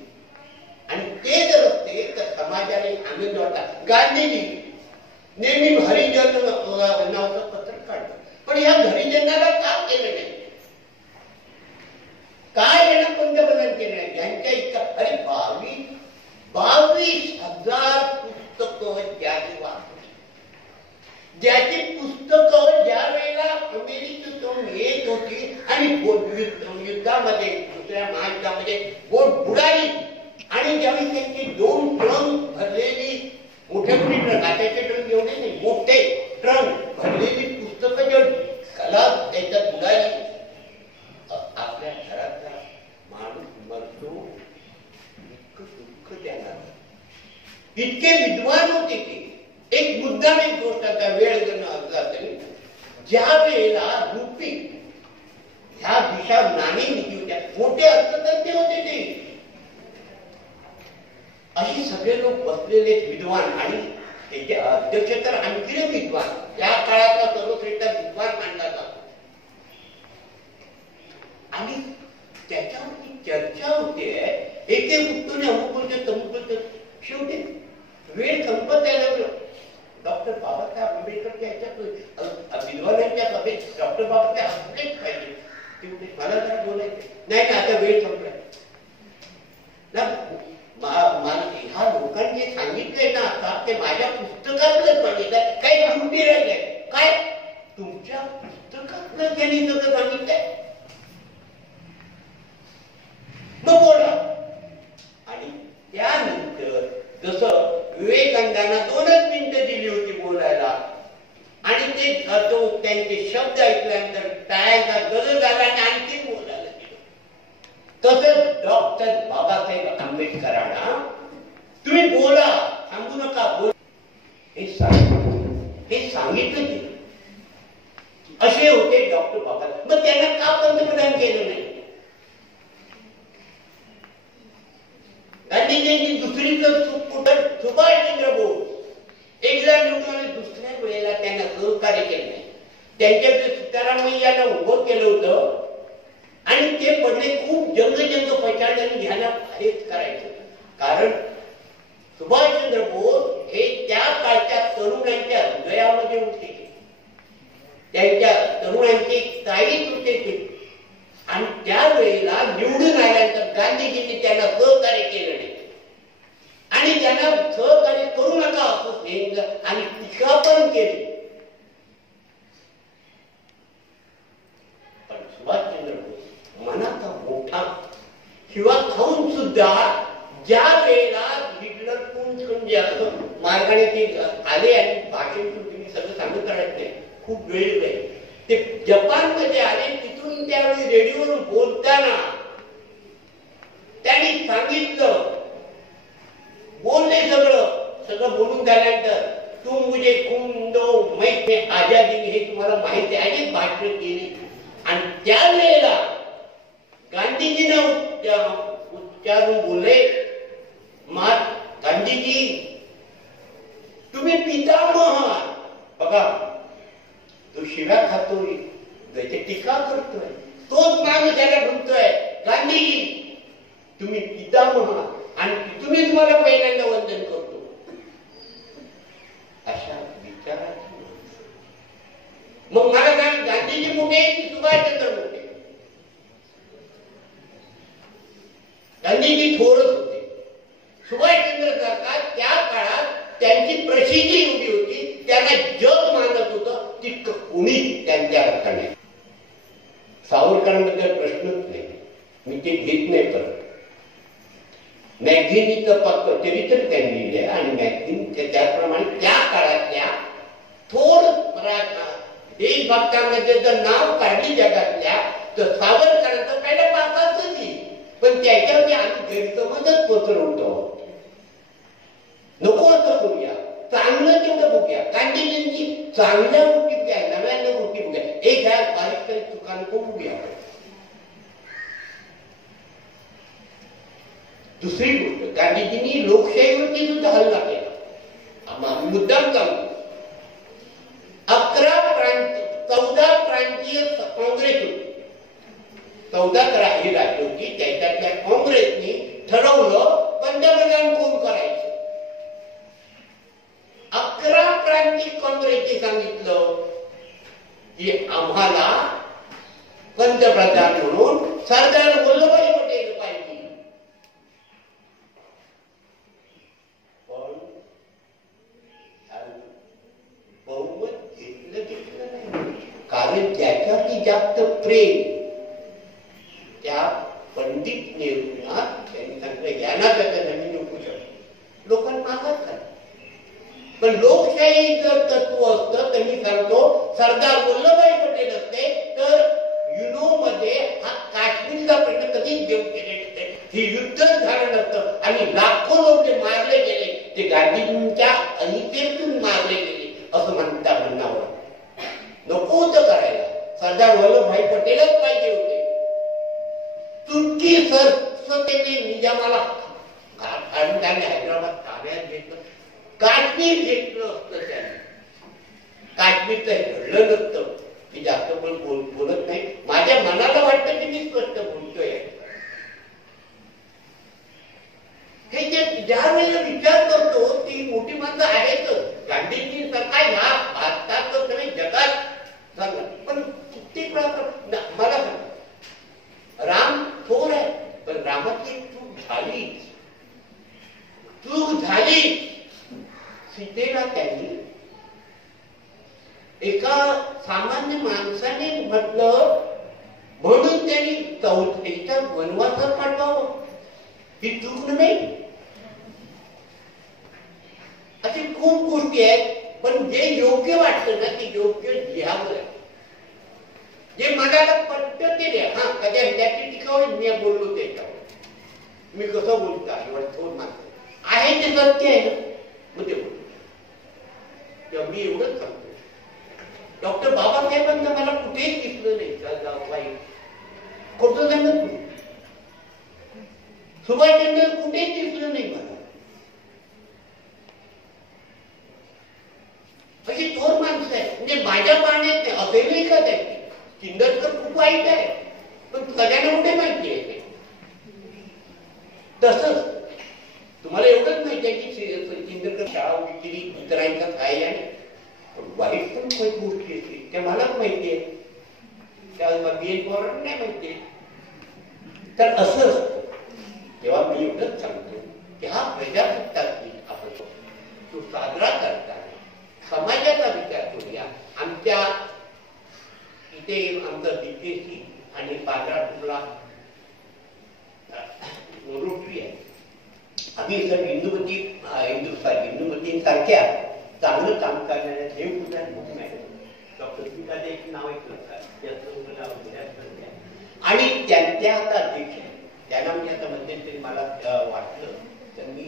आणि ते जर असते तर समाजाने आनंद वाटला. गांधीजी नेहमी हरिजन नावाचं पत्र काढलं, पण या हरिजनाला का केलं नाही? काय यांना पंतप्रधान केलं नाही? यांच्या इतका अरे 22,000 पुस्तकं ज्याची वाचली, ज्याची पुस्तकं ज्या वेळेला अमेरिकेतून येत होती आणि युद्धामध्ये दुसऱ्या महायुद्धामध्ये बोट बुडाली आणि ज्यावेळी त्यांची 2 ट्रंक भरलेली मोठे ट्रक, आताचे ट्रक एवढे नाही, मोठे ट्रंक भरलेली पुस्तकं जेव्हा कला त्याच्यात बुडाली, आपल्या घरातला माणूस मरतो इतकं दुःख देणार. इतके विद्वान होते ते. एक मुद्दाम एक गोष्ट आता वेळ असला तरी ज्या वेळेला रुपी ह्या दिशा नाणी निधी होत्या, मोठे अर्थतज्ञ होते ते. अशी सगळे लोक बसलेले विद्वान आणि त्याचे अध्यक्ष तर आणखी विद्वान, त्या काळातला सर्वश्रेष्ठ विद्वान मानला जातो. आणि त्याच्यावरती चर्चा होते, एक एक उत्तरे अमुक बोलते तमुक बोलते. शेवटी वेळ संपत यायला डॉक्टर बाबासाहेब आंबेडकर याच्यात विद्वानांच्या सभेत डॉक्टर बाबासाहेब हसलेच पाहिजे. तेवढे मला जरा बोलायचे नाही का, आता वेळ संपलाय ना. ह्या लोकांनी सांगितलंय ना आता ते माझ्या पुस्तकातलं सांगितलंय, काही त्रुटी राहिलंय काय? तुमच्या पुस्तकातलं त्यांनी सगळं सांगितलंय, मग बोला. आणि त्यानंतर जसं विवेकानंदांना 2च मिनिटं दिली होती बोलायला आणि ते त्यांचे शब्द ऐकल्यानंतर टाळ्यांचा गजर झाला आणि आणखी बोलायला गेलो. तसंच डॉक्टर बाबासाहेब आंबेडकरांना तुम्ही बोला, थांबू नका, बोला हे सांगितलं गेलं. असे होते डॉक्टर बाबासाहेब. मग त्यांना का पंतप्रधान केलं नाही? गांधीजींनी दुसरीचं सुभाषचंद्र बोस एकदा निवडून आले, दुसऱ्या वेळेला त्यांना सहकार्य केलं नाही. त्यांच्याकडे सीतारामय्यांना उभं केलं होतं आणि ते पडले खूप जंग पैशाने घ्यायला हेच करायचं. कारण सुभाषचंद्र बोस हे त्या काळच्या तरुणांच्या हृदयामध्ये होते, त्यांच्या तरुणांचे ताईच होते ते. आणि त्यावेळेला निवडून आल्यानंतर गांधीजींनी त्यांना सहकार्य केलं नाही आणि त्यांना सहकार्य करू नका असं सांगितलं आणि टीका पण केली. पण सुभाषचंद्र बोस मनाचा मोठा शिवा खाऊन सुद्धा ज्या वेळेला हिटलर असं मार्गाने ते आले आणि भाषण तुम्ही सगळं सांगत राहत नाही, खूप वेळ आहे. ते जपानमध्ये आले, तिथून त्यावेळी रेडिओवर बोलताना त्यांनी सांगितलं, बोलले सगळं बोलून झाल्यानंतर तुम मुझे खून दो मैं आजादी, हे तुम्हाला माहिती आहे, भाषण केली. आणि त्यावेळेला गांधीजींना उच्चारून बोलले, गांधीजी तुम्ही पितामह. बघा तो शिव्या खातोय, त्याची टीका करतोय, तोच माणूस त्याला म्हणतोय गांधीजी तुम्ही पितामह आणि तुम्हीच मला पहिल्यांदा वंदन करतो. अशा विचाराची मग मला सांग, गांधीजी मोठे की सुभाषचंद्र मोठे? गांधीजी थोरच होते. सुभाषचंद्र सरकार त्या काळात त्यांची प्रसिद्धी एवढी होती, त्यांना जग मानत होतं, तितकं कोणी त्यांच्या अर्थाने. सावरकरांबद्दल प्रश्नच नाही, मी ते घेत नाही. परत मॅगझिनीचं फक्त चरित्र त्यांनी लिहिले आणि मॅगझिन त्याप्रमाणे त्या काळातल्या थोर देशभक्तांमध्ये जर नाव काढली जगातल्या तर सावरकरांचं पहिल्या पासाच नाही, पण त्याच्यावरती आम्ही गैरसमजच पसरवतो. नको असं करूया, चांगलं तेवढं बघूया. गांधीजींची चांगल्या गोष्टी बघूया, नव्याण्णव गोष्टी बघूया, एक ह्या बारीक काही चुकांको बघूया. दुसरी गोष्ट, गांधीजींनी लोकशाहीवरती सुद्धा हल्ला केला. मुद्दाम सांगतो, 14 प्रांतीय काँग्रेस होती, 14 राज्य होती, त्याच्यातल्या काँग्रेसनी पंतप्रधान म्हणून सरदार वल्लभभाई पटेल पाहिजे. पण बहुमत घेतलं नाही, कारण त्याच्यावरती जास्त प्रेम त्या पंडित नेहरूंना त्यांनी सांगितलं यांना त्याचा जमीन नको शकतो, लोकांना मागत नाही. पण लोकशाही जर तत्व असतं तर मी सांगतो सरदार वल्लभभाई पटेल असते तर युनो मध्ये हा काश्मीरचा प्रश्न कधीच घेऊन गेले नसते, हे युद्ध झालं नसतं आणि लाखो लोक जे मारले गेले ते गांधींच्या अहिंसेतून मारले गेले असं म्हणता म्हणण्यावर नको होतं करायला. सरदार वल्लभभाई पटेलच पाहिजे होते. तुर्की संसदेने निजामाला आणि त्याने हैदराबाद ताब्यात घेतलं, काश्मीर घेतलं असतं त्याने. काश्मीरचं घडलं नसतं. मी जास्त पण बोलत नाही, माझ्या मनाला वाटतं की मी स्पष्ट बोलतोय. हे ज्या वेळेला विचार करतो ती मोठी माणसं आहेतच. गांधीजी सरकार ह्या भारतात सगळे जगात सांगा, पण कित्येक मला सांग राम थोर आहे, पण रामाची चूक झाली. सीतेला त्यांनी एका सामान्य माणसाने म्हटलं म्हणून त्यांनी चौथीच्या वनवासात पाठवावं, ही चूक नाही. अशी खूप गोष्टी आहेत, पण जे योग्य वाटतं ना ते योग्य लिहावं. जे मनाला पटतं ते द्या. हा कधी त्याची टीका होईल, मी बोललो त्याच्यावर मी कसं बोलतो थोड माणसं आहे ते सत्य आहे ना, मग ते बोलतो. तेव्हा मी एवढंच सांगतो, डॉक्टर बाबासाहेबांचं मला कुठेच दिसलं नाही. खोटं सांगत नाही. सुभाषचंद्र कुठेच दिसलं नाही मला. अशी थोर माणसं आहे, म्हणजे माझ्या पाण्यात नाही असेलही का त्याची. चिंदरकर खूप वाईट आहे, पण सगळ्यांना कुठे माहिती आहे. तसंच तुम्हाला एवढंच माहिती आहे की चिंदरकर शाळा उघडली इतरांच्या सहाय्याने, पण वाईट पण काही गोष्टी येते त्या मलाच माहिती आहे, त्या BN पवारांना नाही माहिती. तर असं असतं. तेव्हा मी एवढंच सांगतो की हा प्रजासत्ताक दिन आपण तो साजरा करताना समाजाचा विचार करूया. आमच्या इथे आमचं DKC आणि बाजारपूरला रोटरी आहे. आम्ही सर हिंदुमती सारख्या चांगलं काम करणाऱ्या देवपूजन मॅडम डॉक्टर पिकाचे एक नाव ऐकलं आणि त्यांच्या आता अध्यक्ष त्यांना म्हणजे आता मध्यंतरी मला वाटलं त्यांनी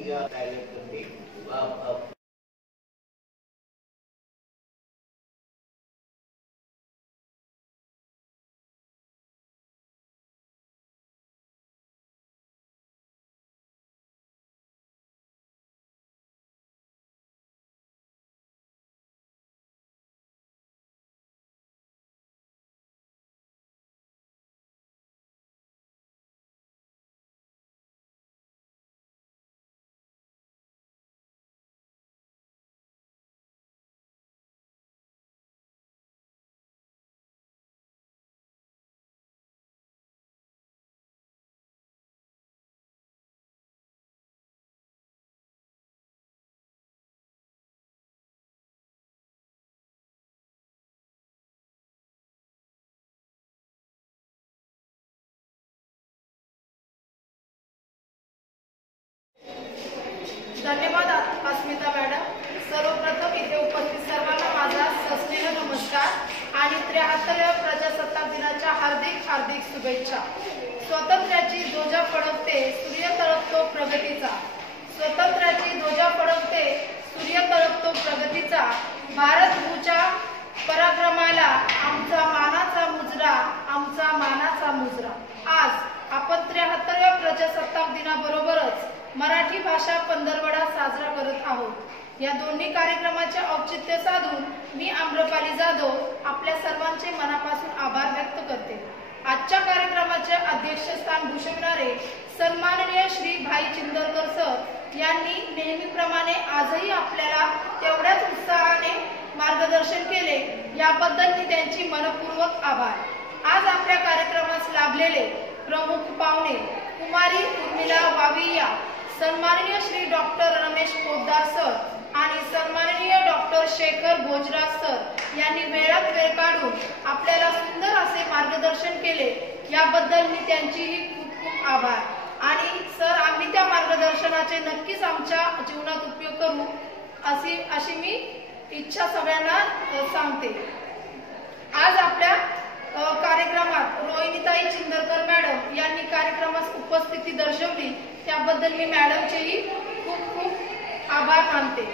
धन्यवाद अस्मिता मॅडम. सर्वप्रथम इथे उपस्थित सर्वांना माझा सस्नेह नमस्कार आणि 73व्या प्रजासत्ताक दिनाच्या हार्दिक हार्दिक शुभेच्छा. स्वातंत्र्याची ध्वजा फडकते, सूर्य तळपतो प्रगतीचा. स्वातंत्र्याची ध्वजा फडकते, सूर्य तळपतो प्रगतीचा. भारत भूच्या पराक्रमाला आमचा मानाचा मुजरा, आमचा मानाचा मुजरा. आज आपण 73व्या प्रजासत्ताक दिनाबरोबरच मराठी भाषा पंधरवडा साजरा करत आहोत. या दोन्ही कार्यक्रमाचे औचित्य साधून मी आम्रपाली जाधव आपल्या सर्वांचे मनापासून आभार व्यक्त करते. आजच्या कार्यक्रमाचे अध्यक्षस्थान भूषवणारे सन्माननीय श्री भाई चिंदरकर सर यांनी नेहमीप्रमाणे आजही आपल्याला तेवढ्याच उत्साहाने मार्गदर्शन केले, याबद्दल मी त्यांची मनपूर्वक आभार. आज आपल्या कार्यक्रमास लाभलेले प्रमुख पाहुणे कुमारी उर्मिला वाविया, सन्माननीय श्री डॉक्टर रमेश पोद्दार सर आणि सन्माननीय डॉक्टर शेखर भोजराज सर यांनी वेळात वेळ काढून आपल्याला सुंदर असे मार्गदर्शन केले, याबद्दल मी त्यांचीही खूप खूप आभार. आणि सर, आम्ही त्या मार्गदर्शनाचे नक्कीच आमच्या जीवनात उपयोग करू अशी मी इच्छा सगळ्यांना सांगते. आज आपल्या कार्यक्रमात रोहिणीताई चिंदरकर मॅडम यांनी कार्यक्रमास उपस्थिती दर्शवली, त्याबद्दल मी मॅडमचेही खूप खूप आभार मानते.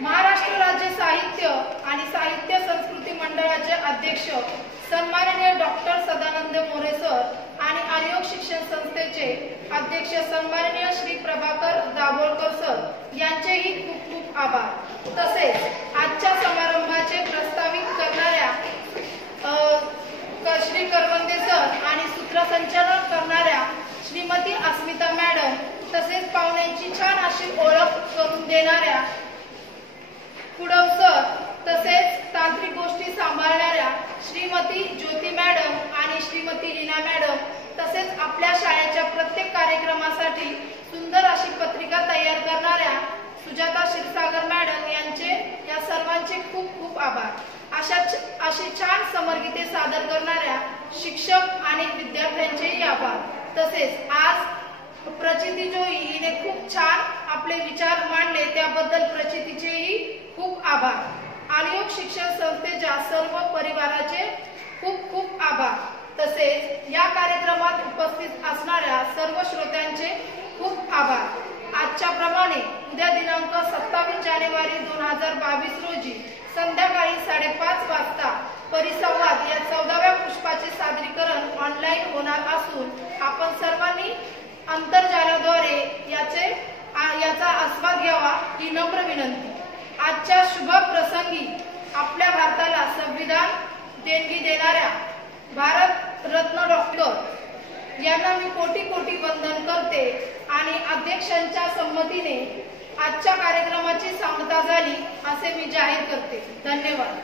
महाराष्ट्र राज्य साहित्य आणि साहित्य संस्कृती मंडळाचे अध्यक्ष सन्माननीय डॉक्टर सदानंद मोरे सर आणि आयोग शिक्षण संस्थेचे अध्यक्ष सन्माननीय श्री प्रभाकर दाभोळकर सर यांचेही खूप खूप आभार. तसेच आजच्या समारंभाचे प्रस्तावित करणाऱ्या श्री करवंदे सर आणि सूत्रसंचालन करणाऱ्या श्रीमती अस्मिता मॅडम, तसेच पाहुण्यांची छान अशी ओळख करून देणाऱ्या कुडव सर, तसेच तांत्रिक गोष्टी सांभाळणाऱ्या श्रीमती ज्योती मॅडम आणि श्रीमती लीना मॅडम, तसेच आपल्या शाळेच्या प्रत्येक कार्यक्रमासाठी सुंदर अशी पत्रिका तयार करणाऱ्या सुजाता क्षीरसागर मॅडम या सर्वांचे खूप खूप आभार. अशी छान समरगीते सादर करणाऱ्या शिक्षक आणि विद्यार्थ्यांचेही आभार. तसेच आज प्रचिती जोई हिने खूप छान आपले विचार मांडले, त्याबद्दल प्रचितीचेही खूप आभार. आयोग शिक्षण संस्थेच्या सर्व परिवाराचे खूप खूप आभार. तसेच या कार्यक्रमात उपस्थित असणाऱ्या सर्व श्रोत्यांचे खूप आभार. आजच्या प्रमाणे उद्या दिनांक 27 जानेवारी 2022 रोजी संध्याकाळी 5:30 वाजता परिसंवाद या 14व्या पुष्पाचे सादरीकरण ऑनलाईन होणार असून आपण सर्वांनी आंतरजालाद्वारे याचा आस्वाद घ्यावा ही नम्र विनंती. आजच्या शुभ प्रसंगी आपल्या भारताला संविधान देणगी देणाऱ्या भारत रत्न डॉक्टर यांना मी कोटी कोटी वंदन करते आणि अध्यक्षांच्या संमतीने आजच्या कार्यक्रमाची सांगता झाली असे मी जाहीर करते. धन्यवाद.